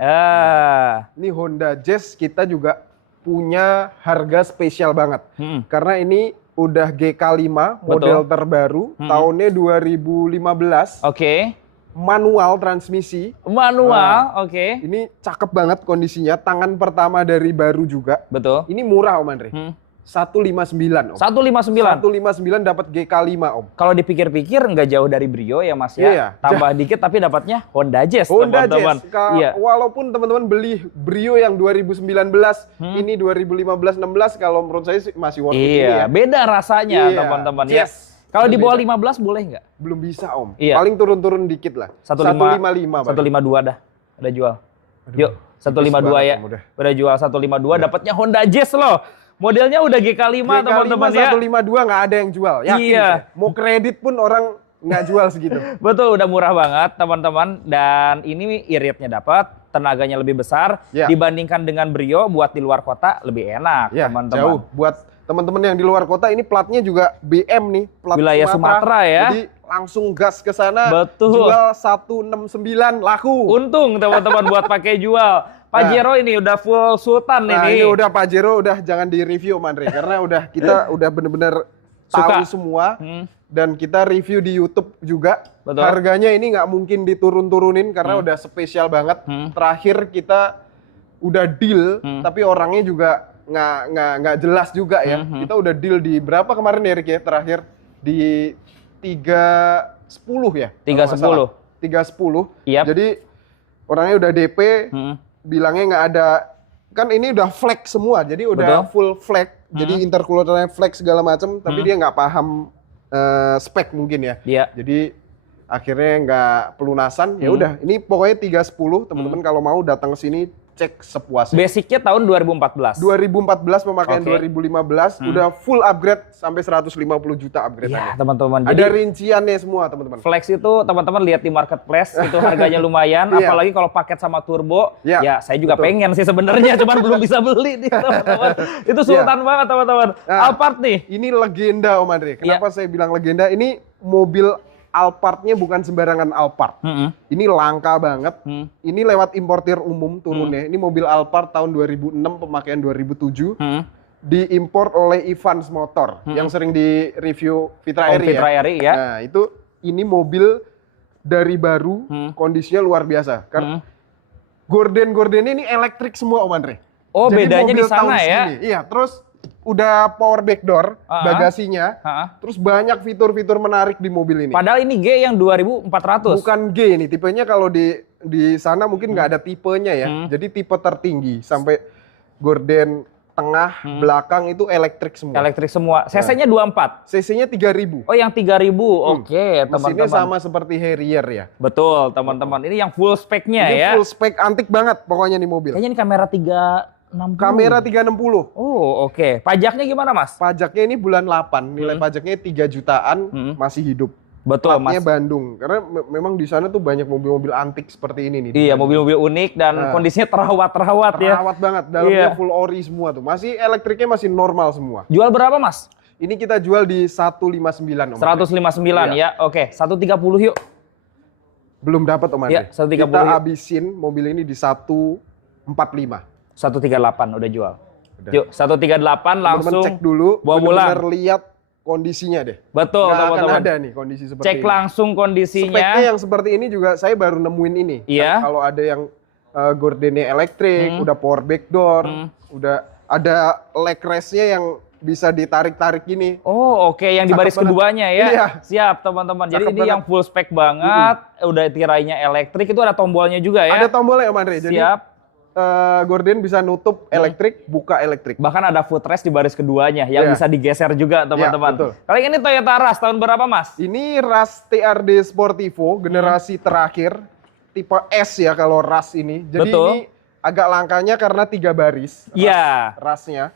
Ini Honda Jazz kita juga punya harga spesial banget. Karena ini udah GK5 model terbaru, tahunnya 2015. Oke. Manual transmisi. Manual, oke. Ini cakep banget kondisinya, tangan pertama dari baru juga. Betul. Ini murah Om Andre. 159 Om. 159. 159 dapat GK5 Om. Kalau dipikir-pikir nggak jauh dari Brio ya Mas ya. Iya. Tambah dikit tapi dapatnya Honda Jazz Honda teman-teman. Jazz. Iya. Walaupun teman-teman beli Brio yang 2019, ini 2015-16 kalau menurut saya sih masih worth it ini Iya, ya. beda rasanya Iya. teman-teman ya. Jazz. Kalau di bawah Beda. 15 boleh nggak? Belum bisa Om. Iya. Paling turun-turun dikit lah. 155 paling. 152 dah. Udah jual. Yuk, tipis 152 banget, ya. Om, Udah jual 152 dapatnya Honda Jazz loh. Modelnya udah GK5 teman-teman ya. 152 nggak ada yang jual. Yakin Iya. saya. Mau kredit pun orang nggak jual segitu. Betul, udah murah banget teman-teman. Dan ini iritnya dapat, tenaganya lebih besar. Ya. Dibandingkan dengan Brio, buat di luar kota lebih enak Ya, teman-teman. jauh. Buat teman-teman yang di luar kota, ini platnya juga BM nih. Plat Wilayah Sumatera ya. Jadi langsung gas ke sana. Betul. Jual 169 laku. Untung teman-teman buat pakai jual. Pajero ini udah full Sultan Nah, ini. ini udah Pajero udah jangan di review Om Andre karena kita udah bener-bener tahu Suka. semua dan kita review di YouTube juga. Betul. Harganya ini nggak mungkin diturun-turunin karena udah spesial banget. Terakhir kita udah deal tapi orangnya juga nggak jelas juga ya. Kita udah deal di berapa kemarin ya Rick ya terakhir di 310 ya. 310. 310. Yap. Jadi orangnya udah DP. Bilangnya nggak ada, kan ini udah flag semua, jadi udah Betul. full flag, jadi intercoolernya flag segala macam, tapi dia nggak paham spek mungkin ya. Iya. Jadi akhirnya nggak pelunasan, ya udah, ini pokoknya 310, teman-teman kalau mau datang ke sini cek sepuasnya. Basicnya tahun 2014. 2014 pemakaian Oke. 2015 udah full upgrade sampai 150 juta upgrade-annya. Iya teman-teman. Ada Jadi rinciannya semua teman-teman. Flex itu teman-teman lihat di marketplace itu harganya lumayan, Iya. apalagi kalau paket sama turbo. Iya, Ya saya juga betul. pengen sih sebenarnya, cuman belum bisa beli nih teman-teman. Itu sultan banget teman-teman. Nah, Alphard nih. Ini legenda Om Andre. Kenapa saya bilang legenda? Ini mobil Alphard-nya bukan sembarangan Alphard. Ini langka banget. Ini lewat importir umum turunnya. Ini mobil Alphard tahun 2006, pemakaian 2007. Diimpor oleh Evans Motor yang sering di review Fitra Eri Fitra ya. Eri ya. Nah, ini mobil dari baru, kondisinya luar biasa. Karena gorden-gordennya ini elektrik semua Om Andre. Oh, Jadi bedanya mobil di sana tahun ya. segini. Iya, terus udah power back door, bagasinya. Terus banyak fitur-fitur menarik di mobil ini. Padahal ini G yang 2400. Bukan G nih, tipenya kalau di sana mungkin nggak ada tipenya ya. Jadi tipe tertinggi sampai gorden tengah, belakang itu elektrik semua. Elektrik semua. CC-nya 24. CC-nya 3000. Oh, yang 3000. Oke, Mesinnya teman-teman. sama seperti Harrier ya. Betul, teman-teman. Ini yang full spec-nya Ini ya. full spek antik banget pokoknya nih mobil. Kayaknya ini kamera 360. Kamera 360. Oh, oke. Pajaknya gimana, Mas? Pajaknya ini bulan 8, nilai pajaknya 3 jutaan, masih hidup. Betul, Platnya Mas. Bandung. Karena memang di sana tuh banyak mobil-mobil antik seperti ini nih. Iya, mobil-mobil unik dan kondisinya terawat-terawat ya. Terawat banget, dalamnya Iya. full ori semua tuh. Masih elektriknya masih normal semua. Jual berapa, Mas? Ini kita jual di 159 Om. 159 ya. Oke, 130 yuk. Belum dapat Om Iya, Andre. 130 Kita yuk. habisin mobil ini di 145. 138 udah jual. Udah. Yuk, 138 langsung Teman-teman cek dulu, bawa pulang. benar-benar lihat kondisinya deh. Betul, Nggak akan teman-teman. ada nih kondisi seperti Cek ini. langsung Speknya kondisinya. yang seperti ini juga saya baru nemuin ini. Iya. Kalau ada yang gordennya elektrik, udah power back door, udah ada leg rest-nya yang bisa ditarik-tarik gini. Oh oke, yang di Cakep baris banget. keduanya ya. Iya. Siap teman-teman. Jadi Cakep ini banget. yang full spec banget, udah tirainya elektrik, itu ada tombolnya juga ya. Ada tombolnya Om Andre. Jadi Siap. gorden bisa nutup elektrik, buka elektrik. Bahkan ada footrest di baris keduanya yang Iya. bisa digeser juga teman-teman. betul. Kali ini Toyota Rush tahun berapa Mas? Ini Rush TRD Sportivo generasi terakhir, tipe S ya kalau Rush ini. Jadi Betul. ini agak langkanya karena 3 baris. Iya. Rushnya.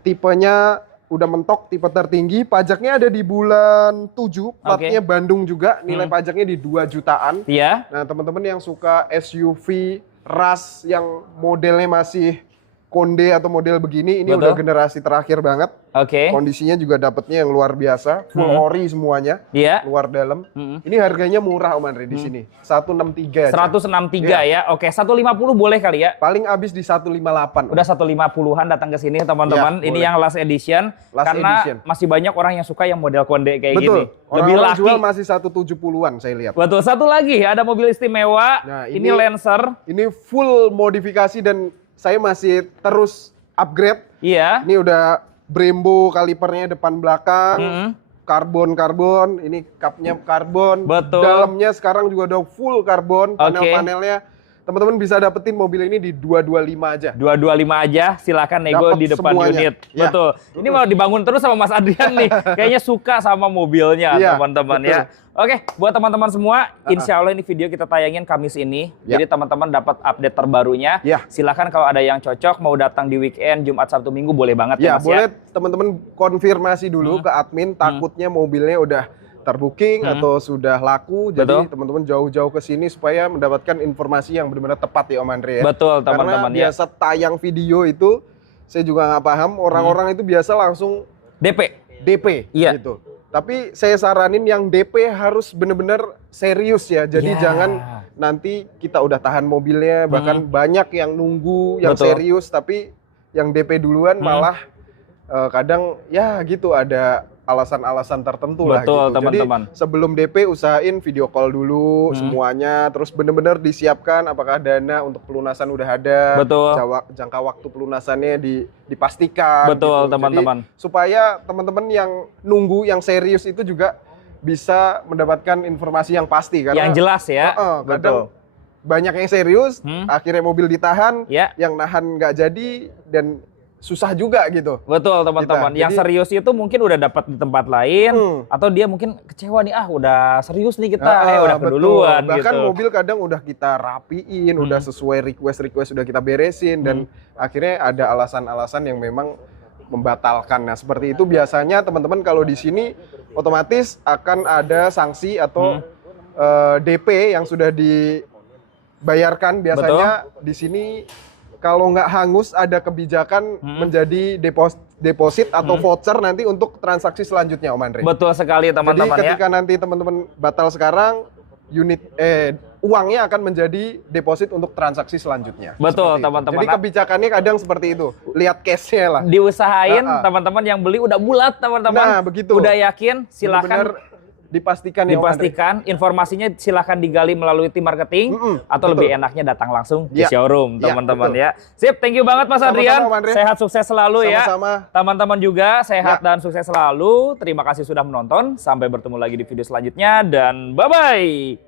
Tipenya udah mentok, tipe tertinggi. Pajaknya ada di bulan 7, platnya Bandung juga. Nilai pajaknya di 2 jutaan. Iya. Nah teman-teman yang suka SUV Rush yang modelnya masih konde atau model begini, ini Betul. udah generasi terakhir banget. Oke. Kondisinya juga dapatnya yang luar biasa, full ori semuanya, Iya. luar dalam. Ini harganya murah Om Andre di sini, 163 aja. 163 ya. Oke, 150 boleh kali ya. Paling habis di 158. Udah 150-an datang ke sini teman-teman. Ya, Ini boleh. yang last edition Last karena edition. masih banyak orang yang suka yang model konde kayak Betul. gini. Lebih Orang-orang laki. jual masih 170-an saya lihat. Betul. Satu lagi ada mobil istimewa. Nah, ini ini- Lancer. Ini full modifikasi dan saya masih terus upgrade. Iya. Ini udah Brembo kalipernya depan belakang. Mm-mm. Karbon, ini cupnya karbon. Betul. Dalamnya sekarang juga udah full karbon, Oke. panel-panelnya. Teman-teman bisa dapetin mobil ini di 225 aja. 225 aja, silakan nego Dapat di depan semuanya. unit. Ya. Betul. Ini mau dibangun terus sama Mas Adrian nih. Kayaknya suka sama mobilnya Iya, teman-teman betul. ya. Oke, buat teman-teman semua, insya Allah ini video kita tayangin Kamis ini. Ya. Jadi teman-teman dapat update terbarunya. Ya. Silakan kalau ada yang cocok mau datang di weekend, Jumat, Sabtu, Minggu boleh banget Ya, Mas boleh teman-teman konfirmasi dulu ke admin, takutnya mobilnya udah terbooking atau sudah laku. Betul. Jadi teman-teman jauh-jauh ke sini supaya mendapatkan informasi yang benar-benar tepat ya Om Andre ya. Betul teman-teman Karena ya. biasa tayang video itu saya juga nggak paham, orang-orang itu biasa langsung DP. DP Iya. gitu. Tapi saya saranin yang DP harus benar-benar serius ya. Jadi Ya. jangan nanti kita udah tahan mobilnya, bahkan banyak yang nunggu yang Betul. serius tapi yang DP duluan malah kadang ya gitu ada alasan-alasan tertentu lah Betul, gitu. teman-teman. Jadi sebelum DP usahain video call dulu semuanya, terus benar-benar disiapkan apakah dana untuk pelunasan udah ada, Betul. jangka waktu pelunasannya dipastikan. Betul, gitu. teman-teman. Jadi, supaya teman-teman yang nunggu yang serius itu juga bisa mendapatkan informasi yang pasti karena Yang jelas ya. kadang Betul. banyak yang serius, akhirnya mobil ditahan, Ya. yang nahan nggak jadi dan susah juga gitu. Betul teman-teman. Kita. Yang Jadi- serius itu mungkin udah dapat di tempat lain atau dia mungkin kecewa nih udah serius nih kita udah Betul. keduluan Bahkan gitu. mobil kadang udah kita rapiin, udah sesuai request udah kita beresin dan akhirnya ada alasan-alasan yang memang membatalkan. Nah, seperti itu biasanya teman-teman kalau di sini otomatis akan ada sanksi atau DP yang sudah dibayarkan. Biasanya di sini kalau nggak hangus ada kebijakan menjadi deposit atau voucher nanti untuk transaksi selanjutnya Om Andre. Betul sekali Jadi teman-teman ya. ketika nanti teman-teman batal sekarang, uangnya akan menjadi deposit untuk transaksi selanjutnya. Betul, Seperti itu. teman-teman. Jadi kebijakannya kadang seperti itu. Lihat case-nya lah. Diusahain teman-teman yang beli udah bulat teman-teman. Nah, begitu. Udah yakin silakan Benar-benar dipastikan ya Om Andre. dipastikan informasinya silakan digali melalui tim marketing atau lebih enaknya datang langsung di Ya. showroom Ya, teman-teman betul. ya. Sip, thank you banget Mas Sama-sama, Adrian. Om Andre. Sehat sukses selalu ya. Sama-sama. Teman-teman juga sehat dan sukses selalu. Terima kasih sudah menonton. Sampai bertemu lagi di video selanjutnya dan bye-bye.